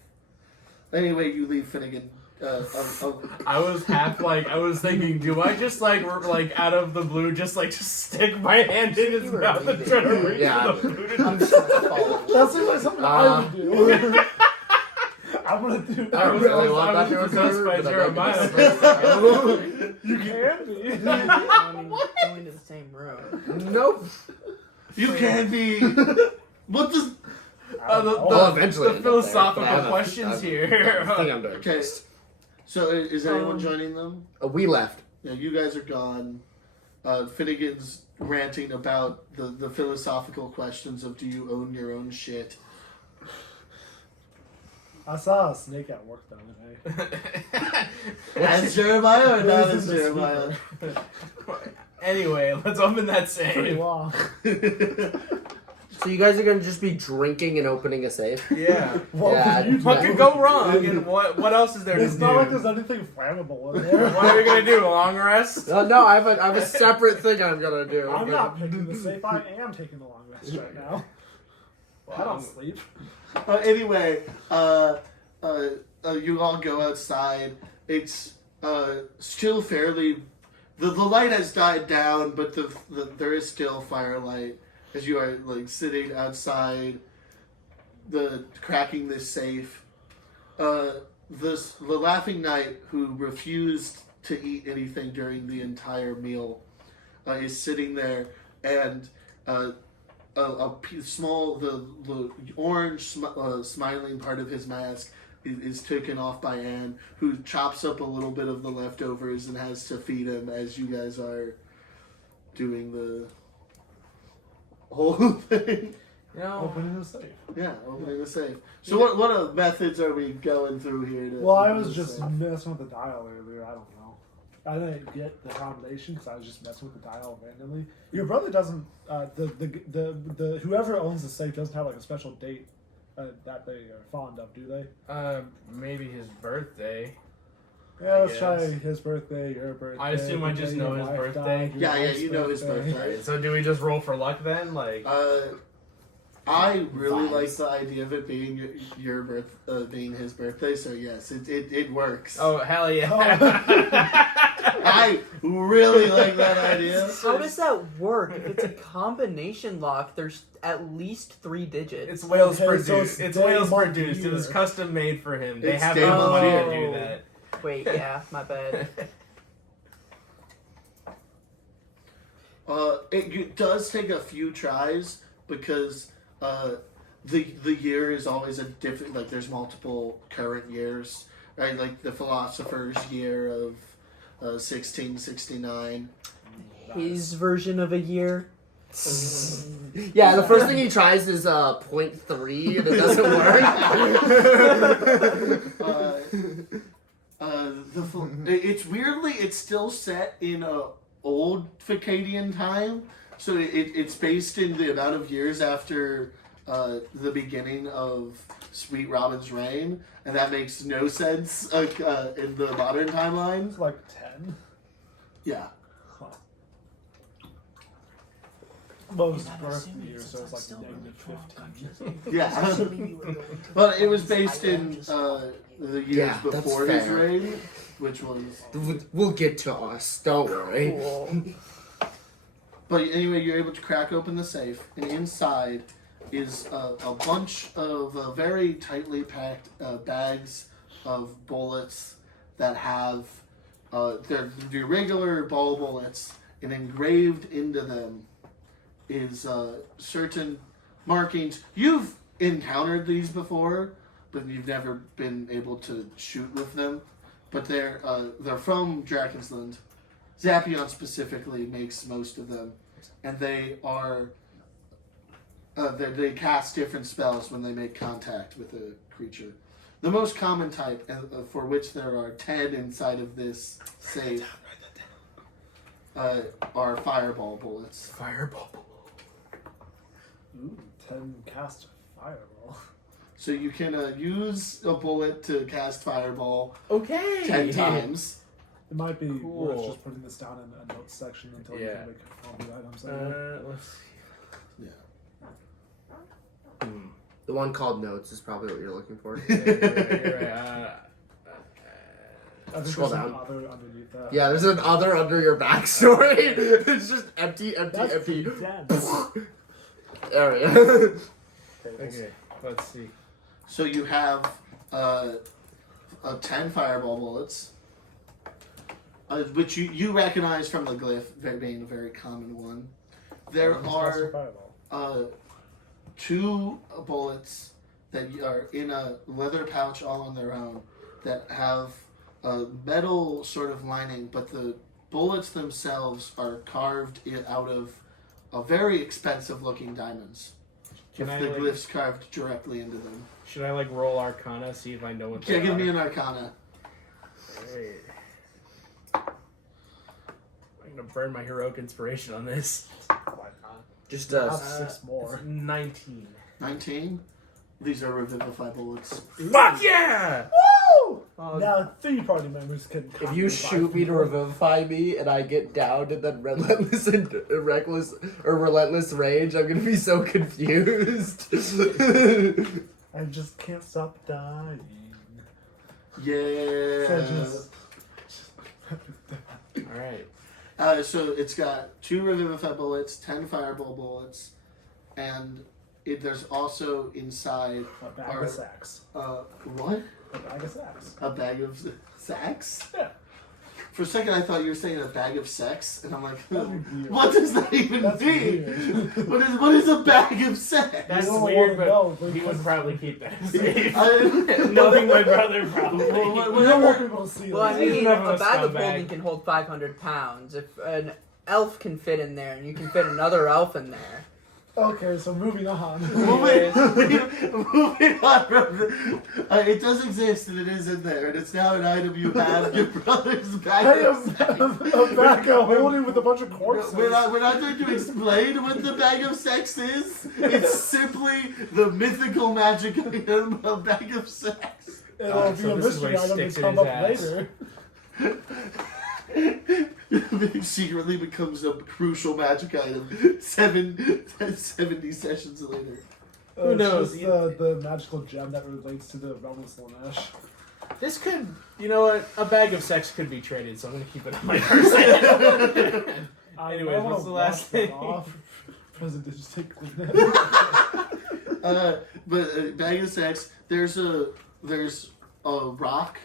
Anyway, you leave Finnegan I was I was thinking, do I just out of the blue, just stick my hand in his You were mouth and leaving. try to reach Yeah. for the food? I'm just gonna follow. That seems like something I would do. I'm gonna do I don't really want that to possessed occur, by but I'd Jeremiah. like to You can be. Going to the same room. Nope. You can be. What does? Well, eventually the end up there, philosophical but I have a- questions I here. think I'm doing Okay. first. So is anyone joining them? We left. Yeah, you guys are gone. Finnegan's ranting about the philosophical questions of do you own your own shit? I saw a snake at work the other day. As Jeremiah or not as This is the Jeremiah? Anyway, let's open that Pretty safe. long. So you guys are gonna just be drinking and opening a safe? Yeah. What Yeah, would you do? What could go wrong? And what else is there It's to not do? like there's anything flammable in there. What are we gonna do? A long rest? No, I have a separate thing I'm gonna do. I'm not picking the safe. I am taking the long rest right now. I don't sleep. Anyway, you all go outside. It's still fairly. The light has died down, but there is still firelight as you are sitting outside, cracking this safe. The laughing knight who refused to eat anything during the entire meal is sitting there, and the orange smiling part of his mask is taken off by Anne, who chops up a little bit of the leftovers and has to feed him as you guys are doing the whole thing. You know, Opening the safe. Yeah, opening the safe. So what methods are we going through here? Well, I open was the just safe? messing with the dial earlier. I don't know. I didn't get the combination because I was just messing with the dial randomly. Your brother doesn't. The whoever owns the safe doesn't have a special date that they are fond of, do they? maybe his birthday. Yeah, let's guess. try his birthday, your birthday. I assume I the just day know your his wife birthday. died, your Yeah, wife's you know his birthday. So do we just roll for luck then? I really Vibes. like the idea of it being your being his birthday. So yes, it works. Oh hell yeah! I really like that idea. How does that work? If it's a combination lock, there's at least 3 digits. It's Wales Okay, produced. so it's it's day, Wales month, produced. It was year. custom made for him. They It's have day, the month, money to year. do that. Wait, yeah, my bad. It does take a few tries because the year is always a different. Like there's multiple current years, right? Like the philosopher's year of 1669. His version of a year. Yeah, the first thing he tries is 0.3 and it doesn't work. It's weirdly it's still set in a old Facadian time, so it's based in the amount of years after the beginning of Sweet Robin's reign, and that makes no sense in the modern timeline. It's like 10. Yeah. Most birth year, so it's like negative 15. Yeah. But it was based in the years Yeah, that's before his fair. reign, which was. We'll get to us. Don't worry. Cool. But anyway, you're able to crack open the safe, and inside is a bunch of very tightly packed bags of bullets that have they're the regular ball bullets, and engraved into them is certain markings. You've encountered these before, but you've never been able to shoot with them. But they're from Drakensland. Zappion specifically makes most of them, and they are they cast different spells when they make contact with a creature. The most common type, for which there are 10 inside of this safe, are fireball bullets. Fireball. Ooh, 10 cast fireball. So you can use a bullet to cast fireball Okay. 10 times. It might be worth Cool. just putting this down in a notes section until you Yeah. can make all the items. Anyway. Let's see. The one called notes is probably what you're looking for. You're right. I think Scroll there's down. an other underneath that. Yeah, there's an other under your backstory. It's just empty, That's empty. pretty dense. Area. Okay, let's see. So you have 10 fireball bullets, which you recognize from the glyph being a very common one. There are Fireball. 2 bullets that are in a leather pouch all on their own that have a metal sort of lining, but the bullets themselves are carved out of very expensive looking diamonds. Can with I, the like- glyphs carved directly into them. Should I like roll Arcana, see if I know what? Yeah, they give are? me an Arcana. Alright. I'm gonna burn my heroic inspiration on this. Why not? Just Have 6 more. It's 19. 19. These are revivify bullets. Fuck yeah! Woo! Oh, Now 3 party members can. If you shoot me to revivify me and I get down in that relentless and reckless or relentless rage, I'm gonna be so confused. I just can't stop dying. Yeah. So Alright. So it's got 2 revivify bullets, 10 fireball bullets, and there's also inside a bag of sacks. what? A bag of sacks. A bag of sacks? Yeah. For a second, I thought you were saying a bag of sex, and I'm like, That'd be weird. what does that even That's mean? weird. What is a bag of sex? That's don't weird, wanna but know, but he would because- probably keep that safe. I- Knowing my brother, probably. Well, We don't whatever. want people to see Well, I this. mean, He's never a a bag of scumbag. holding can hold 500 pounds. If an elf can fit in there, and you can fit another elf in there. Okay, so moving on. Moving on from it does exist and it is in there, and it's now an item you have. Your brother's bag I of have a bag of holding with a bunch of corpses. We're not going to explain what the bag of sex is. It's simply the mythical magic item, a bag of sex. It'll be so a this is mystery where he item sticks to it come in up his ass. later. It secretly becomes a crucial magic item 70 sessions later. Who knows? It's just the magical gem that relates to the realm of Slanesh. This could, you know what? A bag of sex could be traded, so I'm gonna keep it on my person. Anyways, what's the last thing? President just take But bag of sex, there's a rock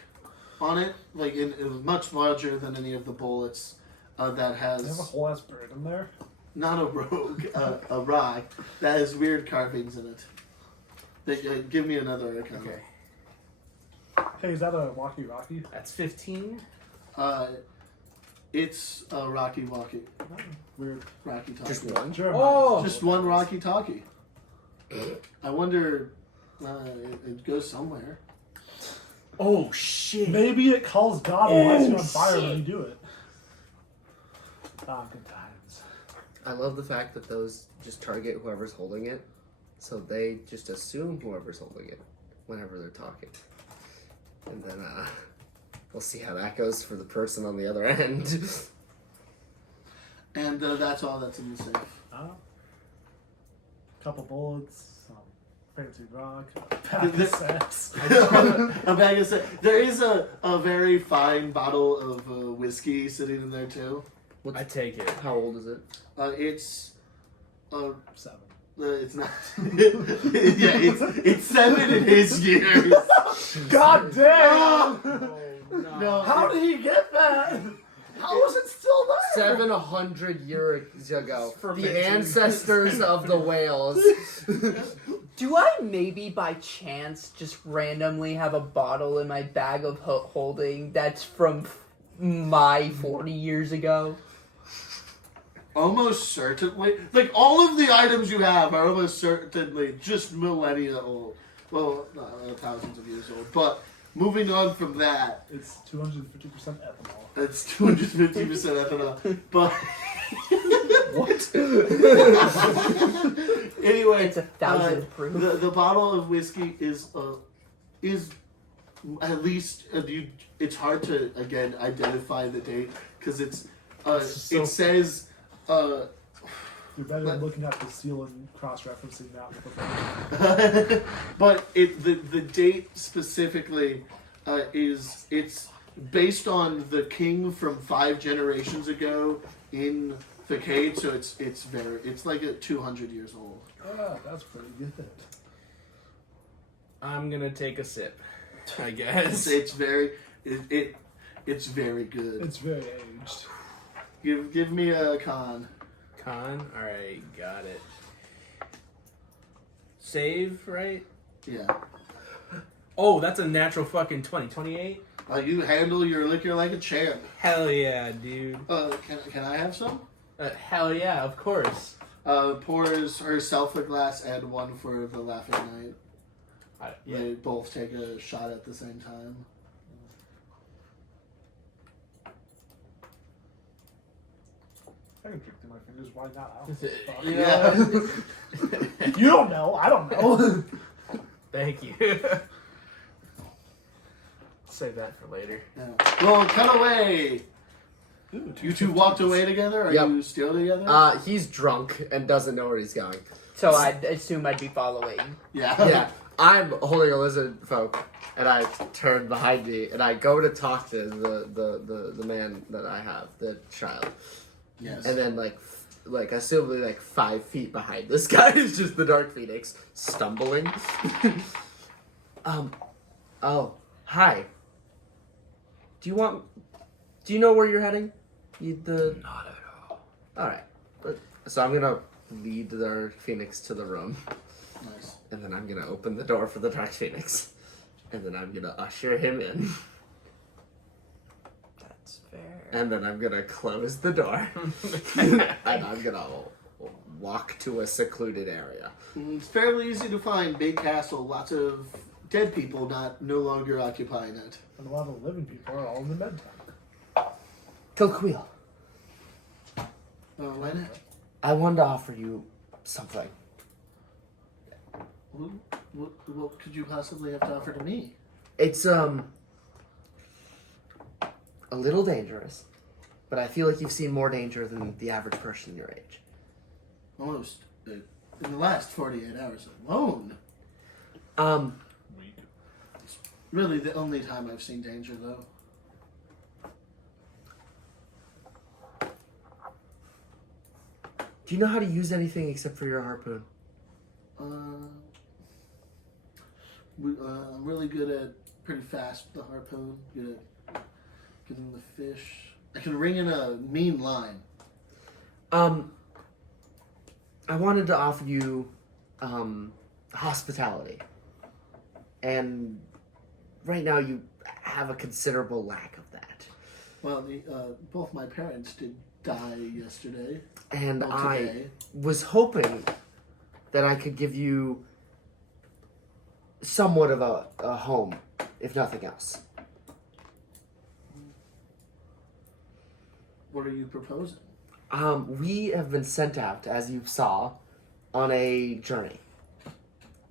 on it, like it was much larger than any of the bullets. That They have a has whole ass bird in there. not a rogue, a rock that has weird carvings in it. Give me another account. Okay, Hey, is that a walkie rocky? that's 15. It's a Rocky Walkie, Weird. Rocky Talkie. Just one? Sure. Oh, Just one Rocky Talkie. I wonder. It goes somewhere. oh shit! Maybe it calls God and lights you on fire when you do it. Ah, good times. I love the fact that those just target whoever's holding it, so they just assume whoever's holding it whenever they're talking. And then we'll see how that goes for the person on the other end. And that's all that's in the safe. Couple bullets, some fancy rock, a pack of sex. A bag of sex. There is a very fine bottle of whiskey sitting in there too. I take it. How old is it? It's 7. it's not. Yeah, it's 7 in his years. God damn! Oh, No. How did he get that? How is it still there? 700 years ago. The Fermenting. ancestors of the whales. Do I maybe by chance just randomly have a bottle in my bag of holding that's from my 40 years ago? Almost certainly. Like, all of the items you have are almost certainly just millennia old. Well, not thousands of years old. But moving on from that, It's 250% ethanol. it's 250% ethanol. But What? anyway, It's 1,000 proof. the bottle of whiskey is at least it's hard to again identify the date because it says. You're better than looking at the seal and cross-referencing that with the But the date specifically it's based on the king from 5 generations ago in the cave, so it's like 200 years old. Ah, that's pretty good. I'm gonna take a sip, I guess. It's very good. It's very aged. Give me a con. Con? Alright, got it. Save, right? Yeah. Oh, that's a natural fucking 20. 28? You handle your liquor like a champ. Hell yeah, dude. Can I have some? Hell yeah, of course. Pours herself a glass and one for the laughing knight. Yeah. They both take a shot at the same time. I can drink through my fingers. Why not? You know, You don't know. I don't know. Thank you. Save that for later. Yeah. Well, cut away. You two walked away together? Are Yep. you still together? He's drunk and doesn't know where he's going. So I assume I'd be following. Yeah. Yeah, I'm holding a lizard folk, and I turn behind me, and I go to talk to the man that I have, the child. Yes. And then, like assumably, 5 feet behind this guy is just the Dark Phoenix, stumbling. Oh, hi. Do you know where you're heading? Not at all. Alright. So I'm gonna lead the Dark Phoenix to the room. Nice. And then I'm gonna open the door for the Dark Phoenix. And then I'm gonna usher him in. That's fair. And then I'm gonna close the door. And I'm gonna walk to a secluded area. It's fairly easy to find. Big castle, lots of dead people no longer occupying it. And a lot of the living people are all in the med town. Kilqueel, Lynette, I wanted to offer you something. what could you possibly have to offer to me? It's a little dangerous, but I feel like you've seen more danger than the average person your age. Almost. In the last 48 hours alone. It's really the only time I've seen danger, though. Do you know how to use anything except for your harpoon? I'm really good at pretty fast with the harpoon. Good at getting the fish. I can ring in a mean line. I wanted to offer you hospitality. And right now you have a considerable lack of that. Well, both my parents did die yesterday. And Well, I today. was hoping that I could give you somewhat of a home, if nothing else. What are you proposing? We have been sent out, as you saw, on a journey.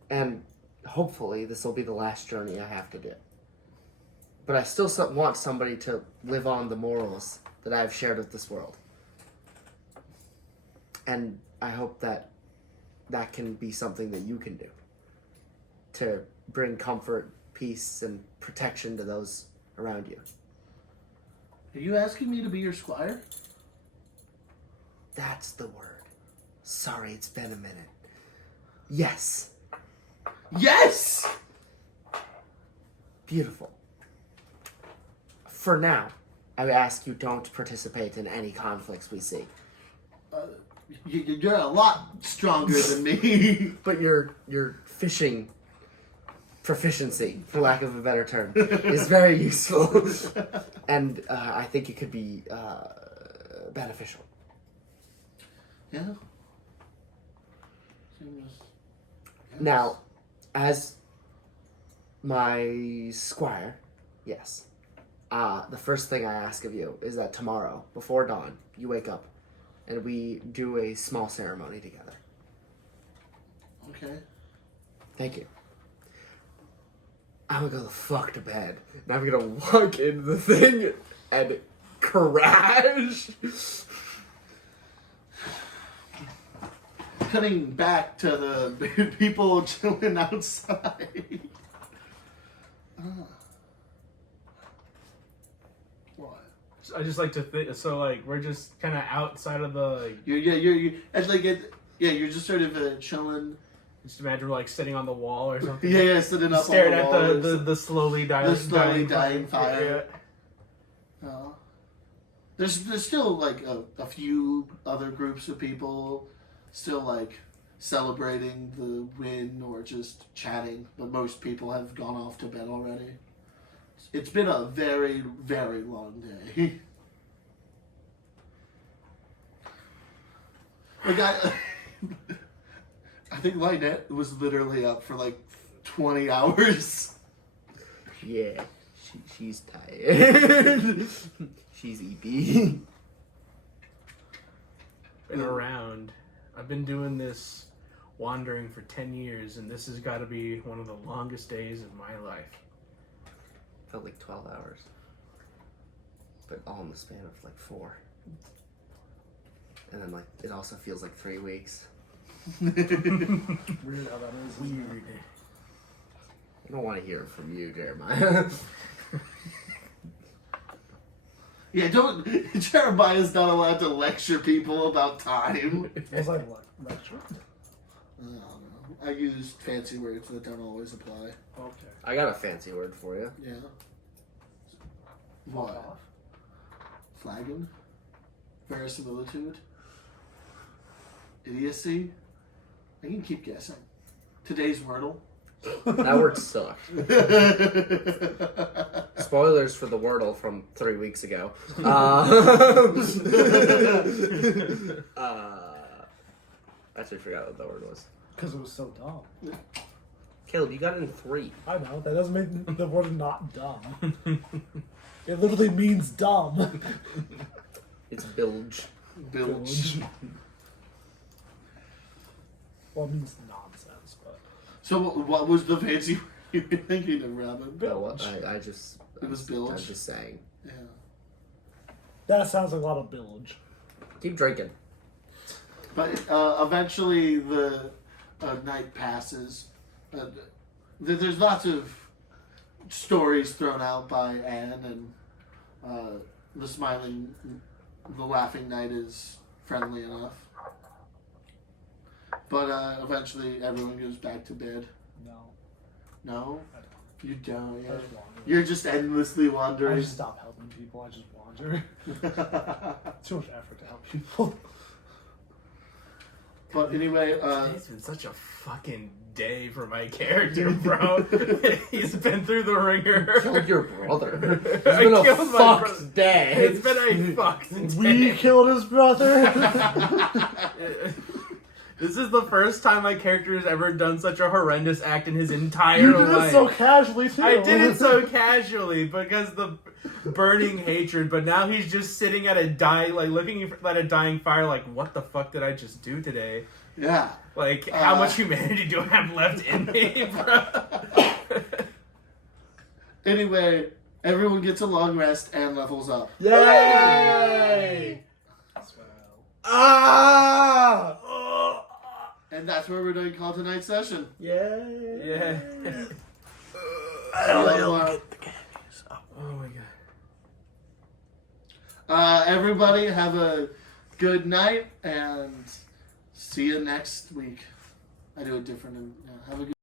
And hopefully this will be the last journey I have to do. But I still want somebody to live on the morals that I've shared with this world. And I hope that that can be something that you can do to bring comfort, peace, and protection to those around you. Are you asking me to be your squire? That's the word. Sorry, it's been a minute. Yes. Yes! Beautiful. For now, I ask you don't participate in any conflicts we see. You're a lot stronger than me. But your fishing proficiency, for lack of a better term, is very useful. And I think it could be beneficial. Yeah. Seems. Yes. Now, as my squire, yes, the first thing I ask of you is that tomorrow, before dawn, you wake up and we do a small ceremony together. Okay. Thank you. I'm gonna go the fuck to bed. And I'm gonna walk into the thing and crash. Cutting back to the people chilling outside. just like to think. So like we're just kind of outside of the. Like, You're it's like you're just sort of chilling. just imagine we're like sitting on the wall or something. Yeah, sitting up staring on the at wall. the slowly dying fire. There's still like a few other groups of people still like celebrating the win or just chatting, but most people have gone off to bed already. It's been a very, very long day. Like I think Lynette was literally up for like 20 hours. Yeah, she's tired. She's EP. Been around. I've been doing this wandering for 10 years, and this has got to be one of the longest days of my life. Felt like 12 hours. But all in the span of like 4. And then like it also feels like 3 weeks. Weird how that is. Weird. I don't want to hear it from you, Jeremiah. Yeah, Jeremiah's not allowed to lecture people about time. Was I lecture? I don't know. I used fancy words that don't always apply. Okay. I got a fancy word for you. Yeah. Fuck What? off. Flagging? Verisimilitude? Idiocy? I can keep guessing. Today's Wordle? That word sucked. Spoilers for the Wordle from 3 weeks ago. I actually forgot what the word was. Because it was so dumb. Caleb, you got it in 3. I know. That doesn't make the word not dumb. It literally means dumb. It's bilge. Bilge. Well, it means nonsense, but... So what was the fancy word you were thinking of, Robin? Bilge. I just... It was bilge? I'm just saying. Yeah. That sounds like a lot of bilge. Keep drinking. But eventually the night passes. There's lots of stories thrown out by Anne, and the laughing knight is friendly enough. But eventually everyone goes back to bed. No. No? I don't. You don't, I yeah. just wander. You're just endlessly I wandering. just stop helping people. I just wander. Too much effort to help people. But anyway, Today's been such a fucking day for my character, bro. He's been through the ringer. Killed your brother. It's I been a killed my brother. fucked day. It's been a fucked We day. killed his brother. This is the first time my character has ever done such a horrendous act in his entire You did life. it so casually too. I did it so casually because the burning hatred, but now he's just sitting at looking at a dying fire like, what the fuck did I just do today? yeah. Like, how much humanity do I have left in me, bro? Anyway, everyone gets a long rest and levels up. Yay! Ah! And that's where we're doing call tonight's session. Yay! Yeah. So, Oh my god. everybody have a good night and see you next week. I do it different. Have a good